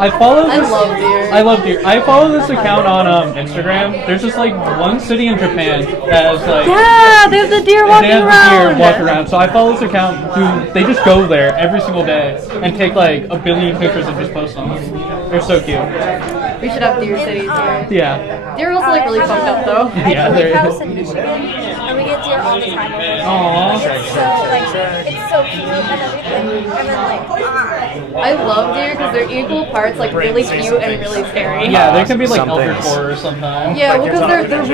I follow this. love deer. I love deer. I follow this account on Instagram. There's just like one city in Japan that has like Yeah, they have the deer walking they have around. deer walk around. So I follow this account who they just go there every single day and take like a billion pictures and just post them. They're so cute. We should have deer cities here. Yeah. Deer are also like really fucked up though. Yeah. Lake They're. House in Michigan, and we get deer all the time over there. Aww. It's so cute and everything. And then I love deer because they're equal parts like really cute and really scary. Yeah, they can be like Some elder things. horror sometimes. Yeah, well, because they're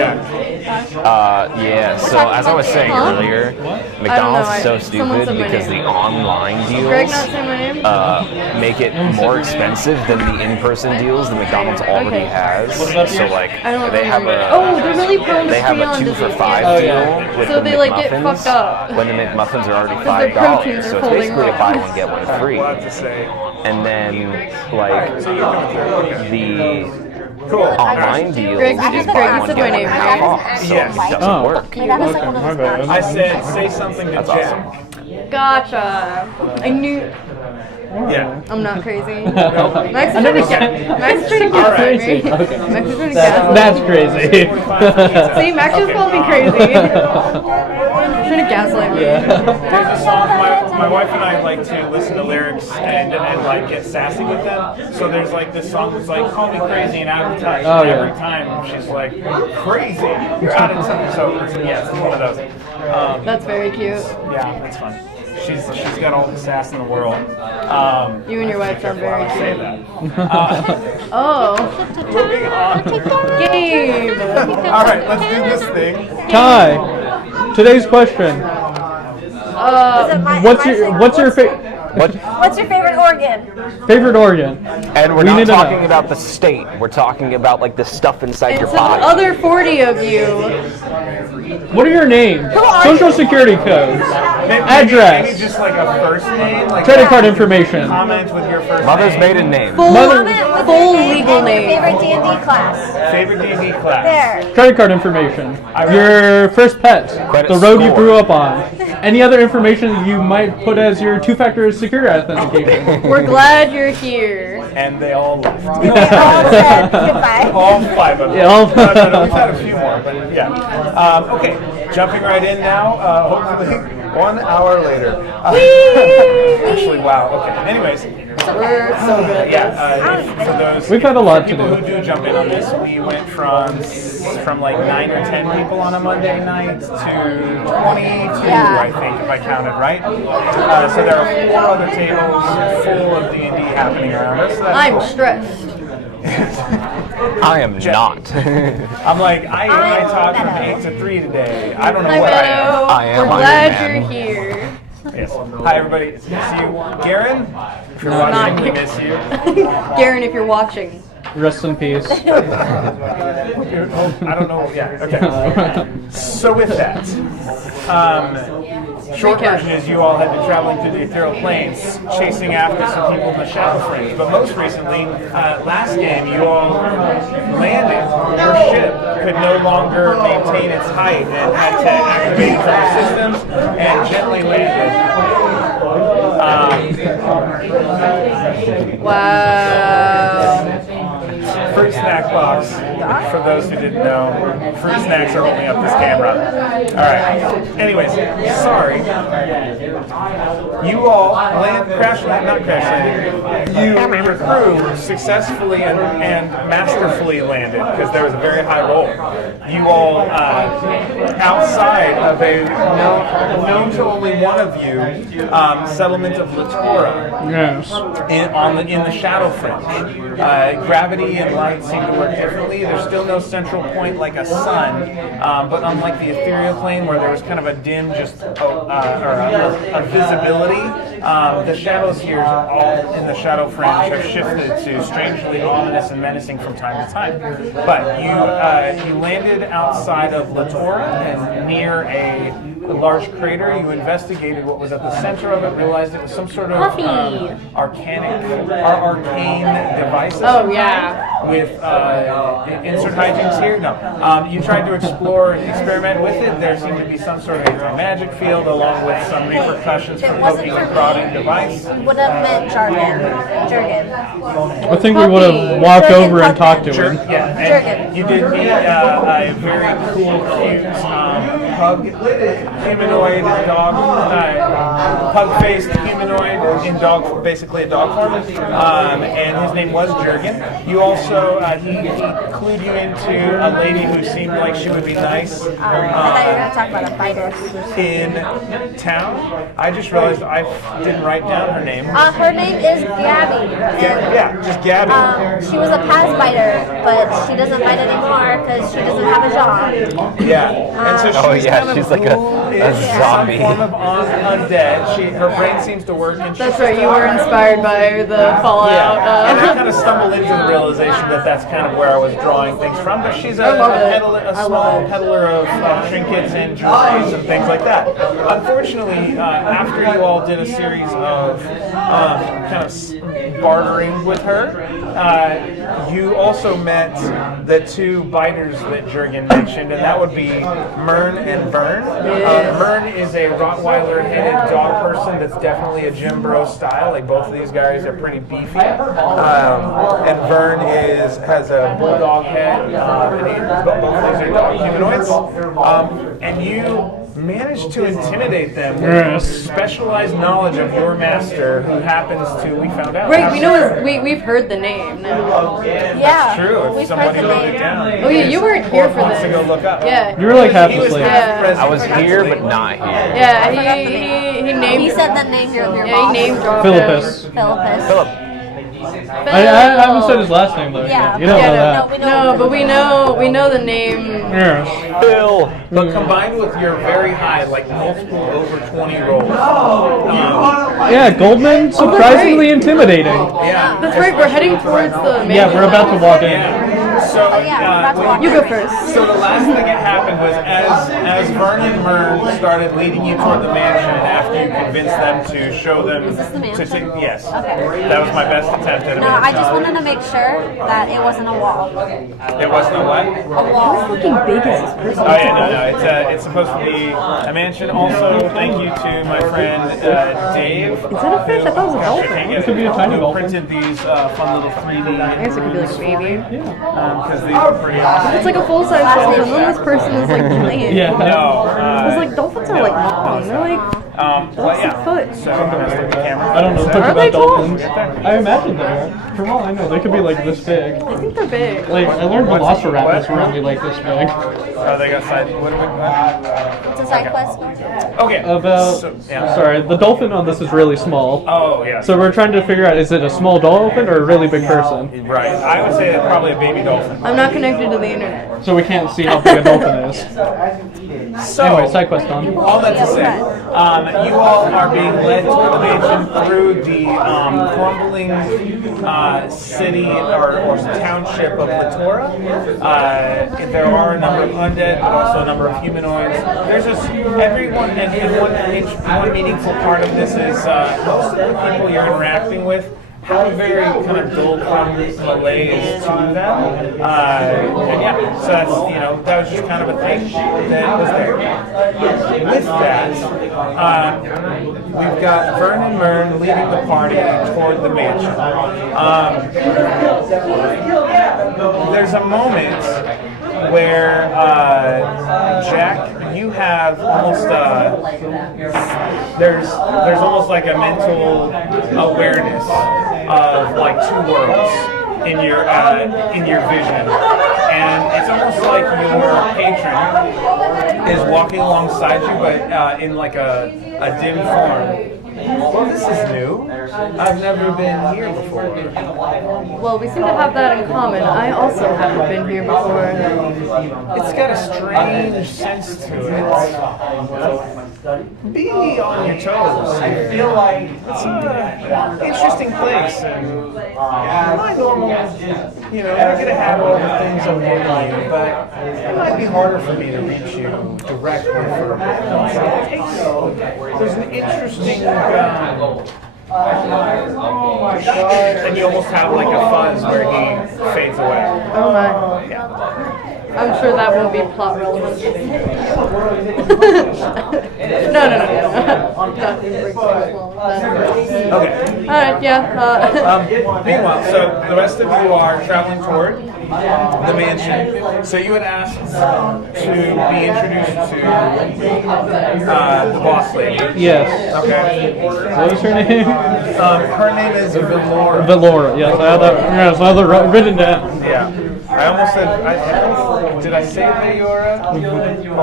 Yeah, so as I was saying earlier, McDonald's I is don't know, so someone stupid said my because name. the online Greg deals not saying my name? make it more expensive than the in-person deals that McDonald's already has. So like I don't they have remember. a Oh, they're really prone to they have stay a on 2 for Disney. $5 Oh, deal yeah. with So the they, like, get McMuffins, fucked up. when the McMuffins are already their $5. proteins are So it's holding basically a up. buy one get one free. We'll have to say. And then like the online deal Greg, is you just buy Greg, you one said get my one name, half right? off. So Yes. it doesn't Oh. work. My bad. I said, say something to That's Jen. awesome. Gotcha. I knew. Yeah. I'm not crazy. Max is trying to get. Max is trying to All right. gaslight me. Okay. Max is trying to gaslight. That's crazy. See, Max just called me crazy. He's trying to gaslight me. There's a song, my wife and I like to listen to lyrics and like get sassy with them. So there's like this song that's like, call me crazy and out of touch. Oh, and yeah. every time she's like, crazy, you're out of touch. So yeah, it's one of those. That's very cute. Yeah, that's fun. She's got all the sass in the world. You and your wife sound very Say cute. that. Oh, Moving on. Gabe. All right, let's do this thing. Ty, today's question. What's your What's your favorite organ? favorite organ? And we're We not need to know. talking about the state. We're talking about like the stuff inside And your so body. the other 40 of you. What are your names? are Social you? security codes. Maybe Address. just like a first name. Like Credit card information. comment with your first Mother's name. maiden name. Full, Mother- full legal And your name. favorite D&D class. Favorite D&D class. There. Credit card information. Your first pet. Credit The road you score. grew up on. Any other information you might put as your two-factor security authentication. We're glad you're here. And they all left. They all said goodbye. All 5 of them. Yeah, all No, we've had a few more, but yeah. Okay, jumping right in now. Hopefully, 1 hour later. Actually, wow. Okay. Anyways, We're so good at this. for those We've had a lot to people do. who do jump in on this, we went from like 9 or 10 people on a Monday night to 22, Yeah. I think, if I counted right. So there are 4 other tables full of D&D happening around us. So that's I'm cool. stressed. I am not. I'm like, I taught from 8 to 3 today. I don't know Hi, what I am. Meadow. I am We're Iron glad Man. you're here. Yes. Hi, everybody. It's good to see you. Garen, if you're Not watching, we here. miss you. Garen, if you're watching. Rest in peace. I don't know. Yeah, okay. So with that, short Recap. version is you all had been traveling through the ethereal planes, chasing after some people in the shadow fringe. But most recently, last game, you all landed. Your ship could no longer maintain its height and had to activate its own systems and gently landed. Wow. Fruit snack box. For those who didn't know, fruit snacks are holding up this camera. All right. Anyways, sorry. You all crash land, not crash landed. You and your crew successfully and masterfully landed because there was a very high roll. You all outside of a known to only one of you settlement of Littora. Yes. In the shadow fringe. Gravity and light seem to work differently. There's still no central point like a sun, but unlike the ethereal plane where there was kind of a dim, just or a visibility, the shadows here, all in the shadow fringe, have shifted to strangely ominous and menacing from time to time. But you landed outside of Littora and near a large crater. You investigated what was at the center of it, realized it was some sort of arcane device. Oh, yeah. with insert hijinks here. No, you tried to explore and experiment with it. There seemed to be some sort of anti-magic field, along with some repercussions from poking and prodding device. Would have meant jargon. I think we would have walked over and talked to him. Yeah, and Jerkin. you did meet a very cool, cute pug humanoid dog, pug-faced humanoid in dog, basically a dog form, and his name was Jurgen. You also he clued you into a lady who seemed like she would be nice. I thought you were going to talk about a fighter. In town. I just realized I didn't write down her name. Her name is Gabby. And, Yeah, just Gabby. she was a past biter, but she doesn't bite anymore because she doesn't have a job. Yeah, and so Oh, she's yeah, kind of she's like a ghoulish, zombie. some form of undead. Her brain seems to work. And That's right. You were inspired by the Fallout. Yeah, and I kind of stumbled into the realization that that's kind of where I was drawing things from. But she's a small peddler of trinkets and jewelry and things like that. Unfortunately, after you all did a series of kind of bartering with her, you also met the two biters that Jurgen mentioned, and that would be Mern and Vern. Mern is a Rottweiler-headed dog person that's definitely a Jim Bro style. Like both of these guys are pretty beefy. And Vern has a bulldog head. Both of these are dog humanoids. And you managed to intimidate them with specialized knowledge of your master, who happens to, we found out. Right, we've heard the name now. Yeah, True, if we've somebody heard the wrote it name. down. Oh yeah, you weren't here for Wants this. to go look up. Yeah. You were like half He was asleep. half present. I was here, but not here. Yeah, he named. He said the name your Yeah, boss. he named dropped Philippus. Philippus. Philip. I haven't said his last name though. Yeah. You don't know that. No, we know. No, but we know the name. Yes. Phil. But combined with your very high, like multiple over 20 rolls. Yeah, Goldman, surprisingly intimidating. Yeah. That's right. We're heading towards the. Yeah, we're about to walk in. So, Oh, yeah, we're about to walk You go first. So the last thing that happened was as Vern and Mern started leading you toward the mansion after you convinced them to show them Is this the mansion? to take, yes. Okay. That was my best attempt at a No, I just wanted to make sure that it wasn't a wall. It wasn't a what? A wall. Fucking big is this person? Oh yeah, no. It's supposed to be a mansion. Also, thank you to my friend Dave. Is that a fish? I thought it was a dolphin. It could be a tiny who dolphin. printed these fun little 3D. I guess it could be like a baby. Because these are pretty awesome. It's like a full-size dolphin. And then this person is like giant. Yeah. No. It's like dolphins are like long. They're like. Well, yeah. foot. So I'm gonna stick the camera. I don't know much Are they about tall? dolphins. I imagine they are. From all I know, they could be like this big. I think they're big. Like I learned velociraptors were only like this big. Oh, they got side. What? It's a side quest. Okay. Yeah. Sorry, the dolphin on this is really small. Oh, yeah. So we're trying to figure out, is it a small dolphin or a really big person? Right. I would say it's probably a baby dolphin. I'm not connected to the internet. So we can't see how big a dolphin is. So, Anyway, side quest on. all that to say, you all are being led toward the mansion through the crumbling city or township of Littora. There are a number of undead, but also a number of humanoids. There's just everyone, and one meaningful part of this is most of the people you're interacting with have a very kind of dull malaise to them. And yeah, so that's, that was just kind of a thing that was there. With that, we've got Vern and Mern leading the party toward the mansion. There's a moment where Jack, you have almost there's almost like a mental awareness of like two worlds in your vision, and it's almost like your patron is walking alongside you, but in like a dim form. Well, this is new. I've never been here before. Well, we seem to have that in common. I also haven't been here before. It's got a strange sense to it. Be on your toes. I feel like it's an interesting place. And my normal, you're going to have all the things of normally, but it might be harder for me to reach you directly for a bit. There's an interesting And you almost have like a fuzz where he fades away. Oh my. Yeah. I'm sure that won't be plot relevant. No. Okay. Alright, yeah. Meanwhile, so the rest of you are traveling toward the mansion. So you had asked to be introduced to the boss lady. Yes. Okay. What was her name? Her name is Littora. Valora. Yes, I had that. Yes, I had that written down. Yeah. I almost said. Did I say Valora or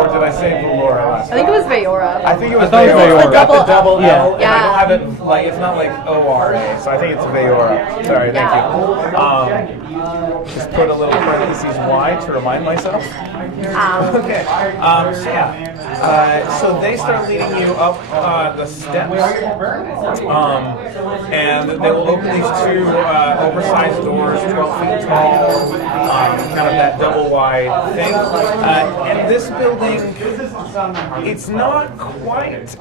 did I say Valora last I think it was Veora. I think it was I thought it was Veora. Veora. I got the double Yeah. L. And I don't have it like it's not like O-R-A, so I think it's Veora. Sorry, thank you. Just put a little parentheses Y to remind myself. Okay. So yeah. So they start leading you up the steps, and they will open these two oversized doors, 12 feet tall, kind of that double wide thing. And this building, it's not quite as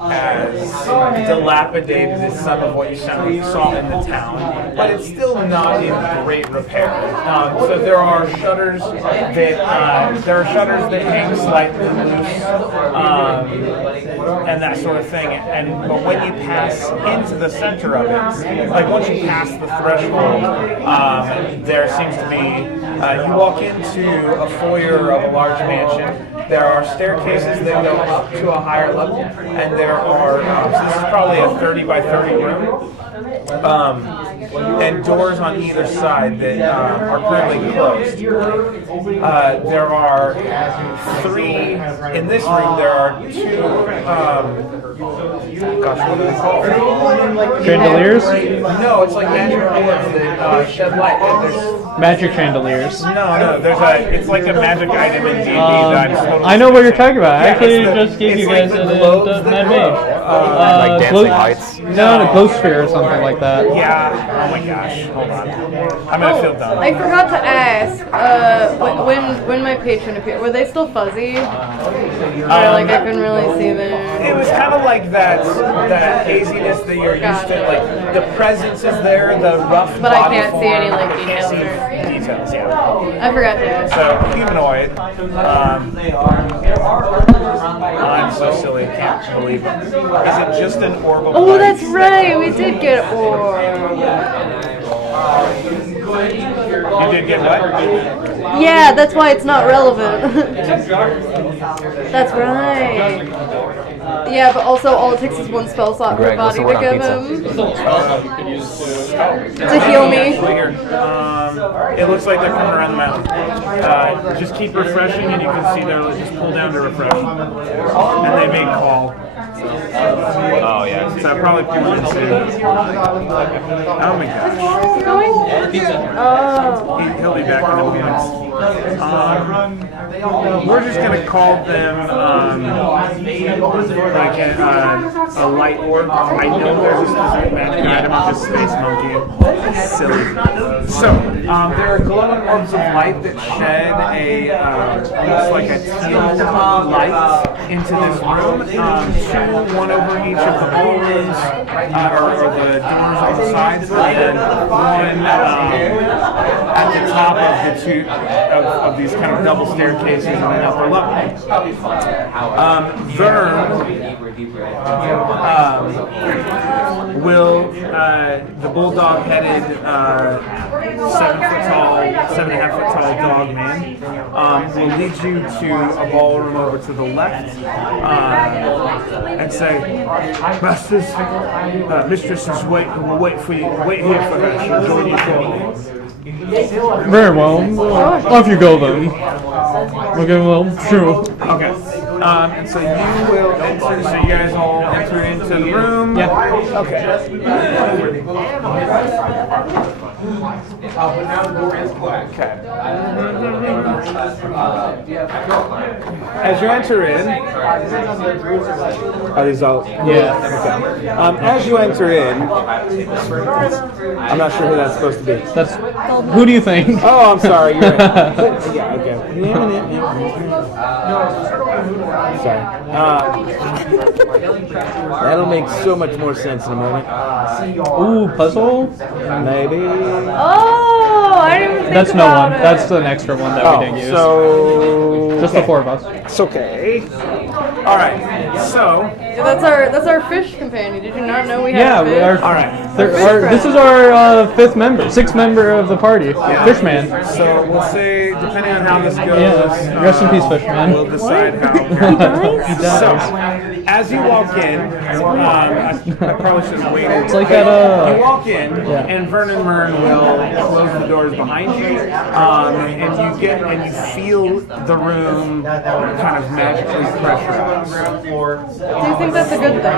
dilapidated as some of what you saw in the town, but it's still not in great repair. So there are shutters that hang slightly loose, and that sort of thing. But when you pass into the center of it, like once you pass the threshold, there seems to be you walk into a foyer of a large mansion. There are staircases that go up to a higher level, and there are so this is probably a 30 by 30 room. And doors on either side that are currently closed. There are three, in this room there are two, gosh, what are they called? Chandeliers? No, it's like magic orbs that shed light. Magic chandeliers. No, it's like a magic item in D&D that I'm totally I know what you're talking about. I Yeah, actually it's the- just gave it's you like guys the a globes that Mad glow. Mage. Like dancing lights? No, a glow sphere or something like that. Yeah, oh my gosh, hold on. I'm gonna feel dumb. I forgot to ask, when my patron appeared, were they still fuzzy? Or like I couldn't really see them? It was kind of like that haziness that you're used to. Like the presence is there, the rough. But I body can't see form, any, like, but can't see details details. Yeah. I forgot to ask. So humanoid. I'm so silly. I can't believe it. Is it just an orb of Oh, light? that's right. We did get orb. You did get what? Yeah, that's why it's not relevant. That's right. Yeah, but also all it takes is one spell slot per Greg, what's body the to word on give pizza? him. To heal me. Here. It looks like they're coming around the mountain. Just keep refreshing, and you can see they'll just pull down to refresh. And they may call. Oh, yeah. So probably people didn't see it. Oh my gosh. Going? Oh. He'll be back in a few minutes. We're just gonna call them like a light orb. I know there's a specific magic item, just space monkey. Silly. So there are glowing orbs of light that shed looks like a teal light into this room. One over each of the ballrooms or the doors on the sides, and one at the top of the two of these kind of double staircases on the upper level. Will the bulldog-headed 7.5 foot tall dog man will lead you to a ballroom over to the left and say, "Masters, mistresses will wait for you. Wait here for her. She'll join you shortly." Very well. Off you go then. Okay, well, true. Okay. And so you will enter. So you guys all enter into the room. Yeah. Okay. As you enter in, are these all? Yeah. Okay. As you enter in, I'm not sure who that's supposed to be. That's. Who do you think? Oh, I'm sorry. You're right. Yeah. Okay. Sorry. That'll make so much more sense in a moment. Ooh, puzzle? Maybe. Oh, I didn't even think That's no about one. it. That's an extra one that we didn't use. So Just the four of us. it's okay. All right. So Yeah, that's our fish companion. Did you not know we had Yeah, a fish? all right. This is our sixth member of the party, Fishman. So we'll say, depending on how this goes, Yeah, rest in peace, Fishman. we'll decide how. He dies. So, as you walk in, I probably should have waited. It's like at You walk in, Yeah. and Vernon Mern will close the doors behind you, and you feel the room kind of magically pressurized. Do you think that's a good thing?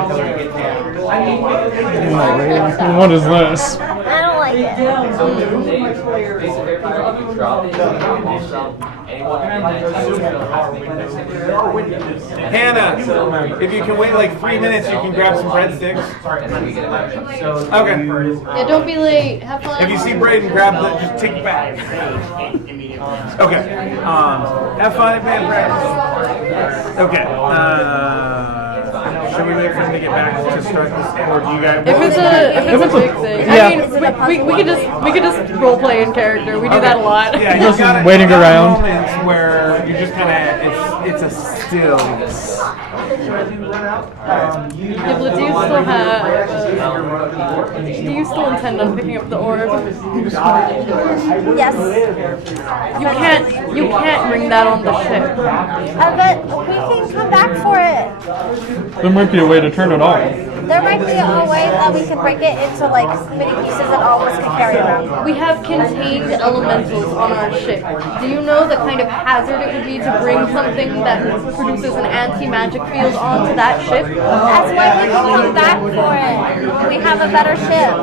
What is this? I don't like it. Hannah, if you can wait like 3 minutes, you can grab some breadsticks. Okay. Yeah, don't be late. Have fun. If you see Braden, grab the, just take it back. Okay. Have fun at Band Practice. Okay. Should we wait for him to get back to start this, or do you guys? If it's a big thing, yeah. I mean, we could just role play in character. We do that a lot. Yeah, Just got waiting around. Moments where you just kind of it's a stillness. Yeah, but do you still have? Do you still intend on picking up the orb? Yes. You can't bring that on the ship. But we can come back for it. There might be a way to turn it off. There might be a way that we can break it into like mini pieces that all of us can carry around. We have contained elementals on our ship. Do you know the kind of hazard it would be to bring something that produces an anti-magic field onto that ship? That's why we can come back for it. We have a better ship.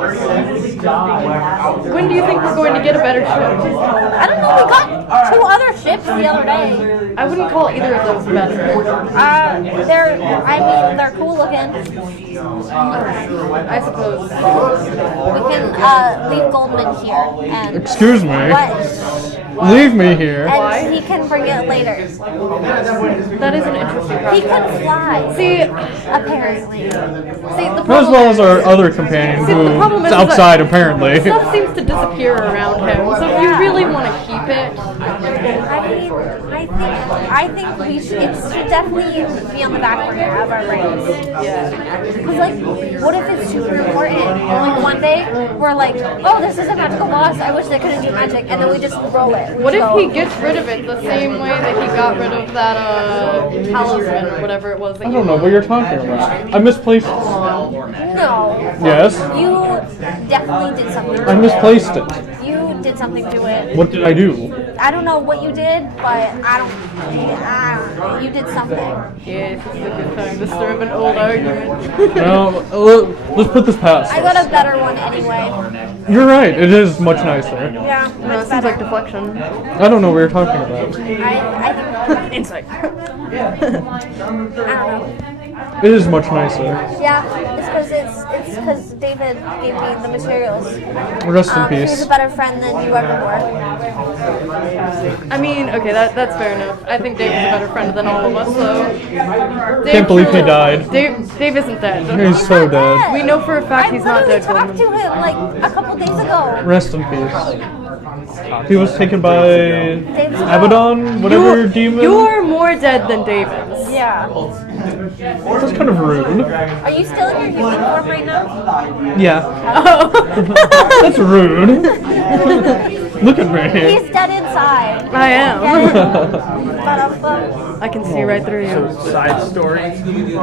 When do you think we're going to get a better ship? I don't know. We got 2 other ships the other day. I wouldn't call either of those better. They're cool looking. I suppose. We can leave Goldman here and Excuse me. what? Leave me here. And he can bring it later. That is an interesting He prospect. can fly. See, apparently. the As problem well as our is- other companion See, the problem who's is outside that apparently. stuff seems to disappear around him. So if you really want to keep it, I think we should. It should definitely be on the back burner of our brains. Because like, what if it's super important? Like one day we're like, oh, this is a magical boss. I wish they couldn't do magic, and then we just roll it. what if he gets rid of it the same way that he got rid of that talisman or whatever it was that I don't know what you're talking about. I misplaced it. No, Yes, you definitely did something. I To misplaced it. it. You did something to it. What did I do? I don't know what you did, but I don't know. You did something. Yes, this is a good time to stir up an old argument. No, let's put this past I got us. a better one anyway. You're right. It is much nicer. Yeah, No, it much seems better. like deflection. I don't know what you're talking about. I think. Insight. I don't know. It is much nicer. Yeah, it's because David gave me the materials. Rest in He was peace. a better friend than you ever were. I mean, okay, that's fair enough. I think Dave is a better friend than all of us, so. Dave Can't believe he truly- died. Dave isn't dead. He's so dead. We know for a fact I he's not literally dead. talked Goldman. to him like a couple days ago. Rest in peace. He was taken by Dave's Abaddon, whatever demon. You're more dead than Dave is. Yeah. That's kind of rude. Are you still in your human form right now? Yeah, Oh. that's rude. Look at me. He's dead inside. I am. Ba-dum-bum. I can see right through you. Side story. We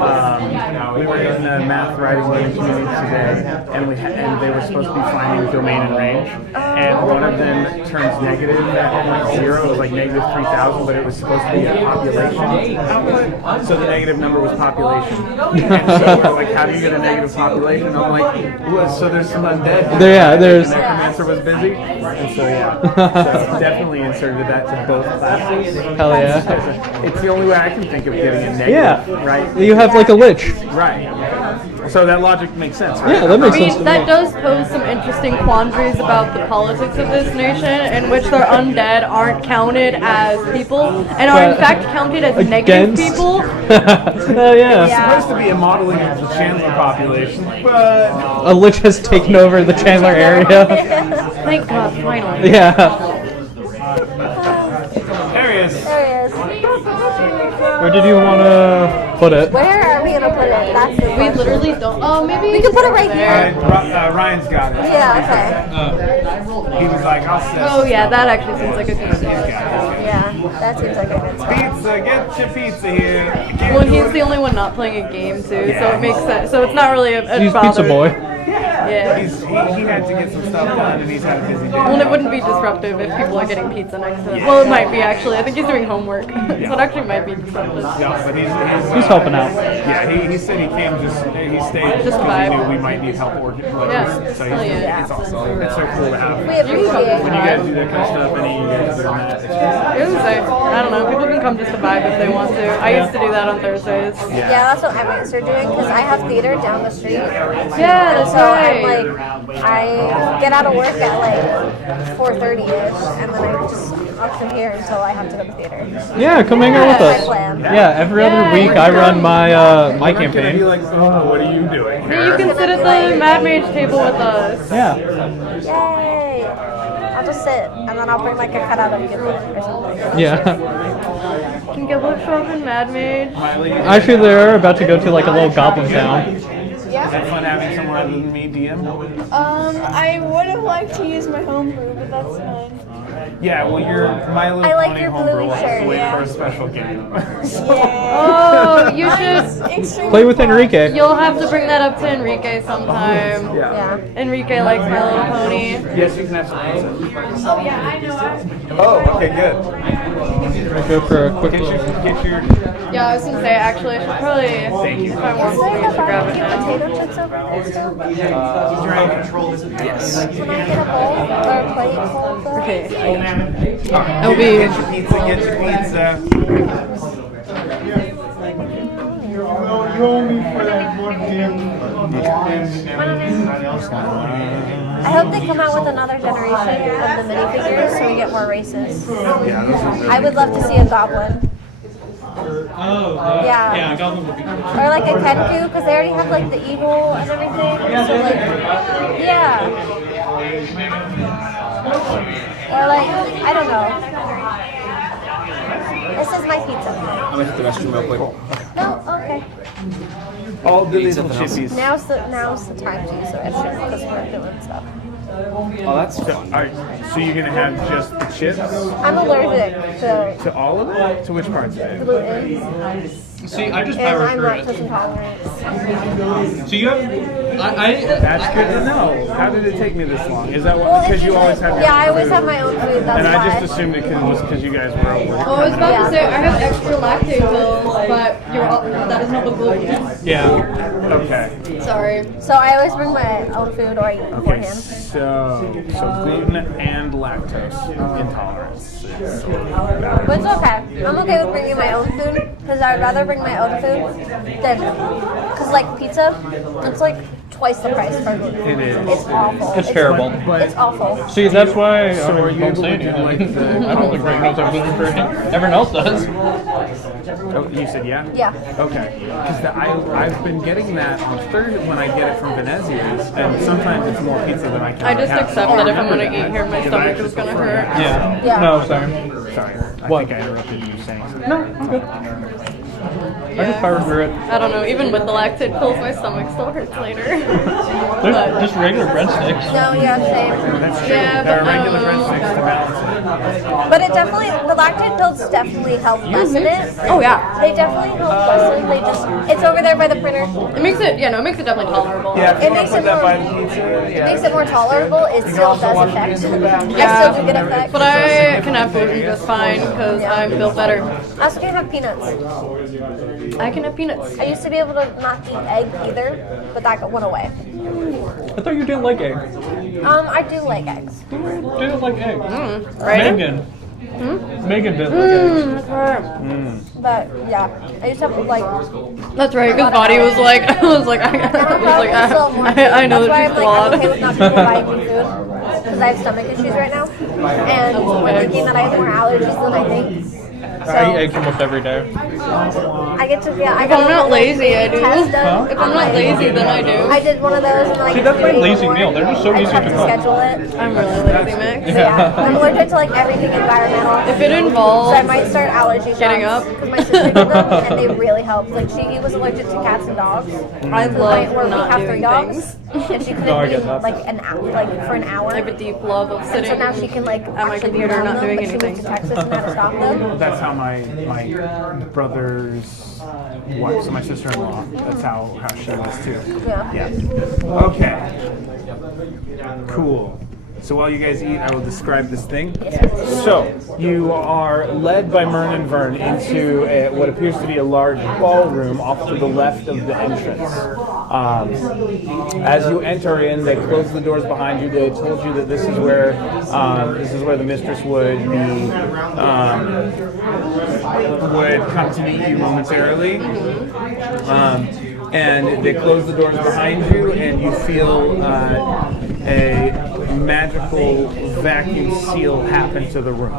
were in the math writing game community today, and they were supposed to be finding domain and range, and one of them turns negative at like 0. It was like negative 3,000, but it was supposed to be a population output. So the negative number was population. And so we're like, how do you get a negative population? And I'm like, well, so there's some undead. There's. The necromancer was busy, and so yeah, so definitely inserted that to both classes. Hell yeah. It's the only way I can think of getting a negative, Yeah. right? You have like a lich. Right. So that logic makes sense, right? Yeah, that makes I sense to mean, that me. does pose some interesting quandaries about the politics of this nation, in which their undead aren't counted as people, and are in But fact counted as negative against- people. Hell yeah. Yeah. Supposed to be a modeling of the Chandler population, but A lich has taken over the Chandler area. Thank God, finally. Yeah. there he is. There he is. Where did you want to put it? Where are we gonna put it? That's the We question. literally don't. Oh, maybe We can put it right here. Ryan's got it. Yeah. He was like, I'll set. Oh yeah, that actually seems like a good idea. Okay. Yeah. That seems like a good spot. Pizza, get your pizza here. Well, and he's the only one not playing a game too, so it makes sense. So it's not really a He's bother. Pizza Boy. Yeah. He had to get some stuff done, and he's had a busy day. Well, it wouldn't be disruptive if people are getting pizza next to him. Well, it might be actually. I think he's doing homework, so it actually might be disruptive. No, but He's helping out. Yeah, he said he came he stayed Just because he vibe. knew we might need help organizing. Yeah. So Hell yeah. it's awesome. It's so cool to have. We appreciate When you guys that. do that kind of stuff, any of you guys doing that, it's just, It was like, I don't know. People can come just to vibe if they want to. I used to do that on Thursdays. Yeah, that's what Emirates are doing because I have theater down the street. Yeah, that's So right. I'm like, I get out of work at like 4:30ish, and then I just I'll come here until I have to go to theater. Yeah, come hang out with That's us. my plan. Yeah, every other Yeah, week I run my my I'm not gonna be campaign. like, oh, what are you doing? Hey, you can sit at the Mad Mage table with us. Yeah. Yay! I'll just sit, and then I'll bring like a cutout of Giblet or something. Yeah. Can Giblet show up in Mad Mage? Actually, they're about to go to like a little goblin town. Is that fun having someone other than me DM? I would have liked to use my homebrew, but that's fine. Yeah, well, your My Little I like Pony your homebrew blue will have to shirt, wait yeah. for a special game. Oh, you should. Extremely Play with Enrique. You'll have to bring that up to Enrique sometime. Yeah. Enrique likes My Little Pony. Yes, you can have some pizza. Oh yeah, I know. Oh, okay, good. Go for a quick Get little. your Yeah, I was gonna say actually, I should probably. If I want to, I should grab it now. Potato chips over there still? Yes. Can I get a bowl or a plate full of those? Okay. It'll be. Get your pizza, get your pizza. I hope they come out with another generation of the minifigures so we get more races. I would love to see a goblin. Oh, Yeah. yeah, goblin would be cool. Or like a Kenku, because they already have like the eagle and everything. So like, yeah. Or like, I don't know. This is my pizza. I'm gonna hit the restroom real quick. No, okay. All the little something else? chippies. Now's the time to use the restroom because we're doing stuff. Oh, that's fun. Alright, so you're gonna have just the chips I'm allergic to to all of it? To which parts of it? gluten, See, I just and power I'm through lactose it. intolerant. So you have, That's good to know. How did it take me this long? Is that Well, what, it's because you always usually- have your yeah, own I always food? have my own food. That's And why. I just assumed it was because you guys were over. Oh, I was about Yeah. to say I have extra lactate pills, but that is not the gluten. yeah. Okay. Sorry. So I always bring my own food or I eat Okay, beforehand. so gluten and lactose intolerance. But it's okay. I'm okay with bringing my own food because I would rather bring my own food than because like pizza, it's like twice the price for gluten. It is. It's awful. It's terrible. It's awful. See, that's why So are I you don't able say to do like anything. the? I don't think Greg knows everything for him. Everyone else does. Oh, you said yeah. Yeah. Okay. Because I've been getting that on Thursday when I get it from Venezia's, and sometimes it's more pizza than I can. I just have. accept that if I'm gonna eat here, my Because I stomach is actually gonna prefer hurt. Yeah. Yeah. No, sorry. Sorry, I What? think I interrupted you saying something. No, I'm good. I just powered through it. I don't know. Even with the lactate pills, my stomach still hurts later. There's just regular breadsticks. No, yeah, same. That's true. Yeah, There but are I regular don't know. breadsticks to balance But it definitely, the lactate pills definitely help lessen it. Oh yeah. They definitely help lessen. They just, it's over there by the printer. It makes it, yeah, no, it makes it definitely tolerable. it. Yeah, if you It want makes to put it that more- by the pizza, It yeah. makes it more tolerable. It still does affect. Yeah. I still do get effect. But I can have gluten just fine because I'm built better. I also can have peanuts. I can have peanuts. I used to be able to not eat egg either, but that went away. I thought you didn't like eggs. I do like eggs. You didn't like eggs. Right? Megan. Megan didn't look eggs. That's right. But yeah, I used to have like. That's right. Because Body was like, I know that That's she's why flawed. I'm okay with not people buying me food because I have stomach issues right now, and we're thinking that I have more allergies than I think. I eat eggs almost every day. I get to I If I'm not lazy, I do. test done. If I'm not lazy, then I do. I did one of those, and then I See, get that's to my eat lazy more. meal. They're just so I easy just have to to cook. schedule it. I'm really lazy, Max. Yeah, I'm allergic to like everything environmental. If it So I involves might start allergy shots. Getting up. Because my sister did them, and they really helped. Like, she was allergic to cats and dogs. I love Where we not have 3 doing dogs. things. And she couldn't No, I eat get that. like an hour, like for an hour. I have a deep love of And sitting so now she can like at my actually be computer around not them, doing but she anything. moved to Texas and had to stop them. That's how my brother's wife, so my sister-in-law, that's how she was too. Yeah. Okay. Cool. So while you guys eat, I will describe this thing. So you are led by Mern and Vern into what appears to be a large ballroom off to the left of the entrance. As you enter in, they close the doors behind you. They told you that this is where the mistress would be would come to meet you momentarily. And they close the doors behind you, and you feel a magical vacuum seal happen to the room.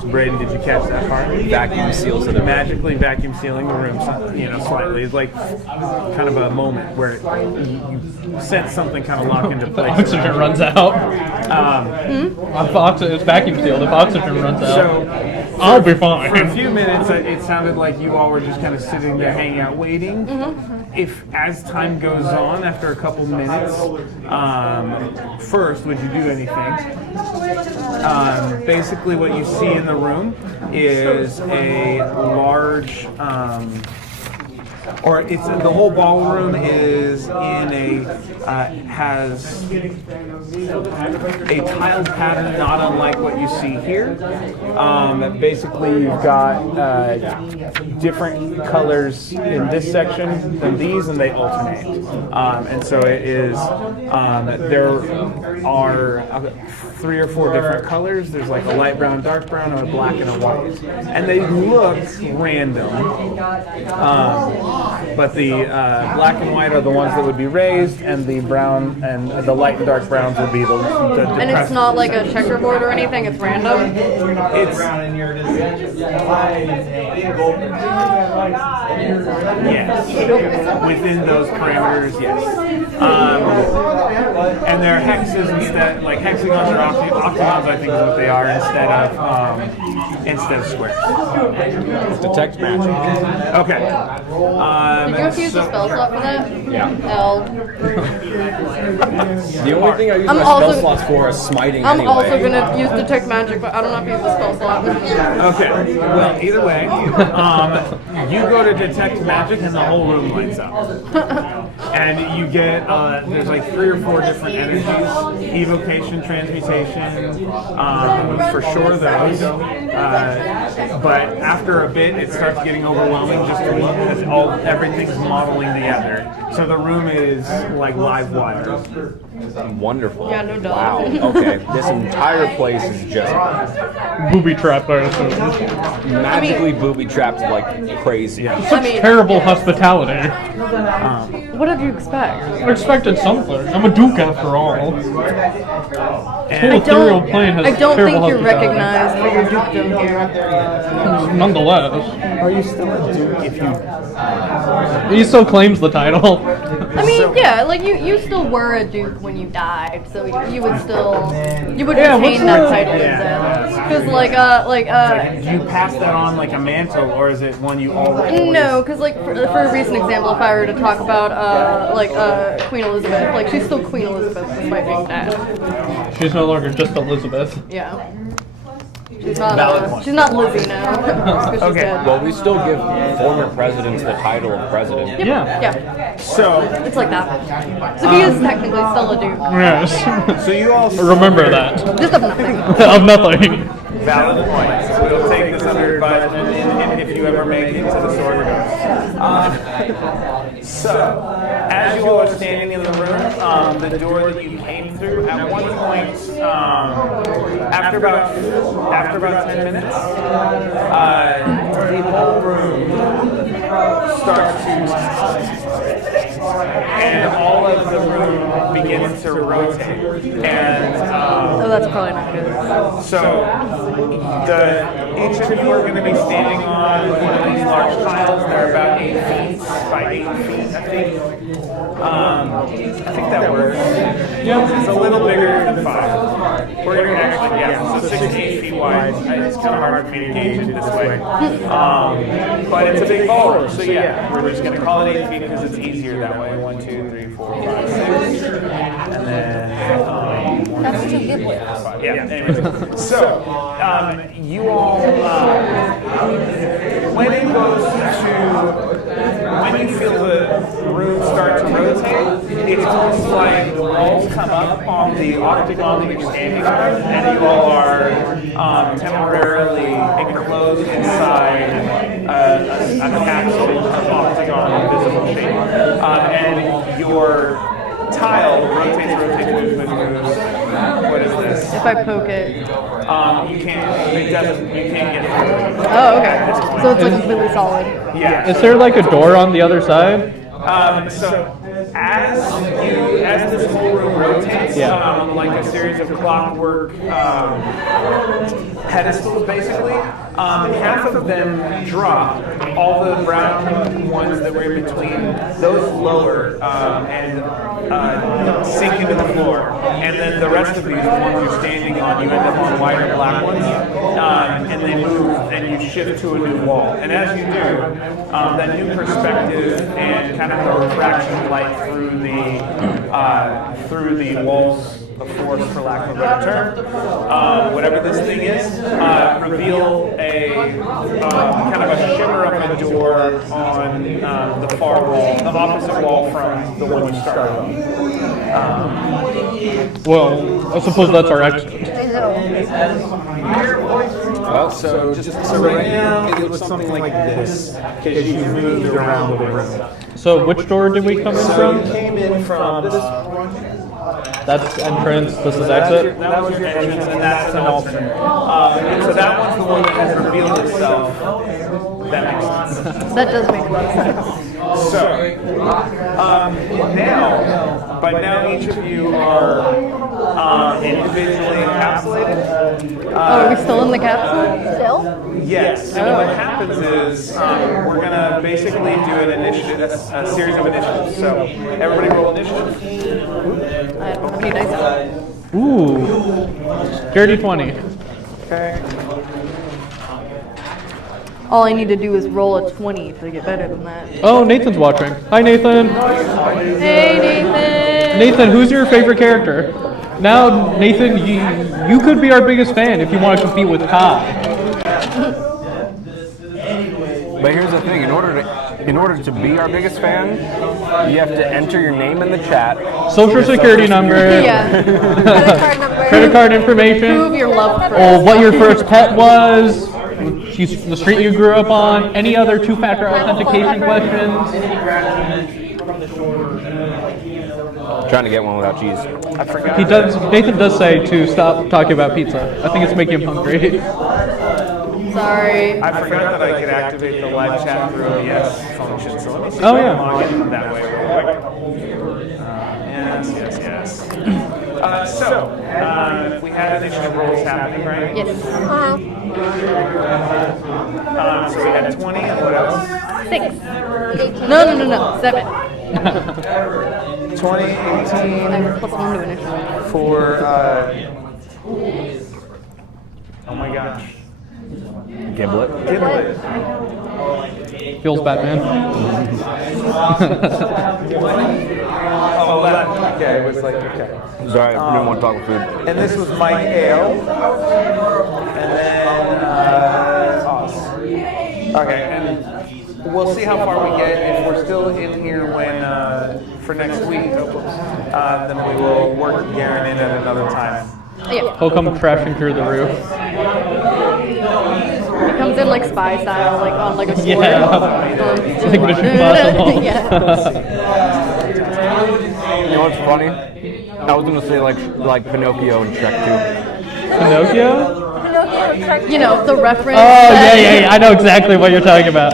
So Braden, did you catch that part? Vacuum seal to the room. Magically vacuum sealing the room, slightly. It's like kind of a moment where you sense something kind of lock into The place. oxygen runs out. It's vacuum sealed. If oxygen runs out, So I'll be for a fine. few minutes, it sounded like you all were just kind of sitting there hanging out waiting. If as time goes on, after a couple minutes, first, would you do anything? Basically, what you see in the room is a large, the whole ballroom is in has a tiled pattern, not unlike what you see here. Basically, you've got different colors in this section than these, and they alternate. And so it is, there are 3 or 4 different colors. There's like a light brown, dark brown, or a black and a white. And they look random. But the black and white are the ones that would be raised, and the brown and the light and dark browns would be the And it's not like a checkerboard or anything, it's random. Yes. Within those parameters, yes. And they're hexes instead, like hexagons or octagons, I think is what they are, instead of squares. Detect magic. Okay. Did you have to use the spell slot for that? Yeah. L. The only thing I use I'm my also- spell slots for is smiting I'm anyway. also gonna use detect magic, but I don't know if you use the spell slot. Okay. Well, either way, you go to detect magic and the whole room lights up. And you get, there's like 3 or 4 different energies, evocation, transmutation, for sure those. But after a bit, it starts getting overwhelming just to look as everything's modeling the other. So the room is like live wire. Wonderful. Yeah, no doubt. Wow. Okay. This entire place is just Booby trap, I assume. magically booby trapped like crazy. Such terrible hospitality. What did you expect? I expected something. I'm a duke after all. Whole ethereal plane has I don't terrible think you're hospitality. recognized for your dukedom here. Nonetheless, Are you still a duke if you... he still claims the title. I mean, yeah, like you still were a duke when you died, so you would Yeah, what's retain that the- title because Do you pass that on like a mantle, or is it one you already... no, because like for a recent example, if I were to talk about Queen Elizabeth, like she's still Queen Elizabeth despite being dead. She's no longer just Elizabeth. Yeah. She's not Lizzie now. 'cause she's Okay. dead. Well, we still give former presidents the title of president. Yeah. Yeah, So it's like that. So he is technically still a duke. Yes. you all Remember that. Just of nothing. Of nothing. valid points. We'll take this under advisement if you ever make it to the sword. So, as you all are standing in the room, the door that you came through, at one point, after about 10 minutes, the whole room starts to, and all of the room begins to rotate. And Oh, that's probably not good. so, each of you are going to be standing on one of these large tiles. They're about 8 feet by 8 feet, I think. I think that works. Yeah, it's a little bigger than 5. We're going to actually, so 6 to 8 feet wide. It's kind of hard for me to gauge it this way. But it's a big ballroom, so yeah, we're just going to call it 8 feet because it's easier that way. 1, 2, 3, 4, 5, 6. And then... That's what you get with. Yeah, anyways. So, you all, when it goes to, when you feel the room start to rotate, it's almost like the walls come up on the octagon that you're standing on, and you all are temporarily enclosed inside a capsule of octagon invisible shape. And your tile rotates. What is this? If I poke it. You can't get through. Oh, okay. So it's like completely solid. Yeah. Is there like a door on the other side? So as this whole room rotates, like a series of clockwork pedestals, basically, half of them drop. All the brown ones that were in between, those lower and sink into the floor. And then the rest of these, the ones you're standing on, you end up on white or black ones, and they move and you shift to a new wall. And as you do, that new perspective and kind of the refraction of light through the walls of force, for lack of a better term, whatever this thing is, reveal a kind of a shimmer of a door on the far wall, the opposite wall from the one you started on. Well, I suppose that's our exit. Well, so right now it looks something like this, because you moved around the room. So which door did we come in So from? you came in from this. That's entrance, this is exit? That was your entrance, and that's an alternate. So that one's the one that has revealed itself. That makes sense. That does make a lot of sense. So, now each of you are individually encapsulated. Oh, are we still in the capsule? Still? Yes. So what happens is we're going to basically do an initiative, a series of initiatives. So everybody roll initiative. I don't have any dice. Ooh. Dirty 20. Okay. All I need to do is roll a 20 to get better than that. Oh, Nathan's watching. Hi, Nathan. Hey, Nathan! Nathan, who's your favorite character? Now, Nathan, you could be our biggest fan if you want to compete with Kai. But here's the thing: in order to be our biggest fan, you have to enter your name in the chat, Social security number, Yeah. Credit card number. credit card information, Prove your love for or what your first pet was, the street you grew up on, any other two-factor authentication questions. trying to get one without cheese. I forgot. Nathan does say to stop talking about pizza. I think it's making him hungry. Sorry. I forgot that I could activate the live chat through OBS function, so let me see if Oh, I yeah. can log in that way real quick. Yes. We had initiative rolls happening, right? Yes. So we had 20, and what else? 6. No. 7. 20, 18, Plus 1 to initiative. for, oh my gosh. Giblet. Feels Batman. Oh, 11. Okay, it was like, okay. Sorry, I didn't want to talk with food. And this was Mike Ale. And then, Oz. Okay, and we'll see how far we get. If we're still in here when, for next week, then we will work Garen in at another time. Yeah. He'll come crashing through the roof. He comes in like spy style, like on like a sword. Yeah. Like Mission Impossible. Yeah. You know what's funny? I was gonna say like Pinocchio and Shrek 2. Pinocchio? You know, the reference. Oh, yeah. I know exactly what you're talking about.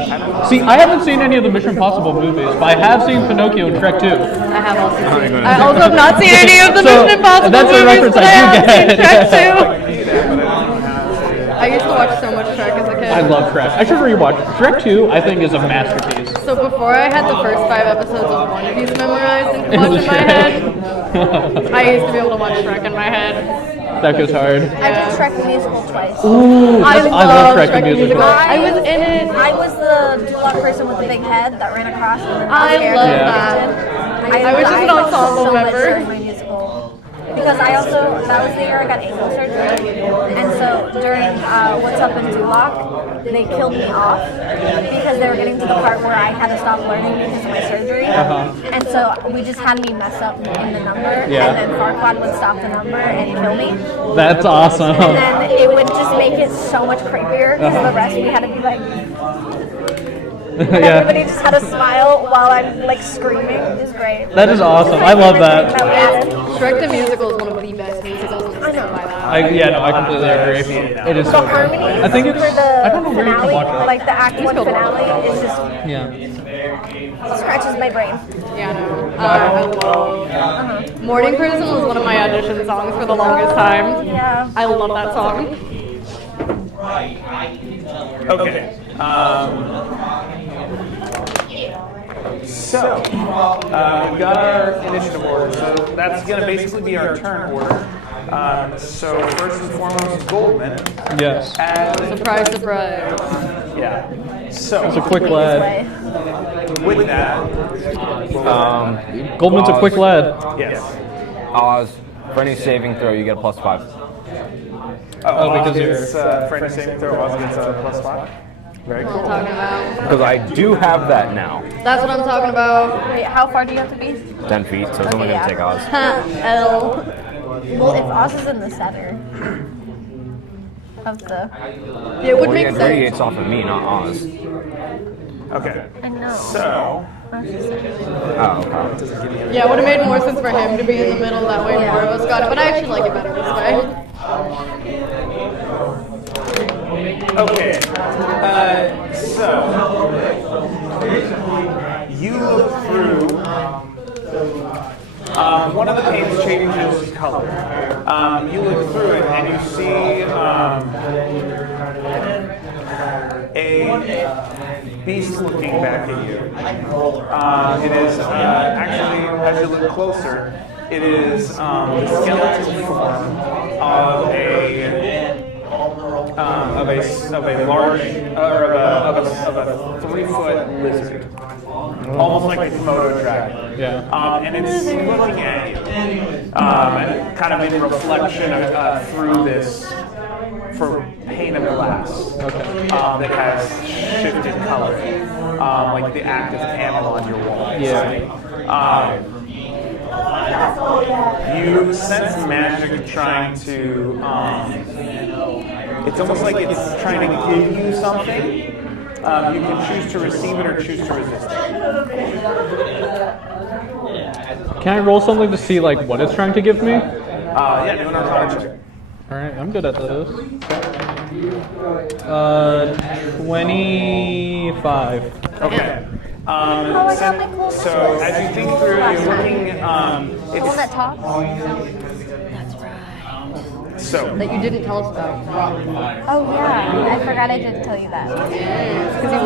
See, I haven't seen any of the Mission Impossible movies, but I have seen Pinocchio and Shrek 2. I have also seen. I also have not seen any of the So, Mission Impossible that's a movies, reference but I do have get. seen Shrek too. I used to watch so much Shrek as a kid. I love Shrek. I should rewatch. Shrek 2, I think, is a masterpiece. So before I had the first 5 episodes of One Piece memorized and It watched was in my Shrek. head, I used to be able to watch Shrek in my head. That goes hard. I did Shrek the musical twice. Ooh, I love Shrek the Shrek musical. I was in it. I was the dwarf person with the big head that ran across. And then I hair love Yeah. that. I was just an ensemble so much member. during my musical. Because I also, that was the year I got ankle surgery. And so during What's Up in Duloc, they killed me off because they were getting to the part where I had to stop learning because of my surgery. And so we just had me mess up in the number. Yeah. And then Farquaad would stop the number and kill me. That's awesome. And then it would just make it so much creepier because the rest we had to be like, and everybody just had to smile while I'm like screaming. It was great. That is awesome. I love that. Shrek the musical is one of the best musicals. I know. By that. I completely agree. It is The so good. harmonies I think it's. for the I don't know where you can finale, watch it. like the Act 1 finale, is just Yeah. scratches my brain. Yeah, no. I love. Morning Person was one of my audition songs for the longest time. Yeah. I love that song. Okay. So, we've got our initiative order. So that's going to basically be our turn order. So first and foremost, Goldman. Yes. Surprise, surprise. Yeah. So It's a quick This lad. way. with that, Goldman's a quick lad. yes. Oz, for any saving throw, you get a +5. Oh, because because for any saving throw, Oz gets a +5. Very What I'm cool. talking about. Because I do have that now. That's what I'm talking about. Wait, how far do you have to be? 10 feet, so it's only going to take Oz. L. Well, if Oz is in the center of the. It would Well, make you get sense. radiates off of me, not Oz. Okay. I know. So, Oh, okay. Yeah, it would have made more sense for him to be in the middle. That way more of us got it. But I actually like it better this way. okay. So you look through. One of the paints changes color. You look through it and you see a beast looking back at you. It is actually, as you look closer, it is the skeleton form of a large of a 3-foot lizard, almost like a Komodo dragon. Yeah. And it's looking at you, and kind of in reflection through this pane of glass that has shifted color, like the active panel on your wall. Yeah. You sense magic trying to. It's almost like it's trying to give you something. You can choose to receive it or choose to resist it. Can I roll something to see like what it's trying to give me? Yeah, do an Arcana check. All right, I'm good at this. 25. Okay. I got my cool So as you think through, you're looking. The one that talks? So That you didn't tell us about. Oh yeah, I forgot I didn't tell you that. Because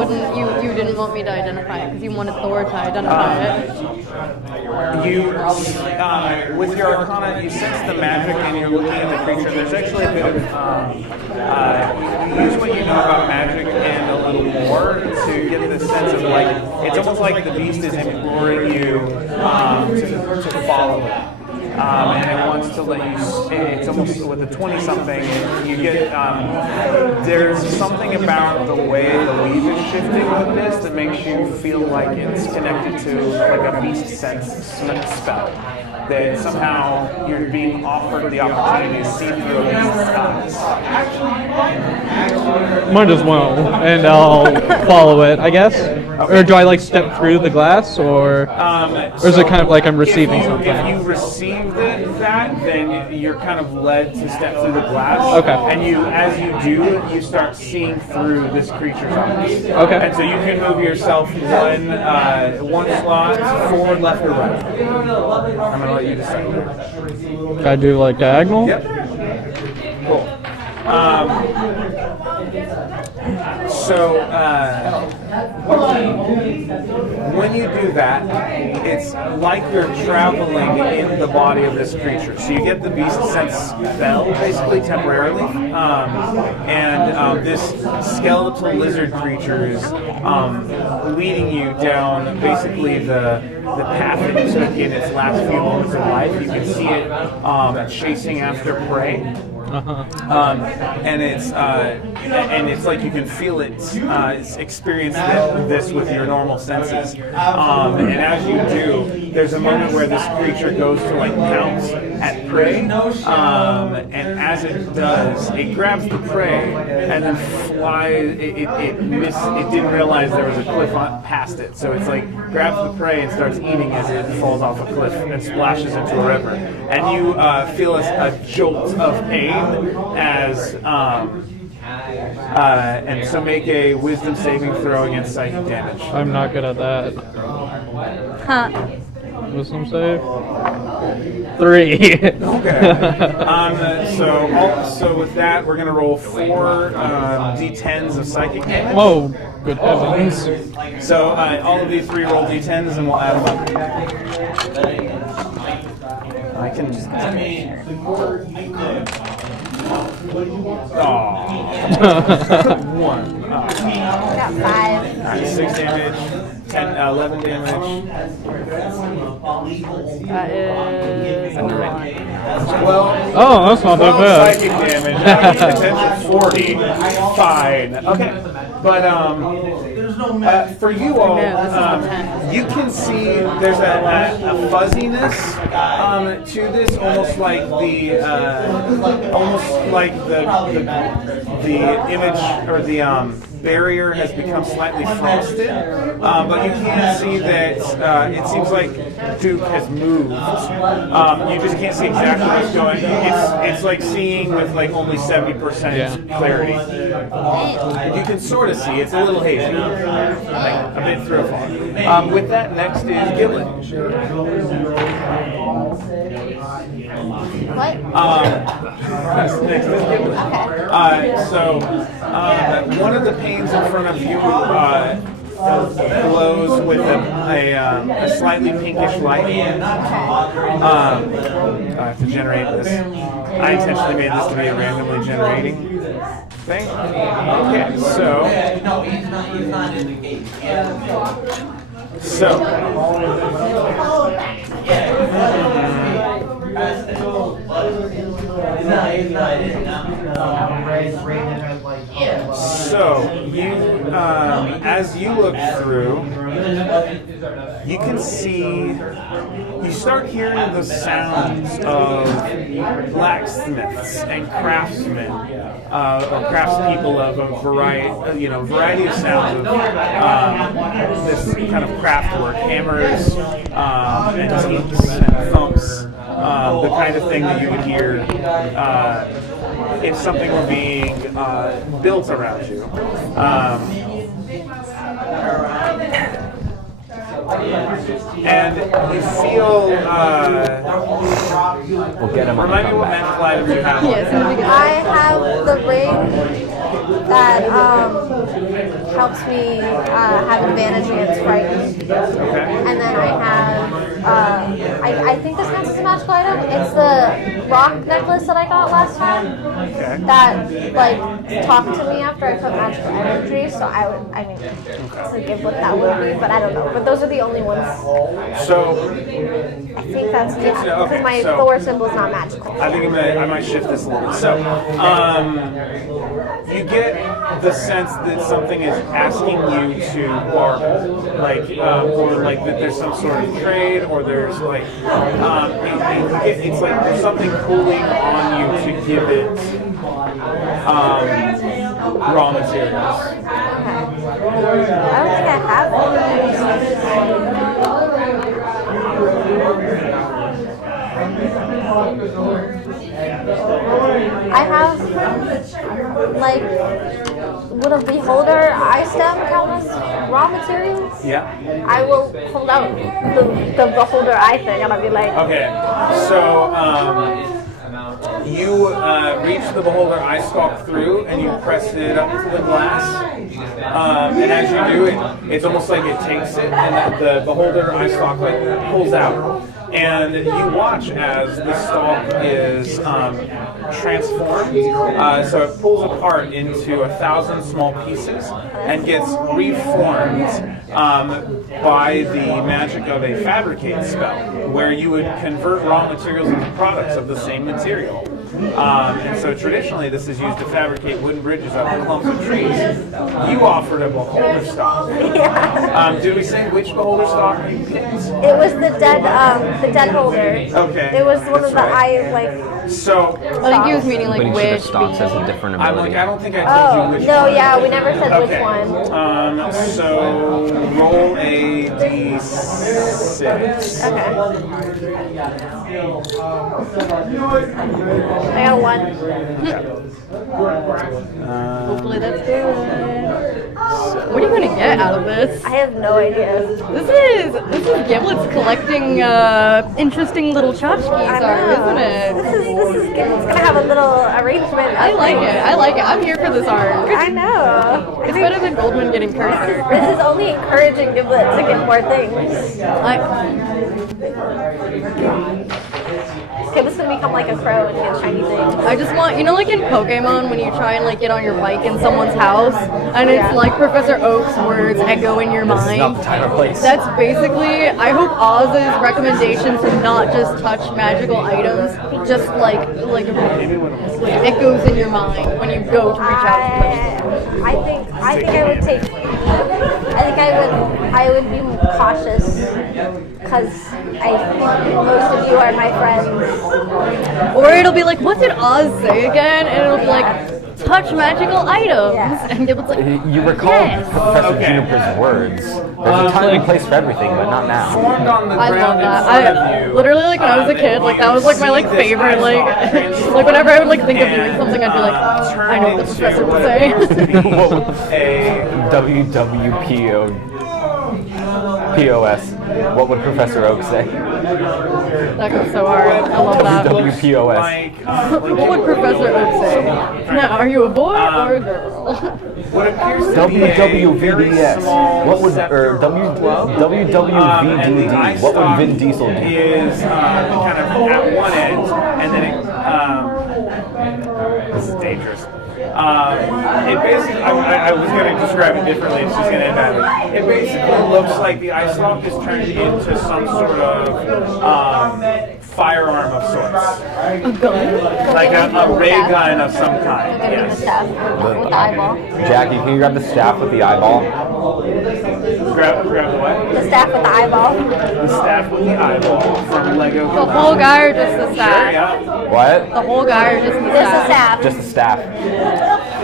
you didn't want me to identify it. Because you wanted Thor to identify it. you, with your Arcana, you sense the magic, and you're looking at the creature. There's actually a bit of you use what you know about magic and a little more to get the sense of like it's almost like the beast is imploring you to follow it. And it wants to let you. It's almost with a 20-something. You get there's something about the way the leaf is shifting with this that makes you feel like it's connected to like a beast sense spell. that somehow you're being offered the opportunity to see through these skies. Might as well, and I'll follow it, I guess. Or do I like step through the glass, or is it kind of like I'm receiving something? If you receive that, then you're kind of led to step through the glass. Okay. And as you do, you start seeing through this creature's eyes. Okay. And so you can move yourself one slot forward, left, or right. I'm gonna let you decide. Can I do like diagonal? Yep. Cool. So when you do that, it's like you're traveling in the body of this creature. So you get the beast sense spell basically temporarily, and this skeletal lizard creature is leading you down basically the path that it took in its last few moments of life. You can see it chasing after prey. And it's like you can feel it, experience this with your normal senses. And as you do, there's a moment where this creature goes to like pounce at prey, and as it does, it grabs the prey and then flies. It didn't realize there was a cliff past it, so it's like grabs the prey and starts eating as it falls off a cliff and splashes into a river. And you feel a jolt of pain as and so make a wisdom saving throw against psychic damage. I'm not good at that. Huh. Wisdom save? 3. Okay. So with that, we're gonna roll 4 d10s of psychic damage. Oh, good heavens. So all of these 3 roll d10s, and we'll add them up. I can just. One. Got 5. 6 damage. 11 damage. That is 12. Oh, that's not that 12 bad. psychic damage. Potential 40. Fine. Okay. But for you all, you can see there's a fuzziness to this, almost like the image or the barrier has become slightly frosted, but you can see that it seems like Duke has moved. You just can't see exactly what's going. It's like seeing with like only 70% clarity. You can sort of see. It's a little hazy, like a bit through a fog. With that, next is Gillen. What? Next is Gillen. So one of the panes in front of you glows with a slightly pinkish light. I have to generate this. I intentionally made this to be a randomly generating thing. Okay, so. So you, as you look through, you can see, you start hearing the sounds of blacksmiths and craftsmen, or craftspeople of a variety of sounds of this kind of craft work, hammers, and teaks and thumps, the kind of thing that you would hear if something were being built around you. And you feel, We'll get him on remind me the what comeback. magical items you have. yes, that'll be good. I have the ring that helps me have advantage against frightened. Okay. And then I have, I think this counts as a magical item. It's the rock necklace that I got last time Okay. that, like, talked to me after I put magical energy. So I mean, forgive what that would be, but I don't know. But those are the only ones. So I think that's, yeah, Okay, because my so- Thor symbol is not magical. I think I might shift this a little bit. So, you you get the sense that something is asking you to barter, like, or like that there's some sort of trade, or there's like, it's like there's something pulling on you to give it raw materials. I don't think I have I have, like, would a beholder eye stem count as raw materials? Yeah. I will hold out the beholder eye thing and I'll be like, Okay. So you reach the beholder eye stalk through, and you press it up to the glass. And as you do, it's almost like it takes it, and the beholder eye stalk like pulls out. And you watch as the stalk is transformed. So it pulls apart into 1,000 small pieces and gets reformed by the magic of a fabricate spell, where you would convert raw materials into products of the same material. And so traditionally this is used to fabricate wooden bridges out of clumps of trees. You offered a beholder stalk. yeah. Did we say which beholder stalk you picked? It was the dead holder. Okay. It was one That's of the right. eye, like, So I think he was meaning like But each of the which. stocks has a different I'm ability. like, I don't think I told oh, you which no, one. yeah, we never said Okay. which one. So roll a d6. I got a 1. Hopefully that's good. What are you gonna get out of this? I have no idea. This is Giblet's collecting interesting little tchotchkes, isn't it? It's gonna have a little arrangement. I like it. I'm here for this art. I know. It's better than Goldman getting cursed. This is only encouraging Giblet to get more things. Giblet's gonna become like a crow and get shiny things. I just want, like in Pokemon when you try and like get on your bike in someone's house and it's like Professor Oak's words echo in your This is mind. not the time or place. That's basically, I hope Oz's recommendation to not just touch magical items, just like echoes in your mind when you go to reach out to touch them. I think I would be cautious because I think most of you are my friends. Or it'll be like, what did Oz say again? And it'll be like, touch magical items. Yeah. And Giblet's like, You recall Yes. Professor Okay. Juniper's words. There's a time and place for everything, but not now. Formed on the I love ground in that. front of I you. literally, like, when I was a kid, like, that was like my like favorite, like, like whenever I would like think of doing something, I'd be like, I know what the professor would say. POS. What would Professor Oak say? That goes so hard. I love that. WPOS. What would Professor Oak say? Now, are you a boy or a girl? What appears to be a very WWVDS. small What would scepter and the WWVDD? ice What would stalk Vin Diesel do? is kind of at one end, and then this is dangerous. It basically, I was going to describe it differently, it's just going to end badly. It basically looks like the ice stalk is turned into some sort of firearm of sorts. A gun? Like a ray gun of some kind, Give me the yes. staff with the eyeball. Jackie, can you grab the staff with the eyeball? Grab the what? The staff with the eyeball. The staff with the eyeball from Lego. The whole guy or just the Sure, staff? yeah. What? The whole guy or just the Just the staff? staff. Just the staff.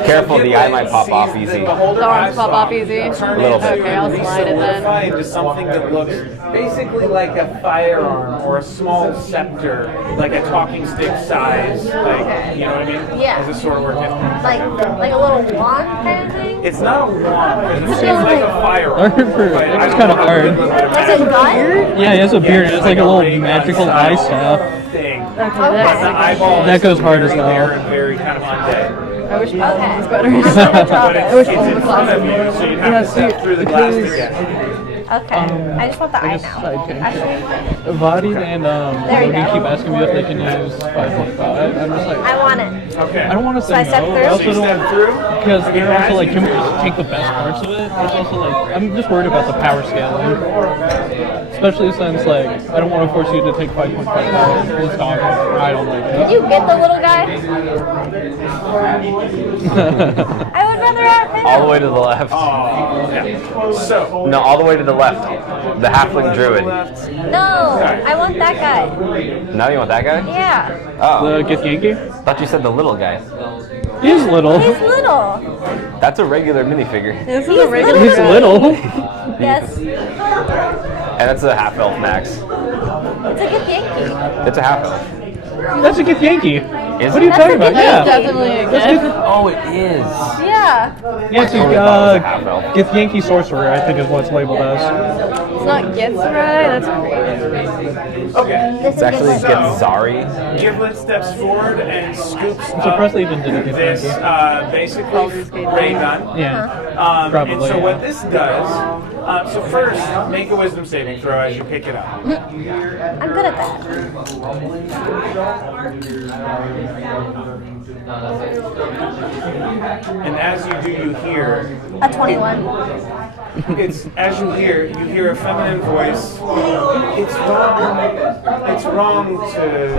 Careful, the eye might pop off easy. The arms pop off easy? A little bit. Okay, I'll slide it then. Into something that looks basically like a firearm or a small scepter, like a talking stick size, like, you know what I mean? Yeah. Does this sort of work? Like a little wand kind of thing? It's not a wand, because it's like a firearm. It's kind of hard. Is it gun? Yeah, he has a beard. It's like a little magical eye staff. Thing. Okay, The that's eyeball That goes hard as very well. bare and very kind of undead. I wish Paul Okay. was better. But I wish it's Paul in was front of awesome. you, so you have to step through the glass to get it. Okay. I just want the eye guess now. side tangent. Actually, Vadi and There you Logan go. keep asking me if they can use 5.5. I'm just like, I want it. Okay. I don't want to So I say step no. through? I So also you don't step through? because they're also like, can we just take the best parts of it? It's also like, I'm just worried about the power scaling. Especially since, like, I don't want to force you to take 5.5 hours. It's not, I don't like Did you get the little guy? I would rather have him. All the way to the left. So, No, all the way to the left. The halfling druid. No, I want that guy. Now you want that guy? Yeah. Oh, The Githyanki? thought you said the little guy. He's little. He's little. That's a regular minifigure. This is a regular. He's little. Yes. And that's a half elf max. It's a good Yankee. It's a half elf. That's a Githyanki. Is What are you it? talking about? That's Yeah. definitely a gift. Oh, it is. Yeah. Yeah, it's totally thought it was a half elf. Githyanki sorcerer, I think is what's labeled as. It's not gifts, right? That's crazy. okay. This It's actually is Githzari. Giblet steps forward and scoops I'm up surprised they even did a this Githyanki. basically ray gun. Yeah. And Probably, so yeah. what this does, so first, make a wisdom saving throw as you pick it up. I'm good at that. And as you do, you hear, A 21. it's as you hear a feminine voice. It's wrong. It's wrong to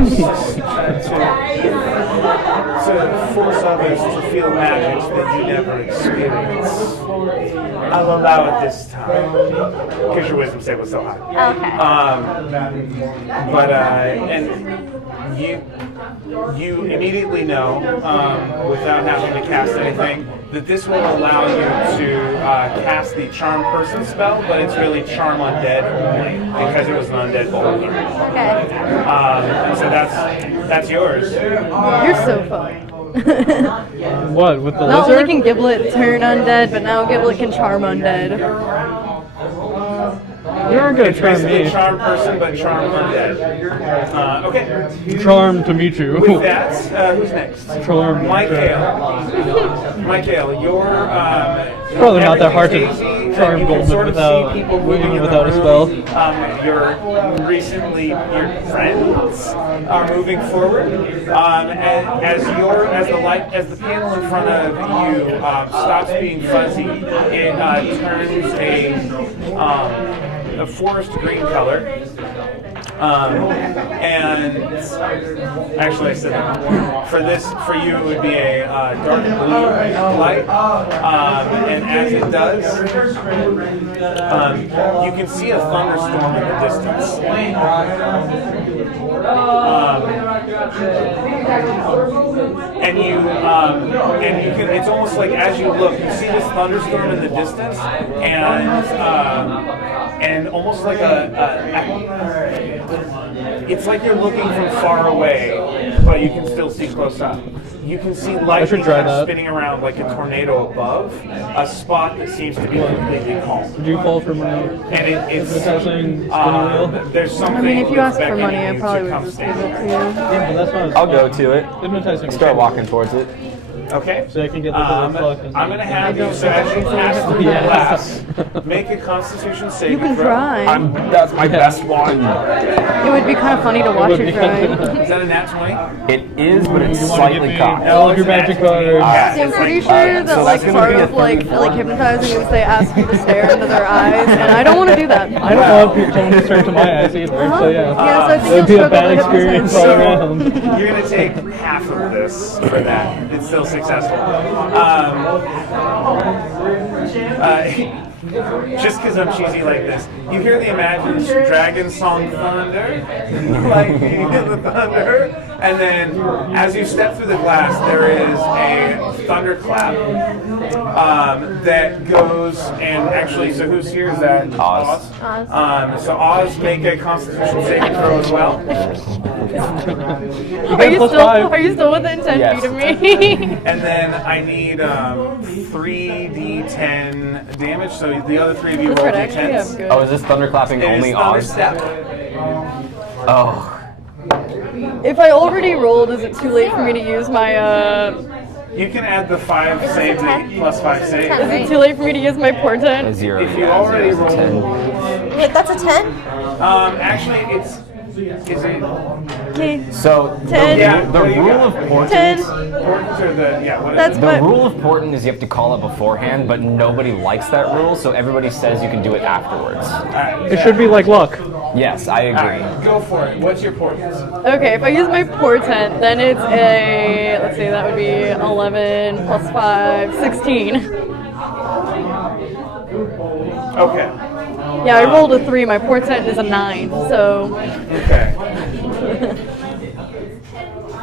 force others to feel magic that you never experience. I'll allow it this time because your wisdom save was so high. Okay. And you immediately know, without having to cast anything, that this will allow you to cast the Charm Person spell, but it's really Charm Undead only, because it was an undead bolt. Okay. And so that's yours. You're so fun. What, with the Not only lizard? can Giblet turn undead, but now Giblet can charm undead. You're gonna It's charm basically me. Charm Person, but Charm Undead. Okay. Charm to meet you. With that, who's next? Charm. Michael, you're Probably not that hard to everything's hazy, charm you can Goldman sort of without- see people moving even in without the a spell. room. Your friends are moving forward. As the panel in front of you stops being fuzzy, it turns a forest green color. And actually, I said that for you, it would be a dark blue light. And as it does, you can see a thunderstorm in the distance. And you can. It's almost like as you look, you see this thunderstorm in the distance, and almost like it's like you're looking from far away, but you can still see close up. You can see lightning try kind of that. spinning around like a tornado above a spot that seems to be completely calm. Did you fall for my And it's hypnotizing spinning wheel? there's something. I mean, if you that's asked for money, beckoning I you probably to would come just stand give it there. to you. Yeah, but that's not. I'll go to it. Hypnotizing. Start walking towards it. Okay. So I can get the little fuck. I'm going to have you, so as you pass through the Yeah. glass, make a Constitution saving You can throw. try. That's my best one. It would be kind of funny to watch you try. Is that a nat 20? It is, but it's You want to give slightly me cocked. all of your magic cards? See, I'm pretty sure that so like that's gonna part be a of like hypnotizing is they ask you to stare into their eyes, and I don't want to do that. I don't want someone to stare into my eyes either, so yeah. Yeah, so I think It would be you'll a bad struggle to experience hypnotize. all around. You're going to take half of this for that. It's still successful. Just because I'm cheesy like this, you hear the Imagine Dragon song Thunder, like you hear the thunder, and then as you step through the glass, there is a thunderclap that goes and actually. So who's here? Is that Oz. So Oz, make a Constitution saving throw as well. Are you plus still? 5. Are you still within 10 Yes. feet of me? And then I need 3d10 damage, so the other three of you This roll would actually have d10s. good. Oh, is this thunderclapping It only is Oz? Thunderstep. Oh. If I already rolled, is it too late for me to use my? You can add the 5 save, plus 5 save. Is it too late for me to use my A portent? 0. If you already Zero's a 10. Wait, that's a 10? Actually, is it? Okay. So 10. Yeah, the there you rule go. of portent 10. portent or the what is That's it? The what. rule of portent is you have to call it beforehand, but nobody likes that rule, so everybody says you can do it afterwards. It should be like luck. Yes, I agree. Alright, go for it. What's your portent? Okay, if I use my portent, then it's a, let's see, that would be 11 plus 5, 16. Okay. Yeah, I rolled a 3, my portent is a 9, so. Okay.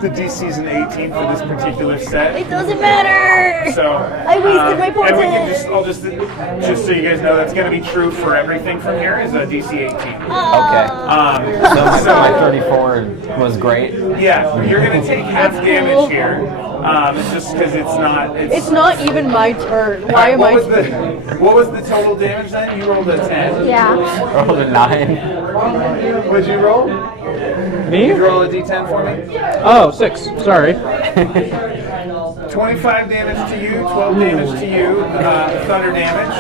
The DC is an 18 for this particular set. It doesn't matter! So I wasted my And we can portent! I'll just so you guys know that's going to be true for everything from here is a DC 18. Okay. So my 34 was great. Yeah, you're going to take half damage here. Just because It's not even my turn. Why am I? What was the total damage then? You rolled a 10. Yeah. Rolled a 9. What'd you roll? Me? Did you roll a d10 for me? Oh, 6. Sorry. 25 damage to you, 12 damage to you, thunder damage.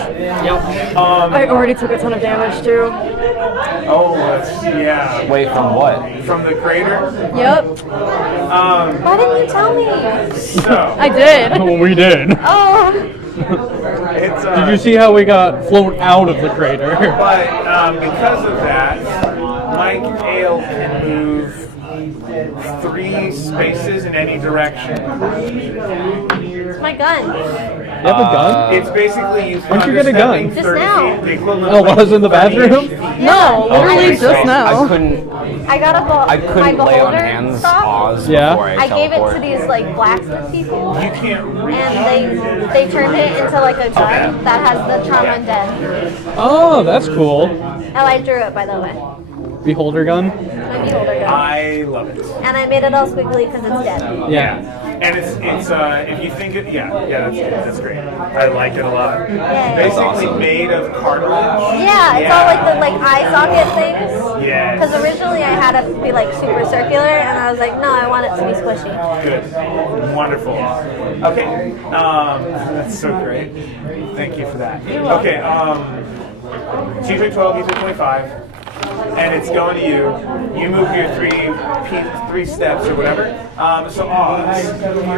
Yep. I already took a ton of damage too. Yeah. Wait, from what? From the crater. Yep, Why didn't you tell me? So, I did. Oh, we did. Oh. it's, Did you see how we got flown out of the crater? but because of that, Mike Ale can move 3 spaces in any direction. It's my gun. You have a gun? It's basically you. When'd you get a gun? Just now. The equivalent Oh, of like was in the 30 bathroom? No, literally So just now. I couldn't I got I my couldn't lay on beholder hands stock. Oz Yeah. before I I gave it teleport. to these like blacksmith people, You can't reach. and they turned it into like a gun that has the charm undead. Oh, that's cool. Oh, I drew it by the way. Beholder gun? My beholder gun. I love it. And I made it all squiggly because it's dead. Yeah. And it's if you think it, that's great. I like it a lot. Yeah. Basically awesome. made of cartilage. Yeah, it's all like the eye socket things. Yes. Because originally I had it be like super circular, and I was like, no, I want it to be squishy. Good. Wonderful. Okay. That's so great. Thank you for that. Okay. So you took 12, you took 25. And it's going to you. You move your three steps or whatever. So Oz.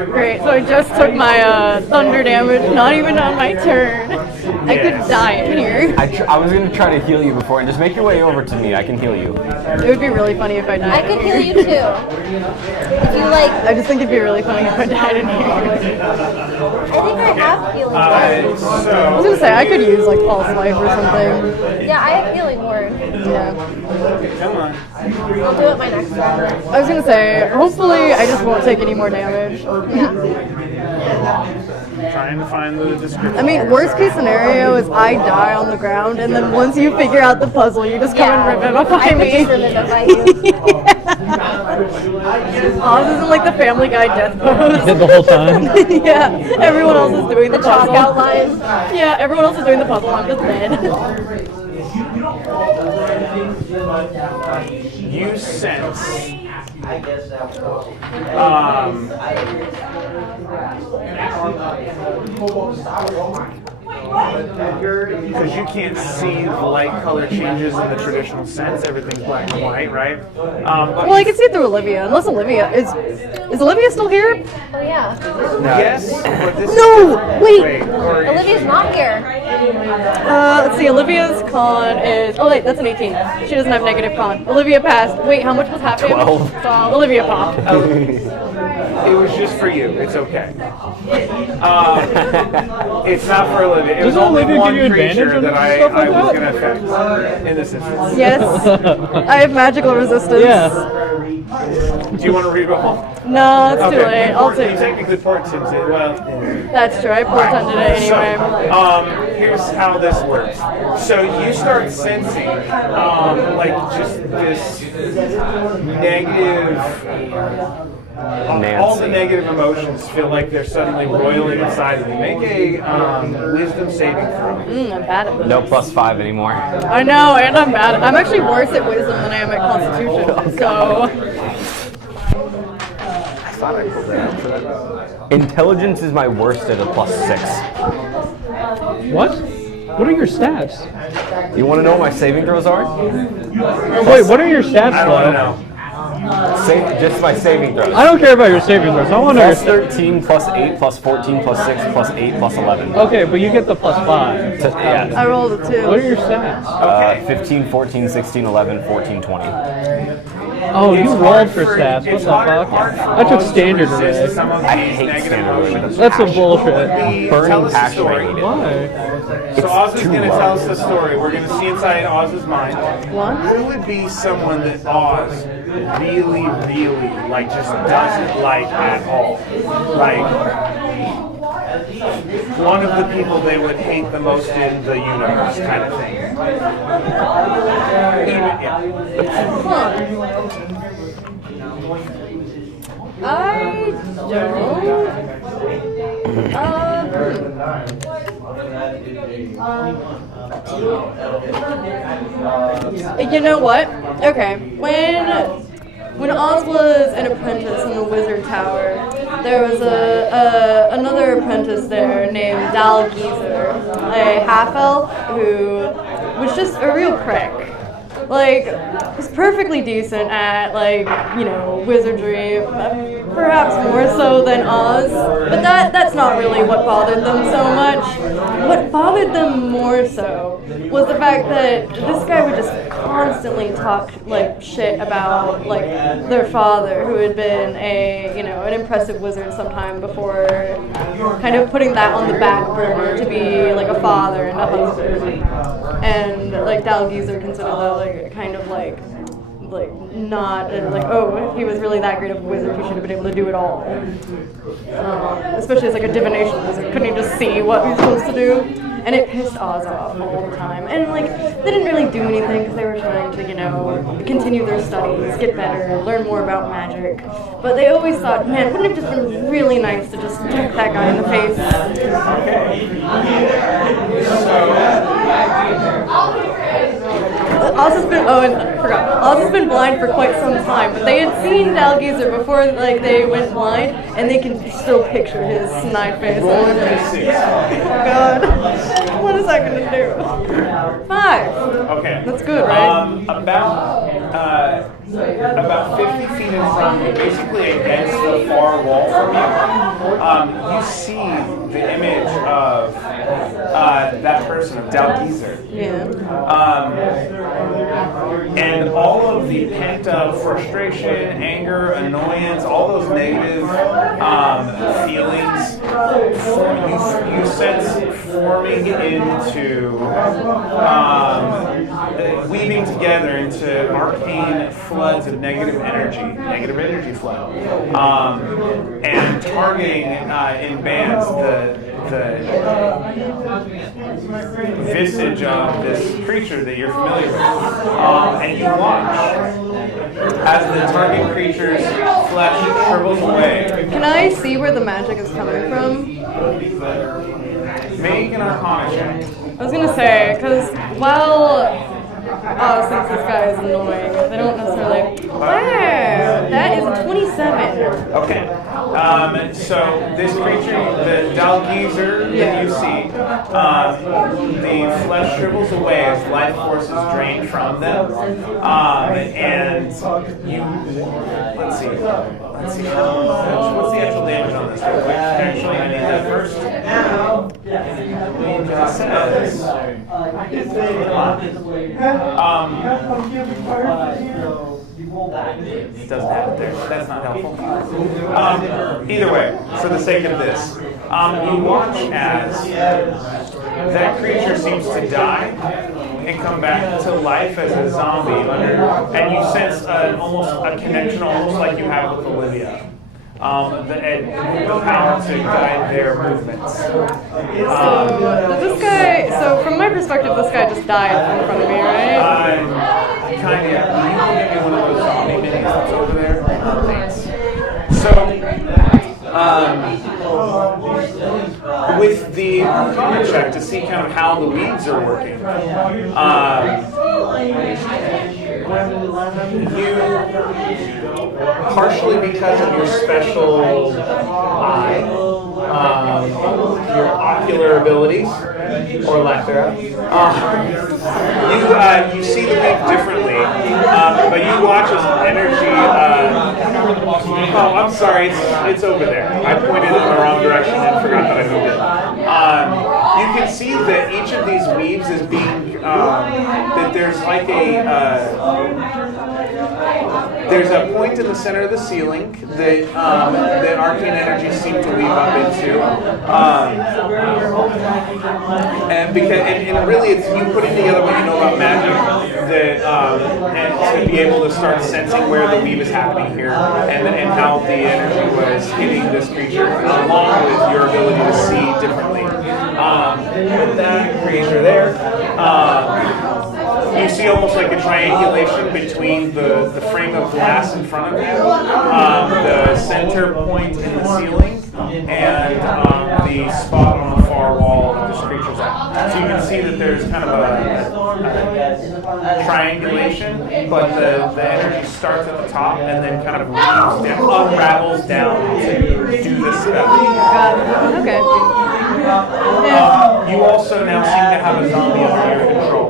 Great, so I just took my thunder damage, not even on my turn. I could Yes. die in here. I was gonna try to heal you before, and just make your way over to me. I can heal you. It would be really funny if I died. I could heal you too. If you like, I just think it'd be really funny if I died in here. I think I have healing word. I was So gonna say, I could use like false life or something. Yeah, I have healing word. Yeah. come on. I'll do it my next round. I was gonna say, hopefully I just won't take any more damage. Trying to find the description. I mean, worst case scenario is I die on the ground, and then once you figure out the puzzle, you just come and revivify I could me. just revivify you. Oz isn't like the Family Guy death pose. Did the whole time. Yeah, everyone else is doing the Chalk puzzle. outline. Yeah, everyone else is doing the puzzle. I'm just dead. You sense. Because you can't see the light color changes in the traditional sense, everything's black and white, right? Well, I can see it through Olivia, unless Olivia is Olivia still here? Oh yeah. Yes, but this No, wait. or Olivia's not here. Let's see. Olivia's con is. Oh wait, that's an 18. She doesn't have negative con. Olivia passed. Wait, how much was half damage? 12. Olivia popped. it was just for you. It's okay. It's not for Olivia. It was Doesn't only Olivia one give you advantage creature on that I stuff like was that? going to affect in this instance. Yes, I have magical resistance. Yeah. Do you want to reroll? No, it's too late. I'll You take it. technically portented it. Well, That's true. I portended it anyway. So, here's how this works. So you start sensing, like just this negative. All the negative emotions feel like they're suddenly roiling inside of you. Make a wisdom saving throw. I'm bad at this. No +5 anymore. I know, and I'm bad. I'm actually worse at wisdom than I am at constitution. So Intelligence is my worst at a +6. What? What are your stats? You want to know what my saving throws are? Wait, what are your stats, I don't want to though? know. Just by saving throws. I don't care about your saving throws. I want to know Plus your 13, plus 8, plus 14, plus 6, plus 8, plus 11. Okay, but you get the +5. Yeah. I rolled a 2. What are your stats? 15, 14, 16, 11, 14, 20. Oh, you rolled for stats. What the fuck? I took standard array. Some of I these hate negative standard array. emotions. That's some bullshit. Burning Tell us the passion, I story. hate it. Why? So Oz is too going to low. tell us the story. We're going to see inside Oz's mind. One? Who would be someone that Oz really, really, like, just doesn't like at all? Like, one of the people they would hate the most in the universe, kind of thing. Yeah. I don't. You know what? Okay, when Oz was an apprentice in the Wizard Tower, there was another apprentice there named Dal Geezer, a half-elf who was just a real prick. Like, was perfectly decent at, like, you know, wizardry, perhaps more so than Oz, but that's not really what bothered them so much. What bothered them more so was the fact that this guy would just constantly talk, like, shit about, like, their father, who had been an impressive wizard sometime before, kind of putting that on the back burner to be, like, a father and a husband. And, like, Dal Geezer considered that, like, kind of like not like, oh, if he was really that great of a wizard, he should have been able to do it all. Especially as like a divination wizard, couldn't he just see what he was supposed to do? And it pissed Oz off all the time. And like, they didn't really do anything because they were trying to, you know, continue their studies, get better, learn more about magic. But they always thought, man, wouldn't it have just been really nice to just kick that guy in the face? Oz has been, Oz has been blind for quite some time, but they had seen Dal Geezer before, like, they went blind, and they can still picture his snide face. Oh god. What is that gonna do? 5. Okay. That's good, right? About 50 feet in front of you, basically against the far wall from you, you see the image of that person, of Dal Geezer. Yeah. And all of the pent-up frustration, anger, annoyance, all those negative feelings, you sense forming into, weaving together into arcane floods of negative energy flow, and targeting in bands the visage of this creature that you're familiar with. And you watch as the target creature's flesh shrivels away. Can I see where the magic is coming from? Make an Arcana check. I was gonna say, because while since this guy is annoying, they don't necessarily. Wow, that is a 27. Okay. So this creature, the Dal Geezer that you see, the flesh shrivels away as life force is drained from them, and you. Let's see. What's the actual damage on this? Real quick. Actually, I need that first. It doesn't have it there. That's not helpful. Either way, for the sake of this, you watch as that creature seems to die and come back to life as a zombie, and you sense almost a connection, almost like you have with Olivia. The power to guide their movements. So from my perspective, this guy just died in front of me, right? Kind of. You can give me one of those zombie minis that's over there. Thanks. So, with the Arcana check to see kind of how the weeds are working, you, partially because of your special eye, your ocular abilities, or lack thereof, you see the weed differently But you watch as energy. Oh, I'm sorry. It's over there. I pointed in the wrong direction and forgot that I moved it. You can see that each of these weaves is being that there's like there's a point in the center of the ceiling that that arcane energies seem to weave up into, and really it's you putting together what you know about magic that and to be able to start sensing where the weave is happening here and how the energy was hitting this creature, along with your ability to see differently. With that creature there. You see almost like a triangulation between the frame of glass in front of you, the center point in the ceiling, and the spot on the far wall of this creature's eye. So you can see that there's kind of a triangulation, but the energy starts at the top and then kind of weaves down, unravels down to do this spell. Okay. You also now seem to have a zombie under your control.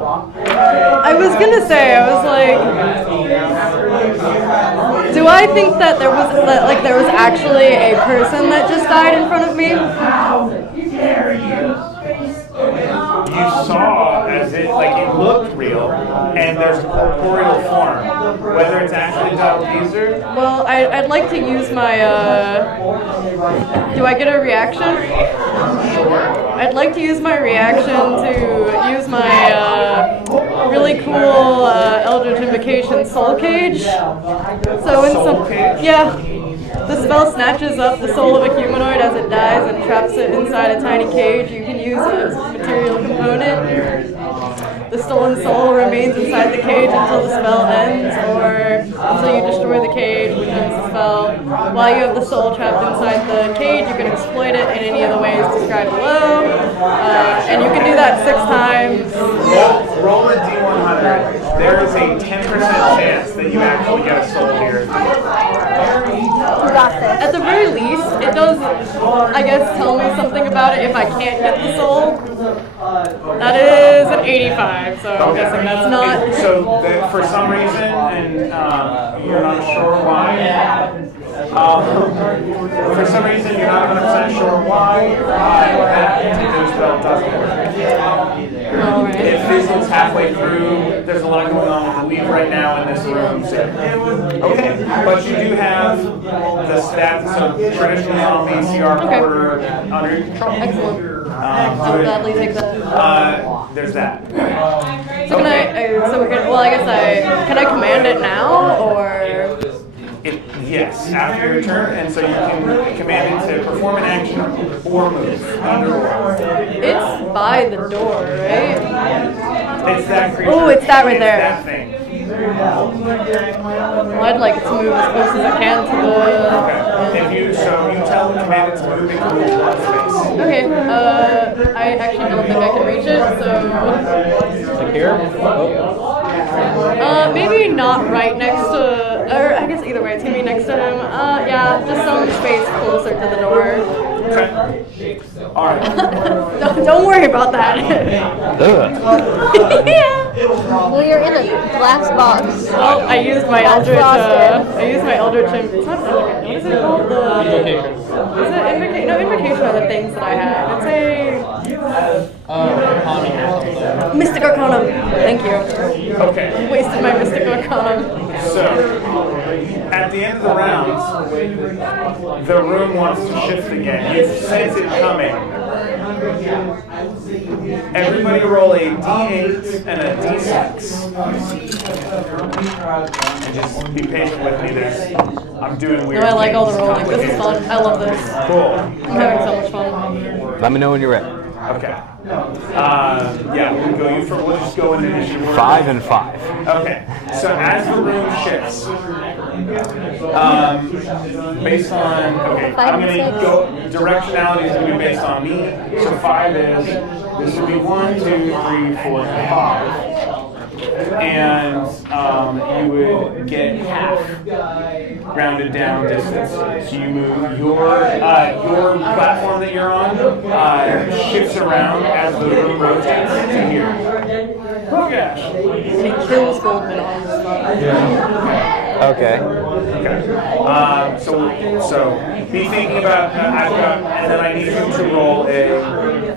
I was gonna say, I was like, do I think that there was actually a person that just died in front of me? You saw as it looked real, and there's a corporeal form. Whether it's actually Dalgeezer. Well, I'd like to use my. Do I get a reaction? I'd like to use my reaction to use my really cool Eldritch Invocation Soul Cage. So in some, yeah, the spell snatches up the soul of a humanoid as it dies and traps it inside a tiny cage. You can use it as a material component. The stolen soul remains inside the cage until the spell ends, or until you destroy the cage, which ends the spell. While you have the soul trapped inside the cage, you can exploit it in any of the ways described below, and you can do that 6 times. Roll a D100. There is a 10% chance that you actually get a soul here. At the very least, it does, I guess, tell me something about it if I can't get the soul. That is an 85, so I'm guessing that's not. So for some reason, and you're not sure why, for some reason you're not 100% sure why, that particular spell doesn't work. It fizzles halfway through. There's a lot going on with the weave right now in this room. So, okay, but you do have the stats, so traditional zombie, CR quarter under your control. Excellent. I'll gladly take that. There's that. So can can I command it now, or? Yes, after your turn, and so you can command it to perform an action or move. It's by the door, right? It's that creature. Oh, it's that right there. That thing. Well, I'd like it to move as close as I can to the. Okay. If you tell the command it to move, it can move one space. Okay. I actually don't think I can reach it, so. Like here? Maybe not right next to, or I guess either way, it's gonna be next to him. Yeah, just some space closer to the door. Okay. All right. Don't worry about that. Yeah. Well, you're in a glass box. Well, I used my Eldritch. It's not Eldritch. What is it called? Invocation. Is it Invocation? No, Invocation are the things that I have. It's a Mystic Arcanum. Thank you. Okay. Wasted my Mystic Arcanum. So, at the end of the round, the room wants to shift again. You sense it coming. Everybody roll a D8 and a D6. And just be patient with me. I'm doing weird No, I like all the things. rolling. This is fun. I love this. Cool. I'm having so much fun. Let me know when you're ready. Okay. Yeah, we'll just go into initiative. 5 and 5. Okay. So as the room shifts, based on I'm gonna go. Directionality is gonna be based on me. So 5 is this would be 1, 2, 3, 4, 5. And you would get half rounded down distance. So you move your platform that you're on shifts around as the room rotates to here. Oh gosh. And it kills Goldman on the spot. Okay. Okay. So be thinking about I've got, and then I need you to roll a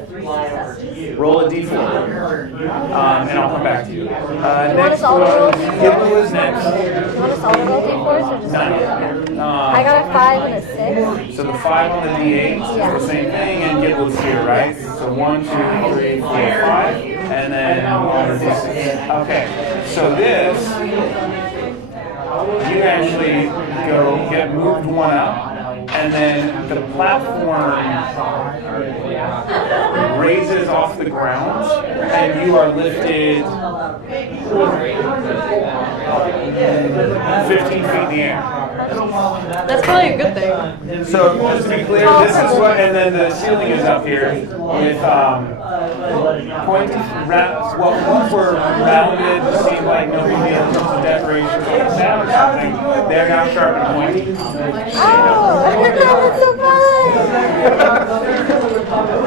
d4, and I'll come back to you. want Next us all to roll was d4s? Gibble is next. You want us all to roll d4s or just Nine. I got a 5 and a 6. So the 5 on the d8 Yeah. is the same thing, and Gibble's here, right? So 1, 2, 3, 4, 5, and then 1 or d6. Okay. So this, you actually get moved one up. And then the platform raises off the ground, and you are lifted 15 feet in the air. That's probably a good thing. So just to be clear, this is what, and then the ceiling is up here with pointy rounds. Well, ones were rounded to seem like no big deal in terms of decorations like that or something. They're now sharp and pointy. Oh, that's so fun!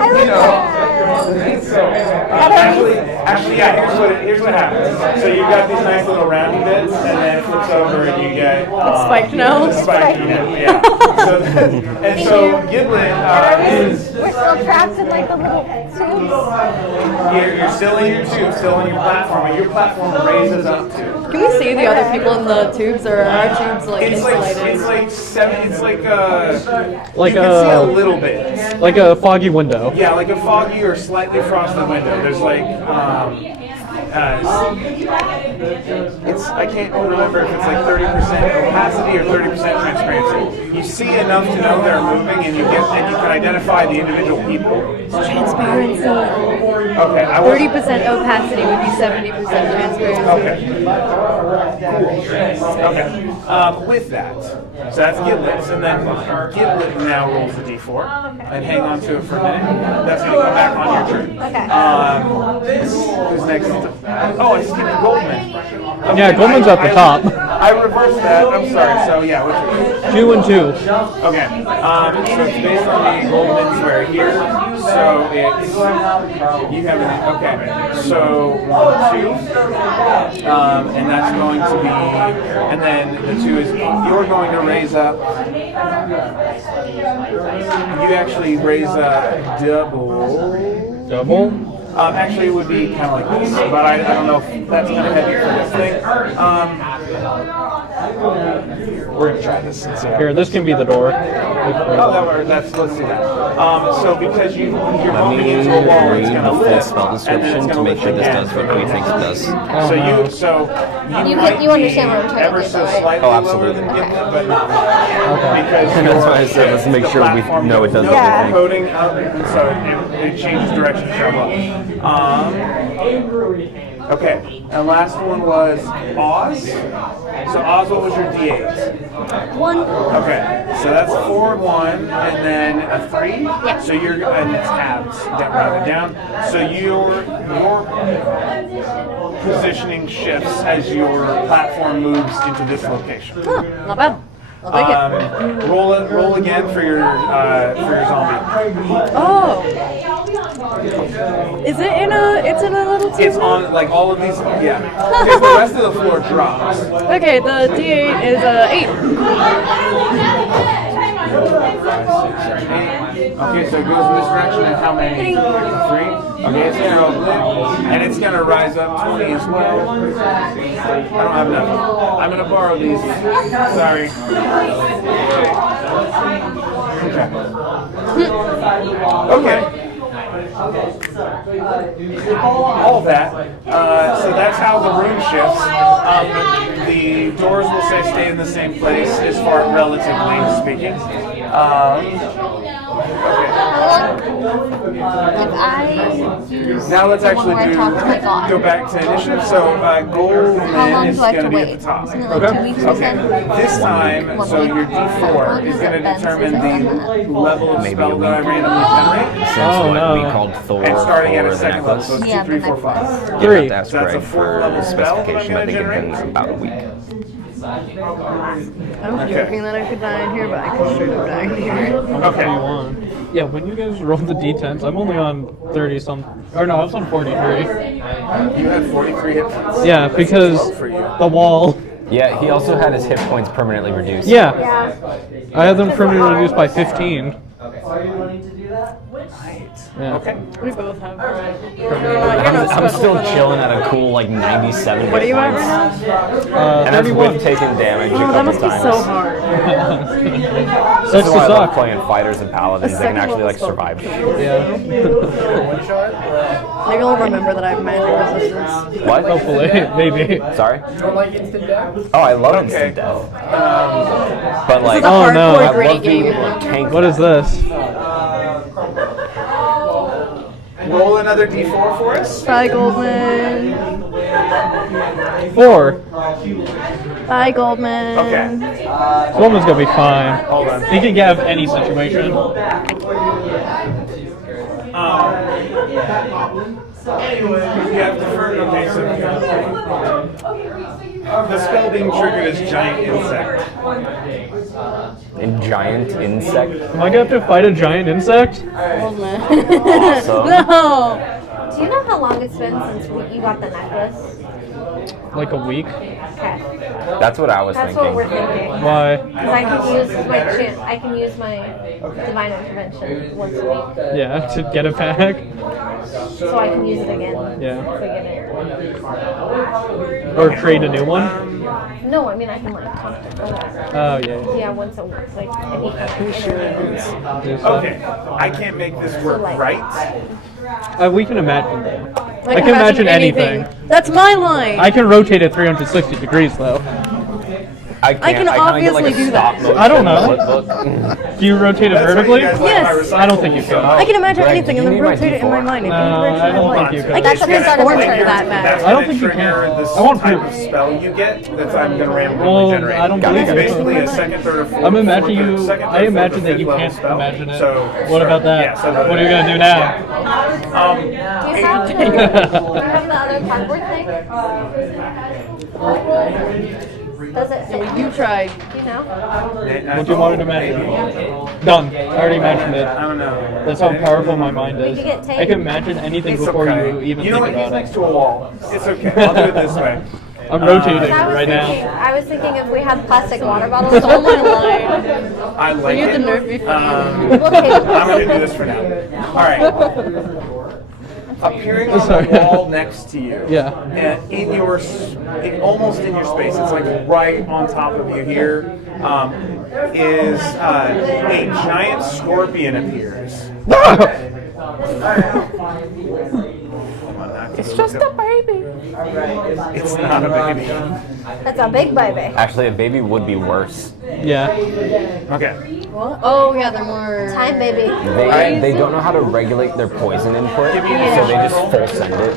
I love that. Actually, yeah. Here's what happens. So you've got these nice little roundy bits, and then it flips over, and you get Spiked nose. Spiked nose, yeah. So Giblet is. We're still trapped in like the little tubes. You're still in your tube, still on your platform, and your platform raises up too. Can we see the other people in the tubes, or are our tubes like insulated? It's like seven. It's like Like you can see a little bit. Like a foggy window. Yeah, like a foggy or slightly frosted window. There's like it's I can't remember if it's like 30% opacity or 30% transparency. You see enough to know they're moving, and you can identify the individual people. Transparency. Okay, 30% opacity would be 70% transparency. Okay. With that, so that's Giblets, and then Giblet now rolls the d4, and hang on to it for a minute. That's going to come back on your turn. Okay. Who's next? Oh, I skipped Goldman. Yeah, Goldman's at the top. I reversed that. I'm sorry. So yeah, which is 2 and 2. okay. So it's based on the Goldman's where here. So it's you have an okay. So 1, 2, and that's going to be, and then the 2 is you're going to raise up. You actually raise a double. Double? Actually, it would be kind of like this, but I don't know if that's kind of heavy for this thing. We're gonna try this. Here, this can be the door. Let's see that. So because you're bumping into a wall, it's gonna full lift, spell and then description it's to gonna make sure lift this again. does what we think it does. You might understand be what I'm trying to ever do, so though, right? slightly Oh, lower absolutely. than Giblet, but not because And that's why I said let's make the sure we platform know it does goes what we think. coding up, so it changes direction to show up. Okay, and last one was Oz. So Oz, what was your D8? 1. Okay, so that's 4, 1, and then a 3. Yeah. So you're and it's tabs rounded down. So your positioning shifts as your platform moves into this location. Huh, not bad. I'll take it. Roll again for your zombie. Oh. Is it in a? It's in a little tube. It's on like all of these. Yeah, because the rest of the floor drops. Okay, the D8 is 8. Okay, so it goes in this direction, and how many? 3? Okay, it's gonna go blue, and it's gonna rise up 20 as well. I don't have enough. I'm gonna borrow these. Sorry. Okay. All that. So that's how the room shifts. The doors will stay in the same place as far relatively speaking. If I use Now let's actually I talk to my boss. go back to initiative. So Goldman is do I have going to to be wait? at the top. Isn't it like 2 weeks or Okay. something? This time, so your D4 is going to determine the level of Maybe spell a that I week. randomly generate. Since Oh, what no. we called Thor And starting at for a the second level, necklace. so it's Yeah, 2, 3, the 4, necklace. 5. You'll have 3. to ask So that's a Greg 4th for level the spell that I'm specification. I going to think it generate. depends about a week. I'm joking that I could die in here, but I could straight up die in here. Okay. Yeah, when you guys roll the d10s, I'm only on 30 some. Or no, I was on 43. You had 43 hit points. Yeah, because That's for you. the wall. Yeah, he also had his hit points permanently reduced. Yeah, Yeah. I had them permanently reduced by 15. Yeah. Okay. We both have. I'm still chilling at a cool like 97. What are you at hit right points. now? And that's 31. with taking damage a Oh, couple that must be times. so hard. Sucks That's to why I love suck. playing fighters and paladins. A They can second actually like level survive shit. Yeah. Maybe I'll remember that I have magic resistance. What? Hopefully, maybe. Sorry? Oh, I love instant death. But like, This is a hardcore no. I gritty love being game able now. to tank. What is this? Roll another d4 for us. Bye, Goldman. 4. Bye, Goldman. Okay. Goldman's gonna be fine. Hold on. He can get out of any situation. You have to first. Okay, so the spell being triggered is giant insect. A giant insect. Am I gonna have to fight a giant insect? Goldman. Awesome. No. Do you know how long it's been since you got the necklace? Like a week? Okay. That's what I was That's what we're thinking. thinking. Why? Because I can use my divine intervention once a week, Yeah, to get it back. so I can use it again. Yeah. If we get it. Or create a new one. No, I mean I can like talk to her. Oh yeah. Yeah, once a week, like if he intervenes. Do stuff. Okay. I can't make this work right. We can imagine that. I I can imagine anything. That's my line. I can rotate it 360 degrees though. I can can obviously do that. I don't know. Do you rotate it That's what you vertically? guys like Yes. my I don't think you can. I can imagine Greg, anything do and you then need my rotate it in my D4? mind. If No, you direction I of don't light. think you can. I That's can what I'm transform saying. into that That's bad. I don't gonna think you trigger can. this I want type proof. of spell you get that I'm going to randomly Well, generate. I don't It's believe it. basically a second, third, or fourth. I'm imagining fourth, you. second, I third, imagine fourth, that you fifth level can't spell. imagine it. So What about that? Yeah, so What are you gonna do now? Do you have the other cardboard thing? Does it fit? You tried. Do you know? What do you want to imagine? Done. I already imagined it. I don't know. That's how powerful my mind is. you get tape? I can imagine anything It's before okay. you even You know think what? He's about next it. to a wall. It's okay. I'll do it this way. I'm rotating right I was thinking if we had plastic water bottles. That's all my line. I like You it. had the nerve before. I'm We'll take it. going to do this for now. All right. Appearing on Sorry. the wall next to you. Yeah. In your, almost in your space, it's like right on top of you here, is a giant scorpion appears. It's just a baby. It's not a baby. It's a big baby. Actually, a baby would be worse. Yeah. Okay. Oh yeah, they're more. Time baby. They don't know how to regulate their poison input, so they just full send it.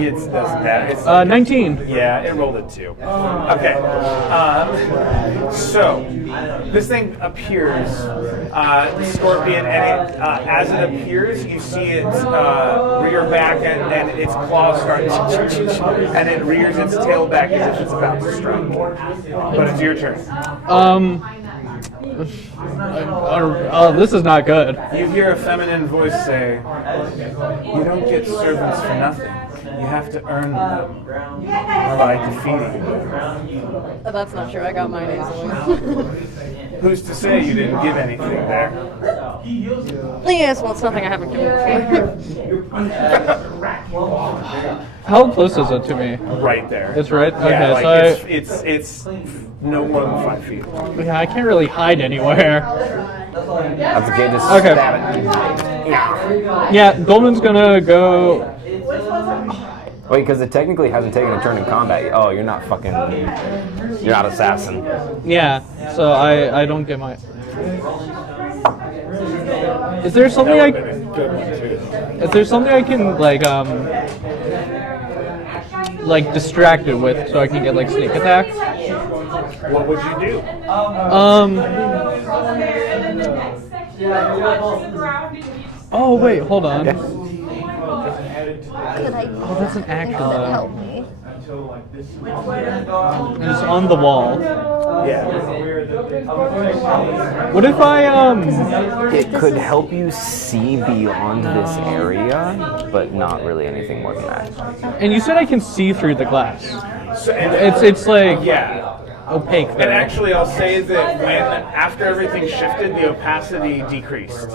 It doesn't matter. It's 19. Yeah, it rolled a 2. Okay. So, this thing appears, scorpion, and it, as it appears, you see it rear back, and its claws start, and it rears its tail back as if it's about to strike. But it's your turn. This is not good. You hear a feminine voice say, "You don't get servants for nothing. You have to earn them by defeating them." Oh, that's not true. I got mine easily. Who's to say you didn't give anything there? Yes, well, it's nothing I haven't given before. How close is it to me? Right there. It's right? Okay, Yeah, so like it's no more than 5 feet. yeah, I can't really hide anywhere. That's okay, just Okay. stab it. Yeah, Goldman's gonna go. Wait, because it technically hasn't taken a turn in combat. Oh, you're not fucking. You're not assassin. Yeah, so I don't get my. Is there something I? Is there something I can like distract it with so I can get like sneak attack? What would you do? Oh wait, hold on. Could I? Oh, that's an action Does it help though. me? And it's on the wall. Yeah. What if I It could help you see beyond this area, but not really anything more than that. And you said I can see through the glass. So, and, It's like yeah. opaque And there. actually, I'll say that after everything shifted, the opacity decreased,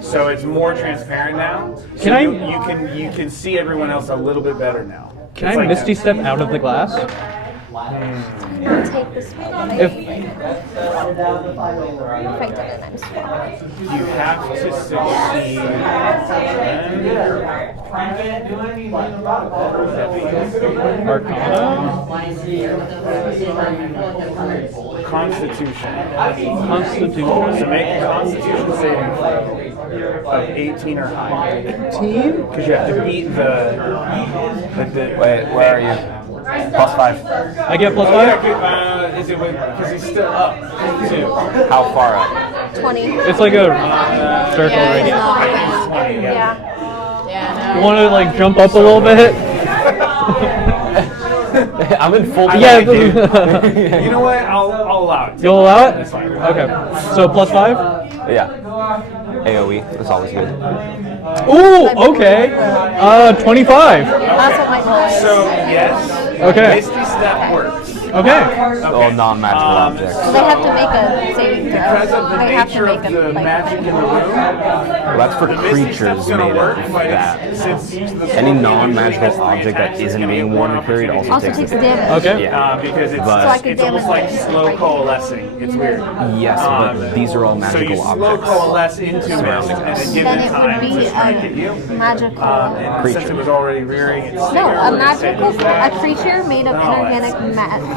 so it's more transparent now. So Can I- you can see everyone else a little bit better now. Can It's I like misty step out of the glass? Take this one. If If I didn't, I'm sorry. You have to succeed. Arcana, Constitution. Constitution. So make a Constitution saving throw of 18 or higher. 18. Because you have to beat the Wait, where are you? +5. I get +5. Is it because he's still up too? How far up? 20. It's like a circle Yeah, radius. I think it's 20. Yeah. Yeah. Yeah, You want to like jump up a little bit? I'm in full. Yeah. You know what? I'll allow it. You'll allow it? That's fine. Okay. So +5. Yeah. AOE. That's always good. Ooh. Okay. 25. That's what my goal is. So yes. Okay. Misty Step works. Okay. All non-magical objects. So they have to make a saving throw. Because of the They have to nature make of a the magic in the room, Well, that's for the Misty creatures Step's gonna made work, of but that. since the Any sword non-magical usually has three object that attacks, it's isn't gonna be being one worn in a period opportunity. also Also takes takes the damage. Okay. Yeah. Because it's, But- So I could it's almost damage like it slow right coalescing. It's weird. Yes, but these are all So magical you slow objects. coalesce into mist and then give Then it it would time be to strike at you. magical. And since Creature. it was already rearing its No, stinger, a we're gonna say magical, it's that. a creature made of inorganic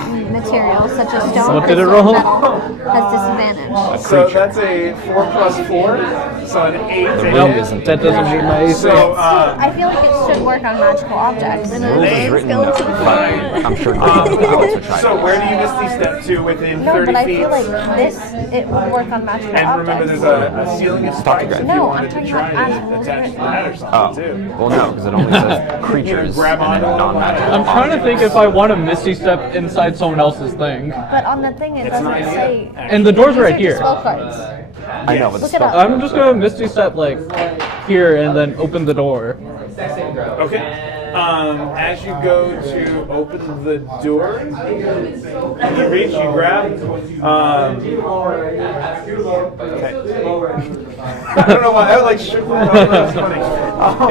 materials such as stone, What did it crystal, roll? and metal has disadvantage. So that's a 4 plus 4, so an 8. Nope. That doesn't meet my AC. So, I feel like it should work on magical objects. The rules is written, but I'm sure Greg would try. so where do you Misty Step to within No, 30 but I feet? feel like this, it would work on magical And remember, objects. there's a ceiling of spikes if you No, I'm wanted to talking try about to as- attach to that or Oh, something too. well, no, because it only says creatures grab and then onto non-magical. I'm trying to think if I want to misty step inside someone else's thing. But on the thing, it doesn't not say. And the door's right These are just here. spell cards. I know, but the Look it spell. up. I'm just gonna misty step like here and then open the door. Okay. As you go to open the door, you reach, you grab. Okay. I don't know why. I like shook my head. That's funny.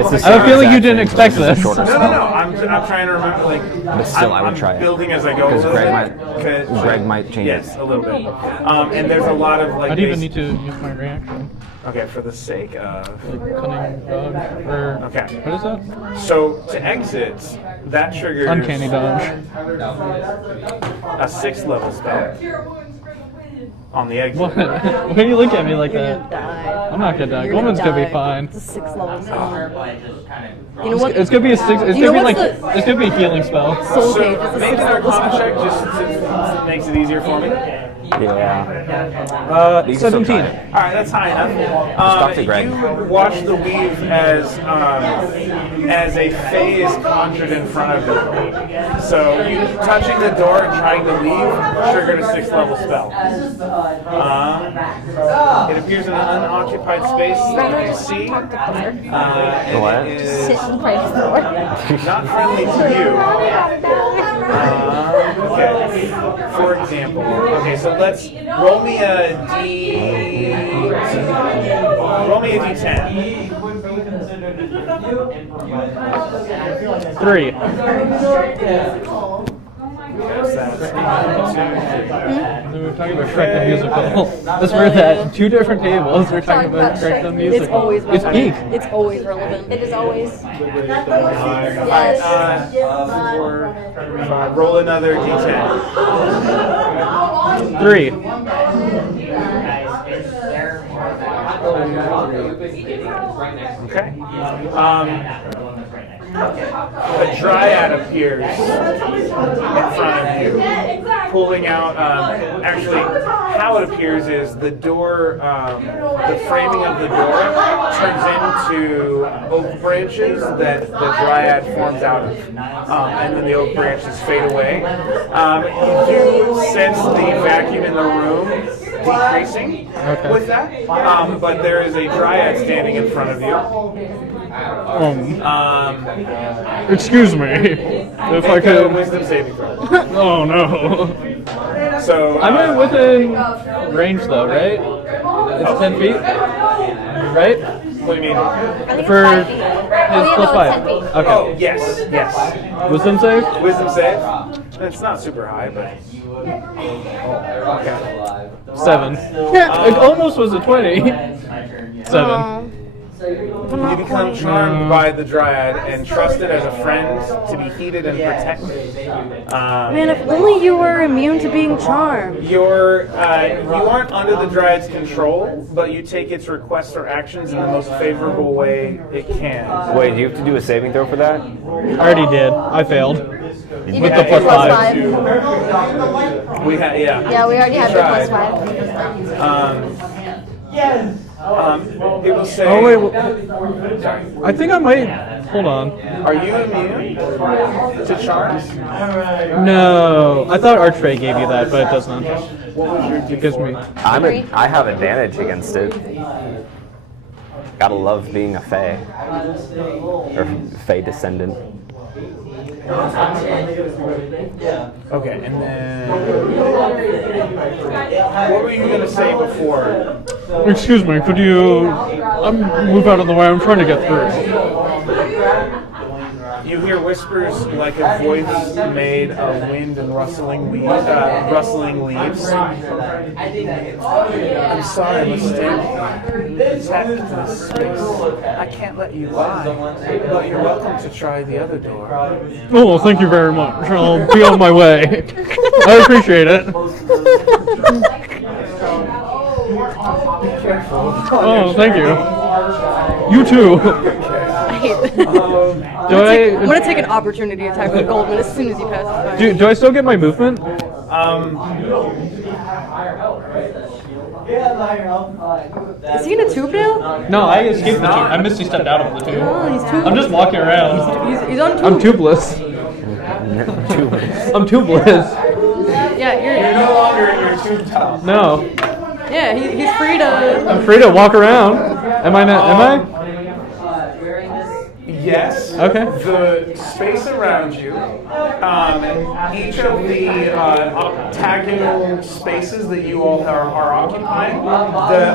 It's the I have a same feeling you exact didn't thing, expect just a this. shorter No, spell. no, no. I'm trying to remember. Like, But still, I would I'm try it. building as I go. a Because little Greg bit, might- 'cause- Greg might change Yes, it. a little bit. And there's a lot of like. I don't even need to use my reaction. Okay, for the sake of. Like cunning dodge or Okay. what is that? So to exit, that triggers Uncanny dodge. a 6th level spell on the exit. What? Why do you look at me like that? die. I'm not gonna die. Woman's gonna be fine. It's a 6th level spell. You know what? It's gonna be a 6. It's You gonna know be like what's it's gonna be a healing spell. Soul So Cage. It's a make 6th an level Arcana spell. check just to, makes it easier for me. Yeah. 17. All right, that's high enough. talk to Greg. You watch the weave as a fae is conjured in front of you. So you touching the door and trying to leave triggered a 6th level spell. It appears in an unoccupied space that you can see. And What? it Sit is and pray for the Lord. not friendly to you. Okay. For example, okay, so let's roll me a D10. 3. We were talking about Shrek the Musical. Let's we're at 2 different tables. We're talking about Shrek the Musical. It's always It's relevant. peak. It's always relevant. It is always. Roll another D10. 3. Okay. A dryad appears in front of you. pulling out. Actually, how it appears is the door, the framing of the door turns into oak branches that the dryad forms out of, and then the oak branches fade away. You sense the vacuum in the room decreasing with that, but there is a dryad standing in front of you. Excuse me, if I Make a could. wisdom saving throw. Oh no. So I'm within range though, right? It's 10 feet, right? what do you mean? I think it's For 5 feet. his plus no, 5. it's 10 feet. Oh Okay. yes. Wisdom save? Wisdom save. It's not super high, but okay. 7. It almost was a 20. 7. You become charmed by the dryad and trusted as a friend to be heeded and protected. Man, if only you were immune to being charmed. You aren't under the dryad's control, but you take its requests or actions in the most favorable way it can. Wait, do you have to do a saving throw for that? I already did. I failed. You With did the plus plus 5. 5. We had Yeah, we already had the plus tried. 5. It will say. Oh wait, Sorry. I think I might. Hold on. Are you immune to charms? No, I thought Archray gave you that, but it does not. It gives me. I have advantage against it. Gotta love being a Fae. Or Fae descendant. Okay, and then what were you gonna say before? Excuse me, could you move out of the way? I'm trying to get through. You hear whispers like a voice made of wind and rustling leaves. I'm sorry, I must stand protect this space. I can't let you lie, but you're welcome to try the other door. Oh, thank you very much. I'll be on my way. I appreciate it. Oh, thank you. You too. I'm gonna take an opportunity attack with Goldman as soon as he passes by. Do I still get my movement? Is he in a tube now? No, I escaped the tube. I Misty stepped out of the tube. Oh, he's tube. I'm just walking around. He's on tube. I'm tubeless. I'm tubeless. Yeah, You're no longer in your tube top. No, yeah, he's free to. I'm free to walk around. Am I not? Am I? Yes. Okay. The space around you, each of the octagonal spaces that you all are occupying, the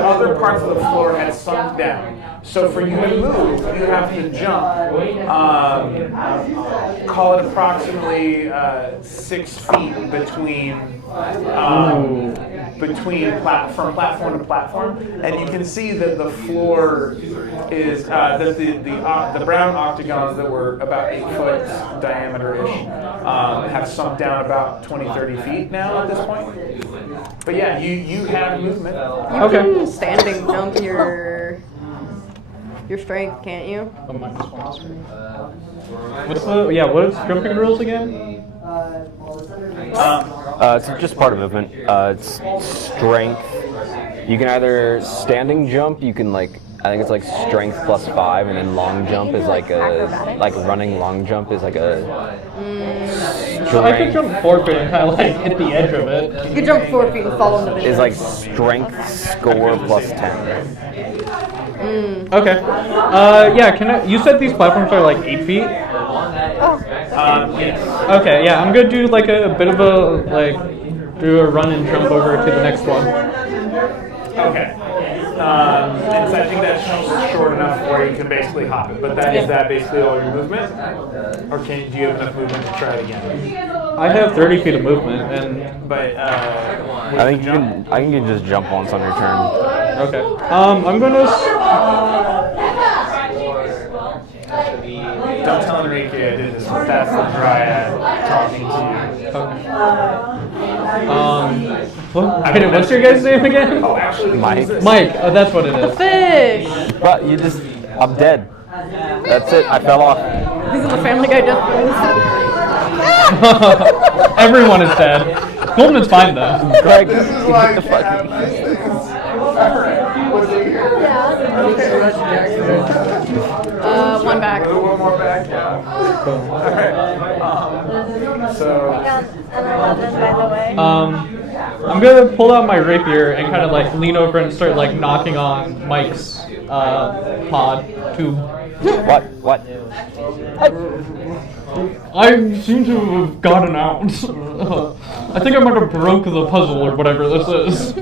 other parts of the floor had sunk down. So for you to move, you have to jump. Call it approximately 6 feet from platform to platform, and you can see that the floor is that the brown octagons that were about 8 foot diameter-ish have sunk down about 20-30 feet now at this point. But yeah, you have movement. You can standing jump your strength, can't you? What's the what is jumping rules again? It's just part of movement. It's strength. You can either standing jump, you can I think it's strength plus 5, and then long jump is running long jump is a I could jump 4 feet and kind of hit the edge of it. You could jump 4 feet and fall into the is strength score plus 10. Okay. Can I? You said these platforms are 8 feet. Yes. Okay. Yeah, I'm gonna do a bit of a do a run and jump over to the next one. Okay. And so I think that's short enough where you can basically hop. But is that basically all your movement? Or do you have enough movement to try it again? I have 30 feet of movement, and I think you can just jump once on your turn. okay. I'm gonna. Don't tell Enrique I did this. That's the dryad talking to you. What's your guys' name again? Oh, actually, Mike. Mike. Oh, that's what it is. fish. But I'm dead. That's it. I fell off. These are the Family Guy death. Everyone is dead. Goldman's fine though. Greg, This is why you have these things. Alright, was it here? One back. One more back, yeah. Alright. So, An 11, by the way. I'm gonna pull out my rapier and kind of like lean over and start like knocking on Mike's pod tube. what? I seem to have gotten out. I think I might have broke the puzzle or whatever this is.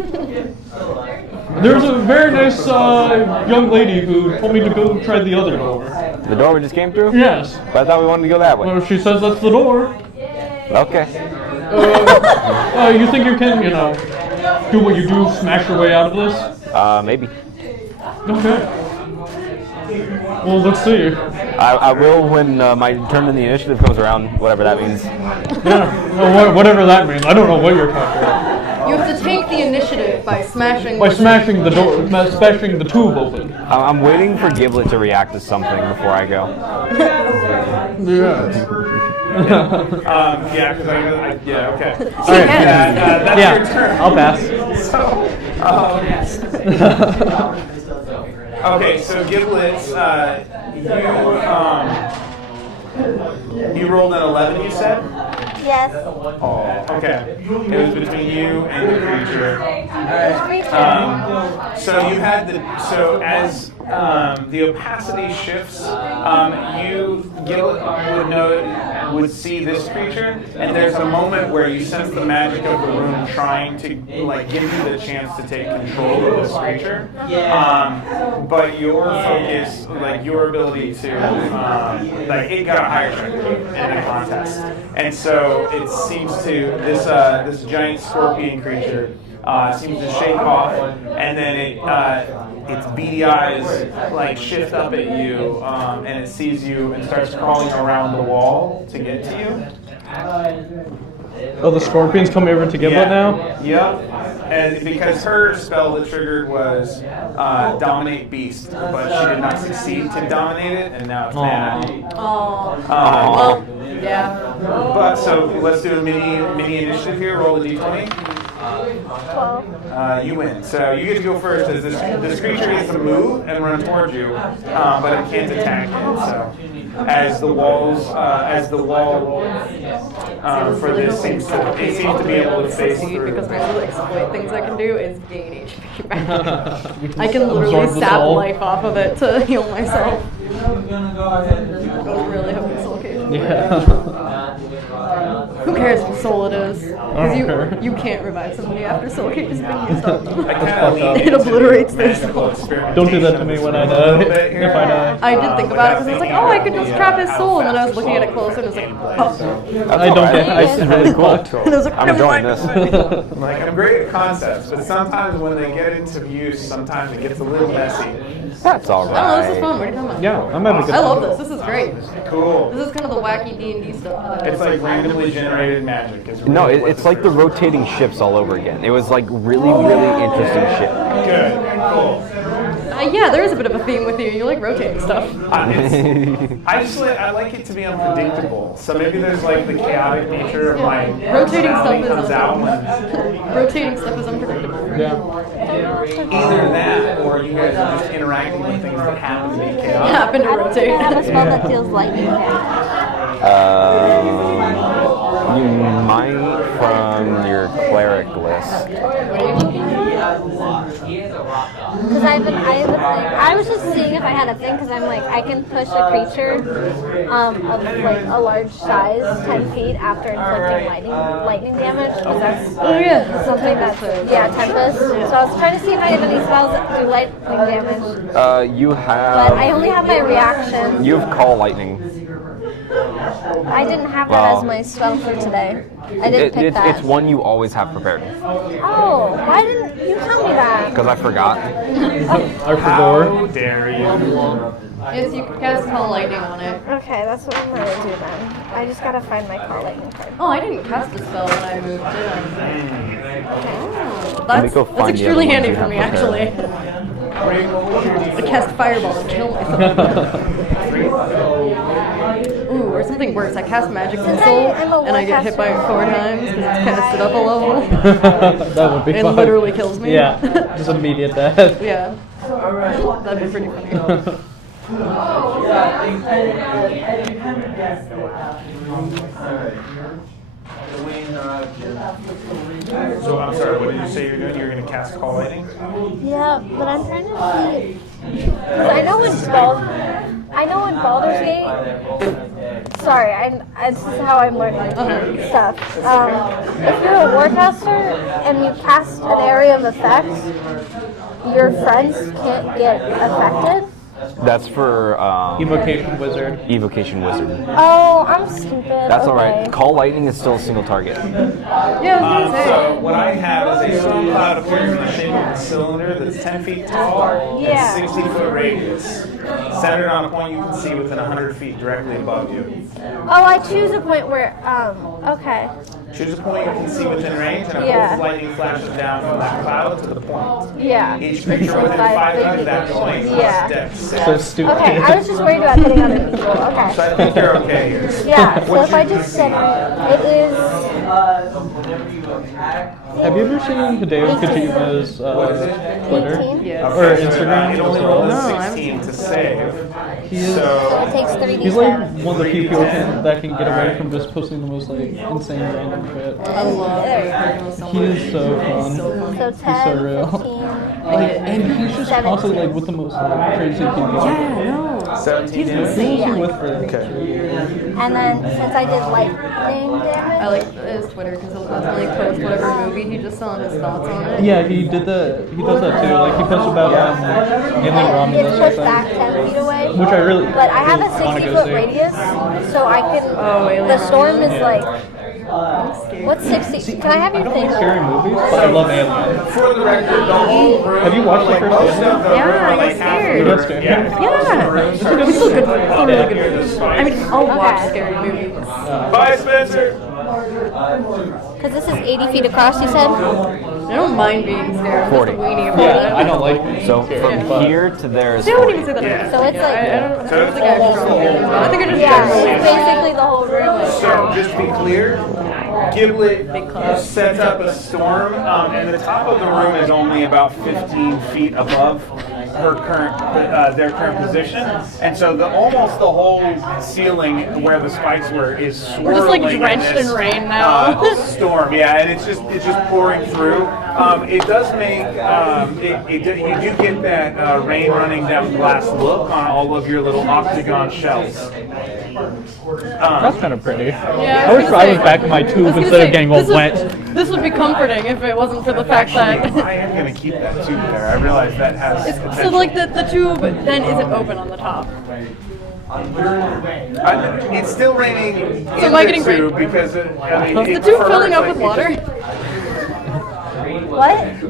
There's a very nice young lady who told me to go try the other door. The door we just came through? Yes. But I thought we wanted to go that way. Well, she says that's the door. Okay. You think you can, do what you do, smash your way out of this? Maybe. Okay. Well, let's see. I will when my turn in the initiative comes around, whatever that means. Yeah, well, whatever that means. I don't know what you're talking about. You have to take the initiative by smashing. By smashing the door, smashing the tube open. I'm waiting for Giblet to react to something before I go. Yes. yeah, because yeah, okay. All right. That's your turn. I'll pass. Okay, so Giblets, you rolled an 11, you said? Yes. Okay. It was between you and the creature. So you had so as the opacity shifts, you would see this creature, and there's a moment where you sense the magic of the room trying to give you the chance to take control of this creature. But your focus, your ability to, it got a higher strength in the contest, and so it seems to this giant scorpion creature seems to shake off, and then its beady eyes shift up at you, and it sees you and starts crawling around the wall to get to you. Oh, the scorpions come over to Giblet now? Yep. And because her spell that triggered was Dominate Beast, but she did not succeed to dominate it, and now it's mana. Well, yeah. But so let's do a mini initiative here. Roll the d20. 12. You win. So you get to go first. As this creature gets to move and run towards you, but it can't attack it. So as the wall for this seems to be able to face through. Because one of the exploit things I can do is gain HP back. I can literally Absorb the sap soul. life off of it to heal myself. I was really hoping soul cage. Yeah. Who cares what soul it is? I Because don't care. you can't revive somebody after soul cage has been used up. I kind of lean It obliterates their magical soul. experimentation Don't do that to me when I a little die. bit here. If I die. I did think about it because I was like, oh, I could just trap his soul, and then I was looking at it closer and I was like, oh. I don't get. This is really cool. And I was like, I'm enjoying this. I'm great at concepts, but sometimes when they get into use, sometimes it gets a little messy. That's all I don't know, this is right. fun. What are you talking about? Yeah, I'm having a good I time. love this. This is great. Cool. This is kind of the wacky D&D stuff. that I It's like randomly generated magic. Is No, really what it's like the is. rotating ships all over again. It was like really interesting shit. Good. Cool. Yeah, there is a bit of a theme with you. You like rotating stuff. I like it to be unpredictable. So maybe there's the chaotic nature of my Rotating stuff personality is comes out when Rotating stuff is unpredictable. Yeah. either that or you guys are just interacting with things that happen to be chaotic. Happen to I don't think I have a rotate. spell that deals lightning. You might from your cleric list. Because I have a thing. I was just seeing if I had a thing because I'm like, I can push a creature of a large size 10 feet after inflicting lightning damage. Because that's something that's, Tempest. So I was trying to see if I have any spells that do lightning damage. You But I have. only have my reaction. You have call lightning. I didn't have that Well, as my spell for today. I didn't pick that. It's one you always have prepared. Oh, why didn't you tell me that? Because I forgot. I How forgot. dare you? Yes, you can cast Call Lightning on it. Okay, that's what I'm gonna do then. I just gotta find my call lightning card. Oh, I didn't cast the spell when I moved in. Oh, Let me that's go find the extremely other ones handy you for have me, prepared. actually. I cast Fireball and kill myself. ooh, or something worse. I cast Magic Since Missile, I'm a and I get hit by it 4 times because it's casted up a level. That would be It fun. literally kills me. Yeah, just immediate death. Yeah. That'd be pretty funny. So I'm sorry, what did you say you're doing? You're going to cast Call Lightning? Yeah, but I'm trying to see. Because I know in Baldur's Gate. Sorry, this is how I'm learning stuff. If you're a warcaster and you cast an area of effects, your friends can't get affected. That's for Evocation Wizard. Evocation Wizard. Oh, I'm stupid. That's okay. alright. Call Lightning is still a single target. Yeah, I was gonna say. So what I have is a storm cloud appears in the shape of a cylinder that's 10 feet tall Yeah. and 60-foot radius, centered on a point you can see within 100 feet directly above you. Oh, I choose a point where, okay. Choose a point you can see within range, and a bolt Yeah. of lightning flashes down from that cloud to the point. Yeah. Each creature within 5 feet of that point Yeah. is dex So save. stupid. Okay, I was just worried about hitting other people. So Okay. I think you're okay here. Yeah, so if I just said it is. Have you ever seen Hideo Kojima's Twitter 18? Yeah. or Instagram It as only rolled well? a 16 to save. He is, So it takes 3d10. he's like one of the few people that can get away from just posting the most like insane random shit. I love Hideo so He much. is so fun. So 10, so real. 15, And he's just constantly like with the most like, crazy people. Yeah, no. 17 damage. Especially with the and then since I did lightning damage, I like his Twitter because he'll constantly post whatever movie he just saw and his thoughts on it. yeah, he does that too. Like he posts about Alien Romulus it's or pushed something. back 10 feet away. Which I really But I have a wanna go 60-foot see. radius, so I can. Oh, Alien the storm is Romulus. like. What's 60? Can I have I your don't thing? like scary movies, but I love Alien. For the record, the whole room. Have you watched the like, first most Alien? of the room Yeah, are, I like, got half scared. You got scared? Yeah. Yeah. It's still good. It's still really good movies. I mean, I'll watch Okay. scary movies. Bye, Spencer. Because this is 80 feet across, you said? I don't mind being scared. I'm 40. just a weenie about Yeah, it. I don't like So from here to there is See, I wouldn't 40. even say that. So it's like. I don't think I have strong feelings about it. I think I just Yeah, generally it's basically the whole room. So, just to be clear, Giblet sets up a storm, and the top of the room is only about 15 feet above their current position, and so almost the whole ceiling where the spikes were is swirling. We're just like in drenched this, in rain now. Storm, yeah, and it's just pouring through. It does make you do get that rain running down glass look on all of your little octagon shells. That's kind of pretty. Yeah, I wish I was back in my tube instead of getting all wet. This would be comforting if it wasn't for the fact that. I am going to keep that tube there. I realize that has So potential. like the tube then isn't open on the top. It's still raining in am I the getting tube rain? because Is the tube filling up with water? What?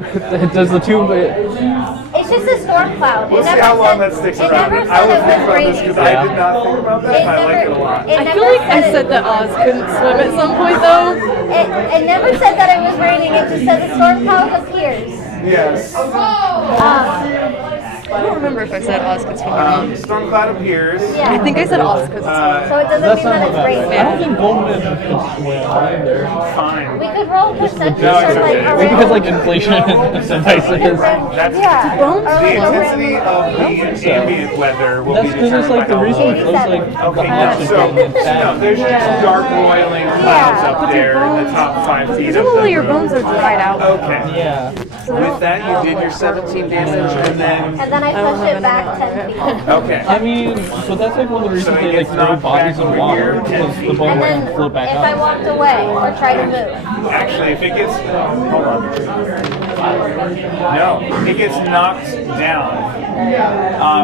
Does the tube? It's just a storm cloud. We'll see how long that sticks It around. never I said will it think was about this raining. because I did not think about that. And I like it a lot. It I never feel like I said said that Oz couldn't swim at some point though. It never said that it was raining. It just said the storm cloud appears. Yes. I don't remember if I said Oz could swim or not. Storm cloud appears. Yeah. I think I said Oz could swim. So it doesn't That's mean not that it's bad. raining. I don't think Goldman can swim either. Fine. We could roll percentage That's or like okay. a Maybe because random- like inflation devices. That's Yeah. Bones? Or the like a intensity random- of the ambient weather will That's be because it's determined like by the how reason long. it feels like the Okay, no, oxygen so and fat. there's just dark roiling clouds up there in the top 5 feet of the Presumably your room. bones are dried out. Okay. Yeah. With that, you did your 17 damage, and then And then I don't push have it back any 10 feet. okay. I mean, but that's like one of the reasons So it they like gets throw knocked bodies back in over water here, because the 10 bone And will then float back if I up. walked away or tried to move. Actually, if it gets hold on, no, it gets knocked down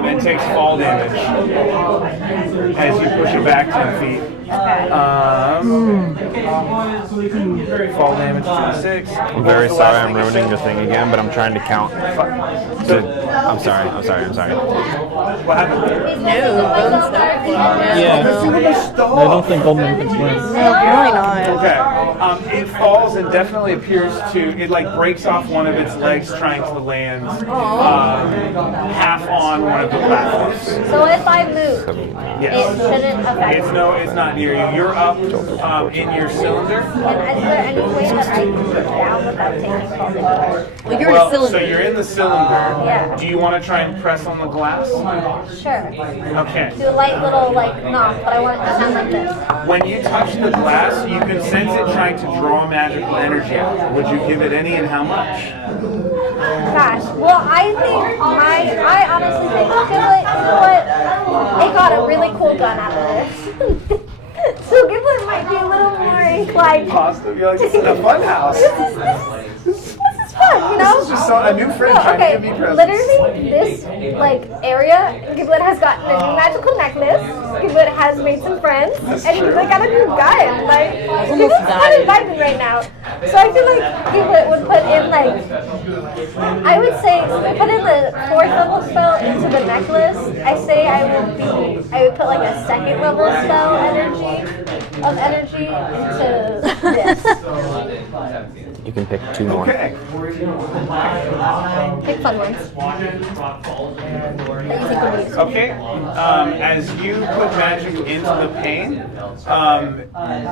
and takes fall damage as you push it back 10 feet. Fall damage 26. I'm very sorry I'm ruining the thing again, but I'm trying to count. I'm sorry. What happened? Yeah. I don't think Goldman can swim. No, really not. Okay. It falls and definitely appears to, it like breaks off one of its legs trying to land half on one of the platforms. So if I move, Yes. it shouldn't affect me. It's not near you. You're up in your cylinder. And is there any way that I can get down without taking fall damage? Well, you're in a So cylinder. you're in the cylinder. Yeah. Do you want to try and press on the glass? Sure. Okay. Do a light little like knock, but I want it to sound like this. When you touch the glass, you can sense it trying to draw magical energy out. Would you give it any and how much? Gosh. Well, I honestly think, you know what? It got a really cool gun out of this. So Giblet might be a little more inclined. Positive. You're like, this is a fun house. This is fun, you know? This is just a new friend No, trying okay. to give me presents. Literally, this like area, Giblet has gotten a new magical necklace. Giblet has made some friends, and he's like got a new gun. Like he's kind of vibing right now. So I feel like Giblet would put in like, I would say, put in the 4th level spell into the necklace. I say I would put like a 2nd level spell energy into this. You can pick 2 more. Okay. Pick fun ones that you think would be useful. Okay. As you put magic into the pane,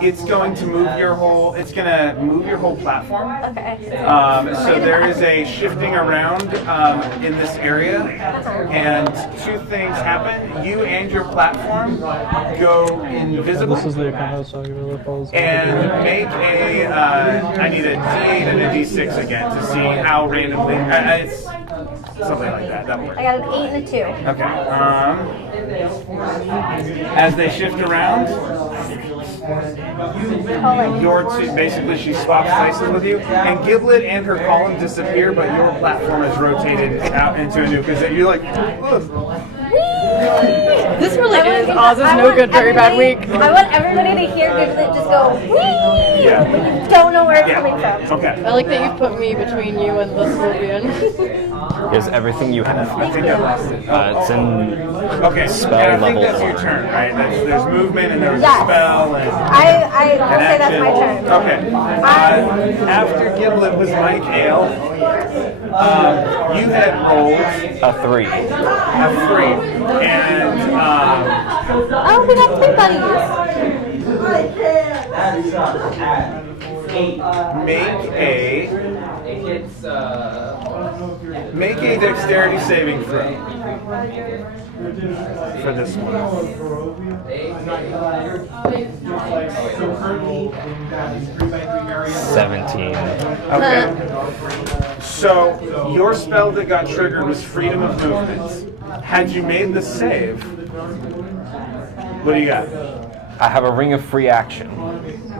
it's going to move your whole. It's going to move your whole platform. Okay. So there is a shifting around in this area, and 2 things happen. You and your platform go invisible. This is the account that's talking about the falls. And make a, I need a D8 and a D6 again to see how randomly, it's something like that, that works. I got an 8 and a 2. Okay, as they shift around, basically she swaps places with you, and Giblet and her column disappear, but your platform is rotated out into a new, because you're like, ugh. This really is Oz's no good, very bad week. I want everybody to hear Giblet just go, whee! Yeah. But you don't know where it's coming from. Okay. I like that you put me between you and the scorpion. Here's everything you have. I think I lost it. It's in Okay, spell and I think level that's your 1. turn, right? There's movement and there's Yes. a spell and... I will say that's my turn. Okay. After Giblet was Mike Ale, you had rolled A 3. a 3, and Oh, we got 3 buddies. make a dexterity saving throw for this one. 17. Okay. So your spell that got triggered was freedom of movement. Had you made the save, what do you got? I have a ring of free action.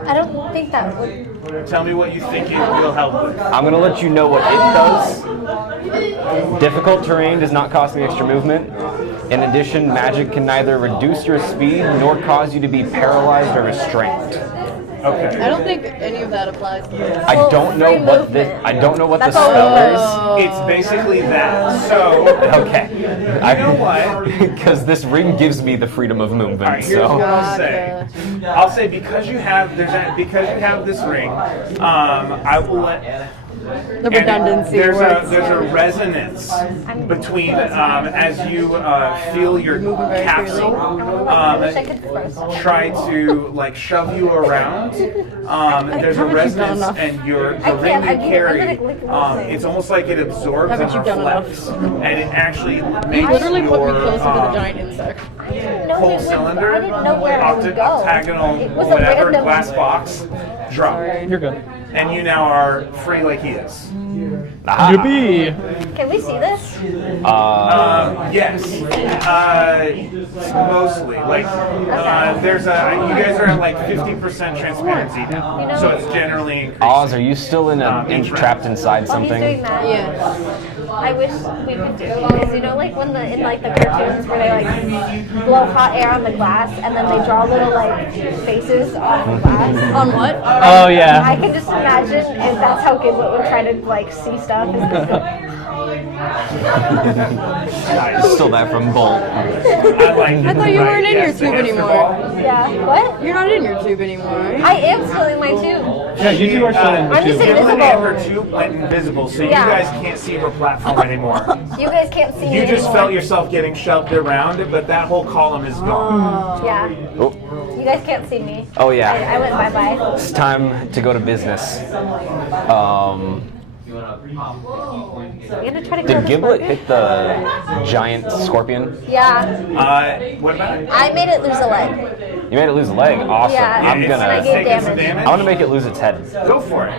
I don't think that would. Tell me what you think it will help with. I'm going to let you know what it does. Difficult terrain does not cost me extra movement. In addition, magic can neither reduce your speed nor cause you to be paralyzed or restrained. Okay. I don't think any of that applies to this. I don't know free what the movement. I don't know what the That's all spell we is. It's basically that. So, Okay. you know what? Because this ring gives me the freedom of movement. All right, here's what So I'll say. I'll say because you have this ring, I will let. The redundancy There's works. a resonance between as you feel your very capsule I wish I could first. try to like shove you around. There's a haven't you done resonance, enough? and the ring can't, you I'm carry, literally it's almost like it absorbs Haven't and you done reflects, and it actually You makes literally put me your closer to the giant insect. No, whole it would- cylinder, I didn't know where I would go. octagonal, It was a whatever random. glass box drop, You're good. and you now are free like he is. Aha. Yippee! Can we see this? Yes, mostly. Like, there's you guys are at like 50% transparency now, so it's generally increasing. Oz, are you still trapped inside Oh, he's doing something? that. Yeah. I wish we could do because you know, like when in like the cartoons where they like blow hot air on the glass and then they draw little like faces on the glass. On what? Oh I yeah. can just imagine if that's how Giblet would try to like like see stuff. Still that from Bolt. I thought you weren't in your tube anymore. Yeah. What? You're not in your tube anymore. I am still in my tube. Yeah, you two are still in the I'm just tube. invisible. Her tube went invisible, so Yeah. you guys can't see her platform anymore. You guys can't see me You just anymore. felt yourself getting shoved around it, but that whole column is gone. Yeah. Oh, You guys can't see me. oh yeah. I went bye-bye. It's time to go to business. We're gonna try to Did kill this Gimlet fucker. hit the giant scorpion? Yeah. What about it? I made it lose a leg. You made it lose a leg. Awesome. Yeah. I'm And I gonna. gave Taking some damage. I want to make it lose its head. Go for it.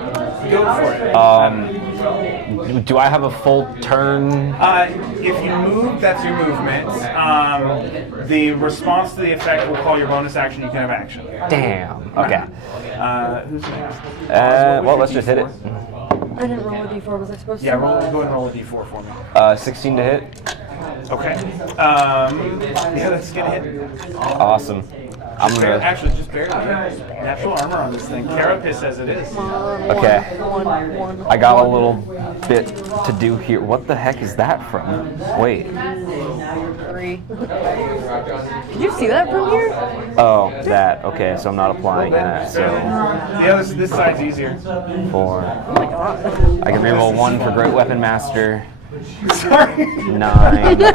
Go for it. Do I have a full turn? If you move, that's your movement. The response to the effect will call your bonus action. You can have action. Damn. Okay. Who's next? Well, let's just hit it. I didn't roll a d4. Was I supposed to? Yeah, go ahead and roll a d4 for me. 16 to hit. Okay. Yeah, that's gonna hit. Awesome. I'm gonna. Actually, just barely. Natural armor on this thing. Carapace as it is. Okay. I got a little bit to do here. What the heck is that from? Wait. 3. Can you see that from here? Oh, that. Okay, so I'm not applying that. So Yeah, this side's easier. 4. I can reroll 1 for Great Weapon Master. Sorry. 9. 19.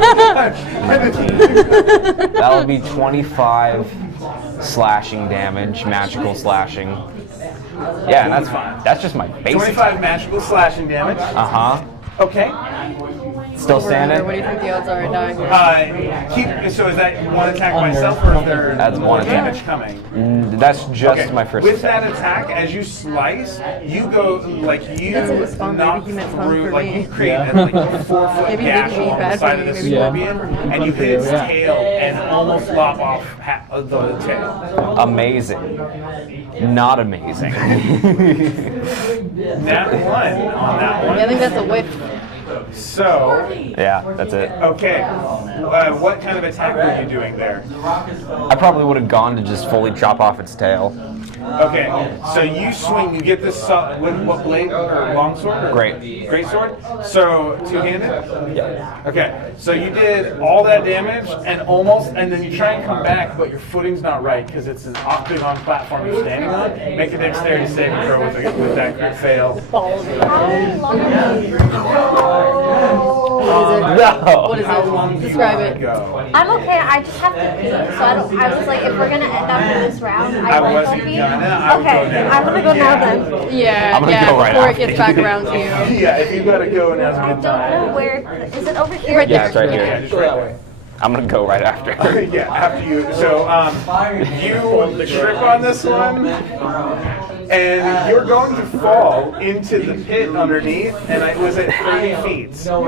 That'll be 25 slashing damage, magical slashing. Yeah, and that's fine. That's just my basic. 25 magical slashing damage. Uh-huh. Okay. Still standing? What do you think the odds are of dying? So is that one attack by self, or is there That's one attack. damage coming? That's just Okay. my first With attack. that attack, as you slice, you go like you That's in his phone, maybe knock he meant phone through, for like me. you create a 4-foot Maybe gash maybe along the bad for side me, of this maybe scorpion, and you hit its tail and almost lop off the tail. Amazing. Not amazing. Nat 1 on that I one. think that's a whip. So, Yeah, that's it. okay, what kind of attack were you doing there? I probably would have gone to just fully chop off its tail. Okay, so you swing, you get this what blade? Or longsword? Or Great sword? So two-handed? Yeah. Okay, so you did all that damage and then you try and come back, but your footing's not right because it's an octagon platform you're standing on. Make a dexterity saving throw with that crit fail. What is How it? long do you Describe want it. to go? I'm okay. I just have to pee, so I was like, if we're gonna end up in this round, I I will wasn't go pee. gonna. I would Okay, go now. I'm gonna go now then. Yeah, I'm gonna go right before it after gets back you. around to you. Yeah, if you gotta go, now's a I good don't time. know where. Is it over here? Right Yeah, it's right Yeah, here. just right there. I'm gonna go right after. Yeah, after you. So, you trip on this one, and you're going to fall into the pit underneath, and it was at 30 feet. So,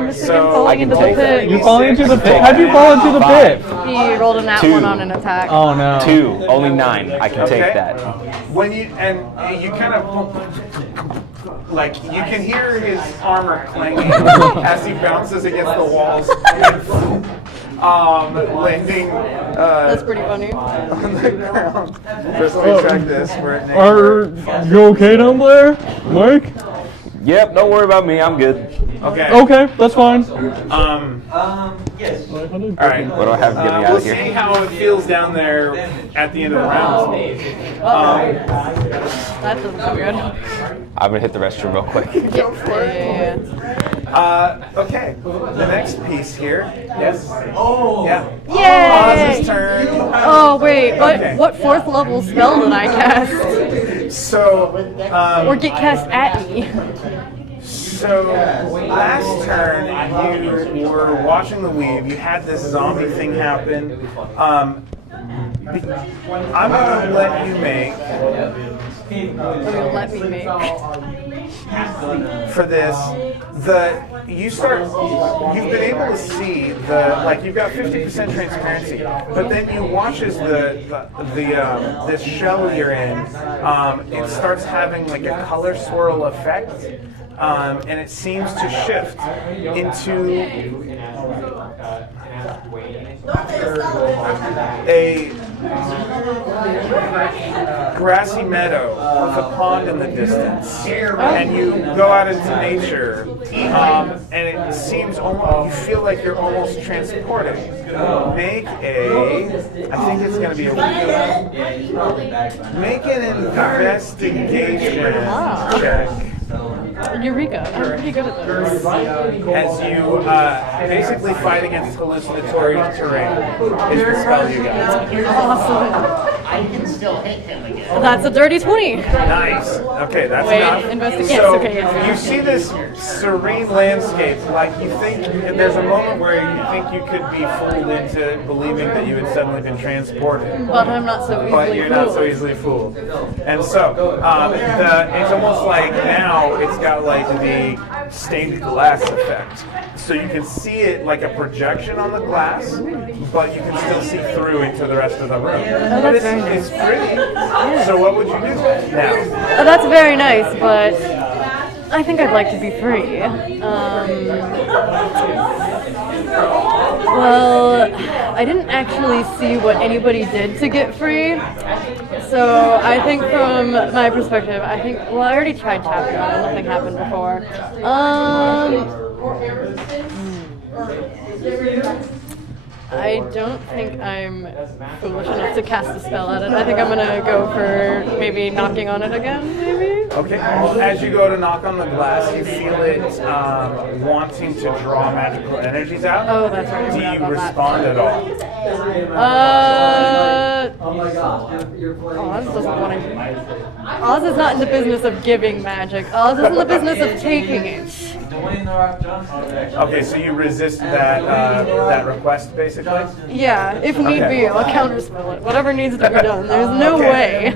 I can take that. You fall into the pit? How'd you fall into the pit? He rolled a nat 2. 1 on an attack. Oh no. 2. Only 9. I can take Okay. that. When you kind of like you can hear his armor clanging as he bounces against the walls, landing That's pretty funny. on the ground. First, let me check this. We're at Are you okay down there, Mike? Yep, don't worry about me. I'm good. Okay. Okay, that's fine. All right. What do I have to get me out We'll of here? see how it feels down there at the end of the round. That doesn't feel good. I'm gonna hit the restroom real quick. Yeah. Okay. The next piece here. Yes. Yeah. Yay! Oz's turn. Oh wait, Okay. what 4th level spell did I cast? So, Or get cast at me? So last turn you were watching the weave. You had this zombie thing happen. I'm gonna let you make Let me make. for this. You've been able to see you've got 50% transparency, but then you watch as this shell you're in, it starts having like a color swirl effect. And it seems to shift into grassy meadow with a pond in the distance, and you go out into nature, and it seems almost, you feel like you're almost transported. Make I think it's going to be make an investigation check. Eureka. I'm pretty good at this. As you basically fight against hallucinatory terrain is the spell you got. Awesome. I can still hit him again. That's a dirty 20. Nice. Okay, that's Wait, enough. investigate. So Yes, okay, yes. you see this serene landscape, like you think, and there's a moment where you think you could be fooled into believing that you had suddenly been transported. But I'm not so easily But you're not so fooled. easily fooled. And so, it's almost like now it's got like the stained glass effect. So you can see it like a projection on the glass, but you can still see through into the rest of the room. But it's pretty. So what would you do now? That's very nice, but I think I'd like to be free. Well, I didn't actually see what anybody did to get free. So I think from my perspective, I already tried tapping on it, nothing happened before. I don't think I'm foolish enough to cast a spell at it. I think I'm gonna go for maybe knocking on it again, maybe? Okay, well, as you go to knock on the glass, you feel it wanting to draw magical energies out. Oh, that's right. Do you respond at all? Oz doesn't want to. Oz is not in the business of giving magic. Oz is in the business of taking it. Okay, so you resist that request, basically? Yeah, if need Okay. be, I'll counterspell it. Whatever needs to be done. There's no way.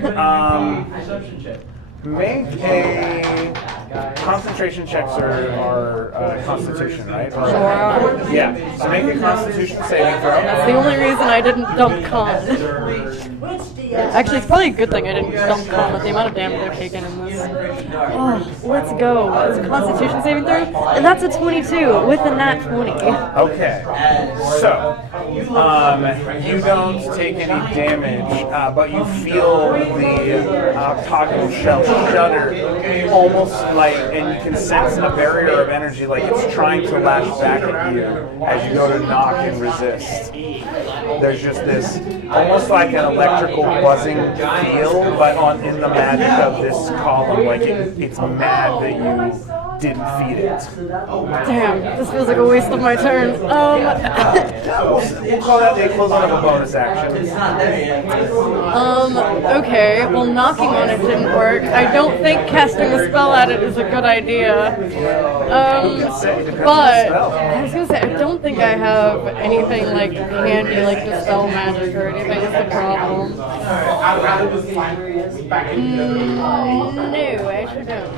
Make a concentration checks are Constitution, right? Sure. Yeah. So make a Constitution saving throw. That's the only reason I didn't dump con. Actually, it's probably a good thing I didn't dump con with the amount of damage I've taken in this. Oh, let's go. It's a Constitution saving throw, and that's a 22 with a nat 20. Okay. So, you don't take any damage, but you feel the octagonal shell shudder, almost like, and you can sense a barrier of energy, like it's trying to lash back at you as you go to knock and resist. There's just this, almost like an electrical buzzing feel, but in the magic of this column, like it's mad that you didn't feed it. Damn, this feels like a waste of my turn. We'll call that the equivalent of a bonus action. Okay, well, knocking on it didn't work. I don't think casting a spell at it is a good idea. But I was gonna say, I don't think I have anything like handy, like dispel magic or anything. Is the problem? No, actually don't.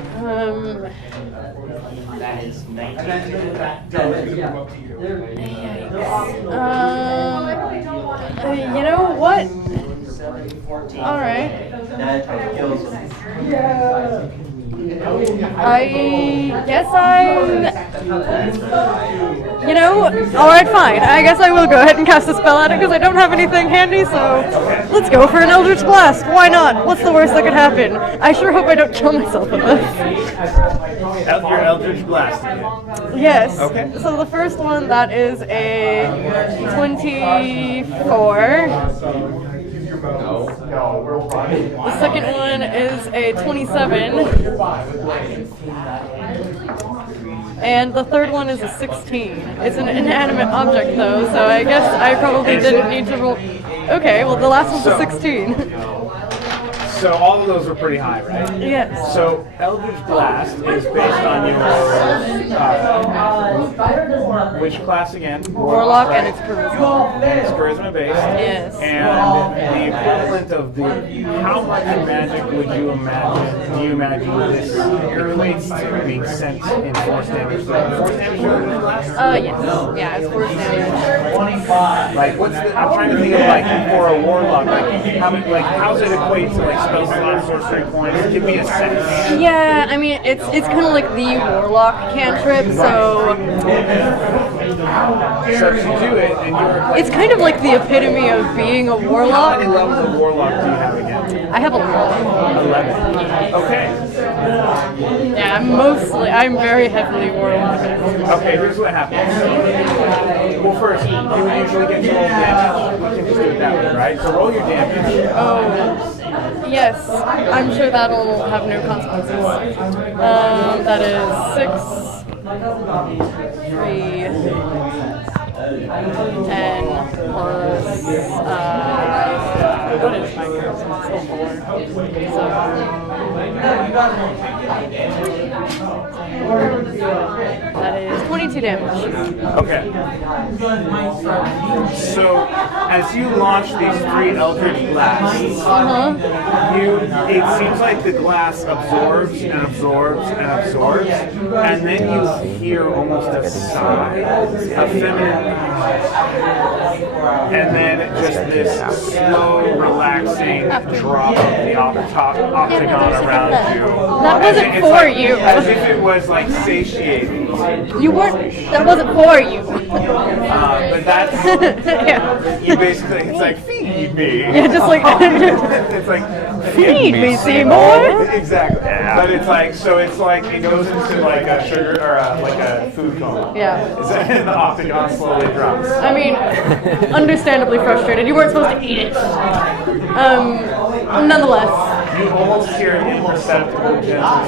That is 19. You know what? All right. I guess alright, fine. I guess I will go ahead and cast a spell at it because I don't have anything handy, so let's go for an Eldritch Blast. Why not? What's the worst that could happen? I sure hope I don't kill myself with this. Your Eldritch Blast. Yes. Okay. So the first one, that is a 24. The second one is a 27. And the third one is a 16. It's an inanimate object though, so I guess I probably didn't need to roll. Okay, well the last one's a 16. So all of those were pretty high, right? Yes. So Eldritch Blast is based on your which class again? Warlock and it's charisma. And it's charisma based. Yes. And the equivalent of how much magic would you imagine? Do you imagine this equates to being sent in force damage? Force damage Eldritch Blast? Yes. Yeah, it's force damage. 25. Like I'm trying to think of like for a warlock, how's it equate to like spell slot, sorcery points? Give me a sense. Yeah, I mean it's kind of like the warlock cantrip, so So if you do it, and you're It's kind of like the epitome of being a how warlock. many levels of warlock do you have again? I have a lot. 11. Okay. Yeah, I'm very heavily warlock. Okay, here's what happens. Well, first, you would usually get to roll damage. We can just do it that way, right? So roll your damage. Oh, yes. I'm sure that'll have no consequences. That is 6, 3, 10 plus, what is my charisma? Still 4. That is 22 damage. Okay. So, as you launch these 3 Eldritch blasts, it seems like the glass absorbs and absorbs and absorbs, and then you hear almost a sigh, a feminine, and then just this slow, relaxing drop of the octagon around you. That wasn't It's for like- you. As if it was like satiating. You weren't, that wasn't for you. But that's, Yeah. you basically, it's like, feed me. Yeah, just like, It's like, feed me, Seymour. Exactly. But it's like, so it's like, it goes into like a sugar, or like a food coma. Yeah. And the octagon slowly drops. I mean, understandably frustrated. You weren't supposed to eat it. Nonetheless, You almost hear an imperceptible gentle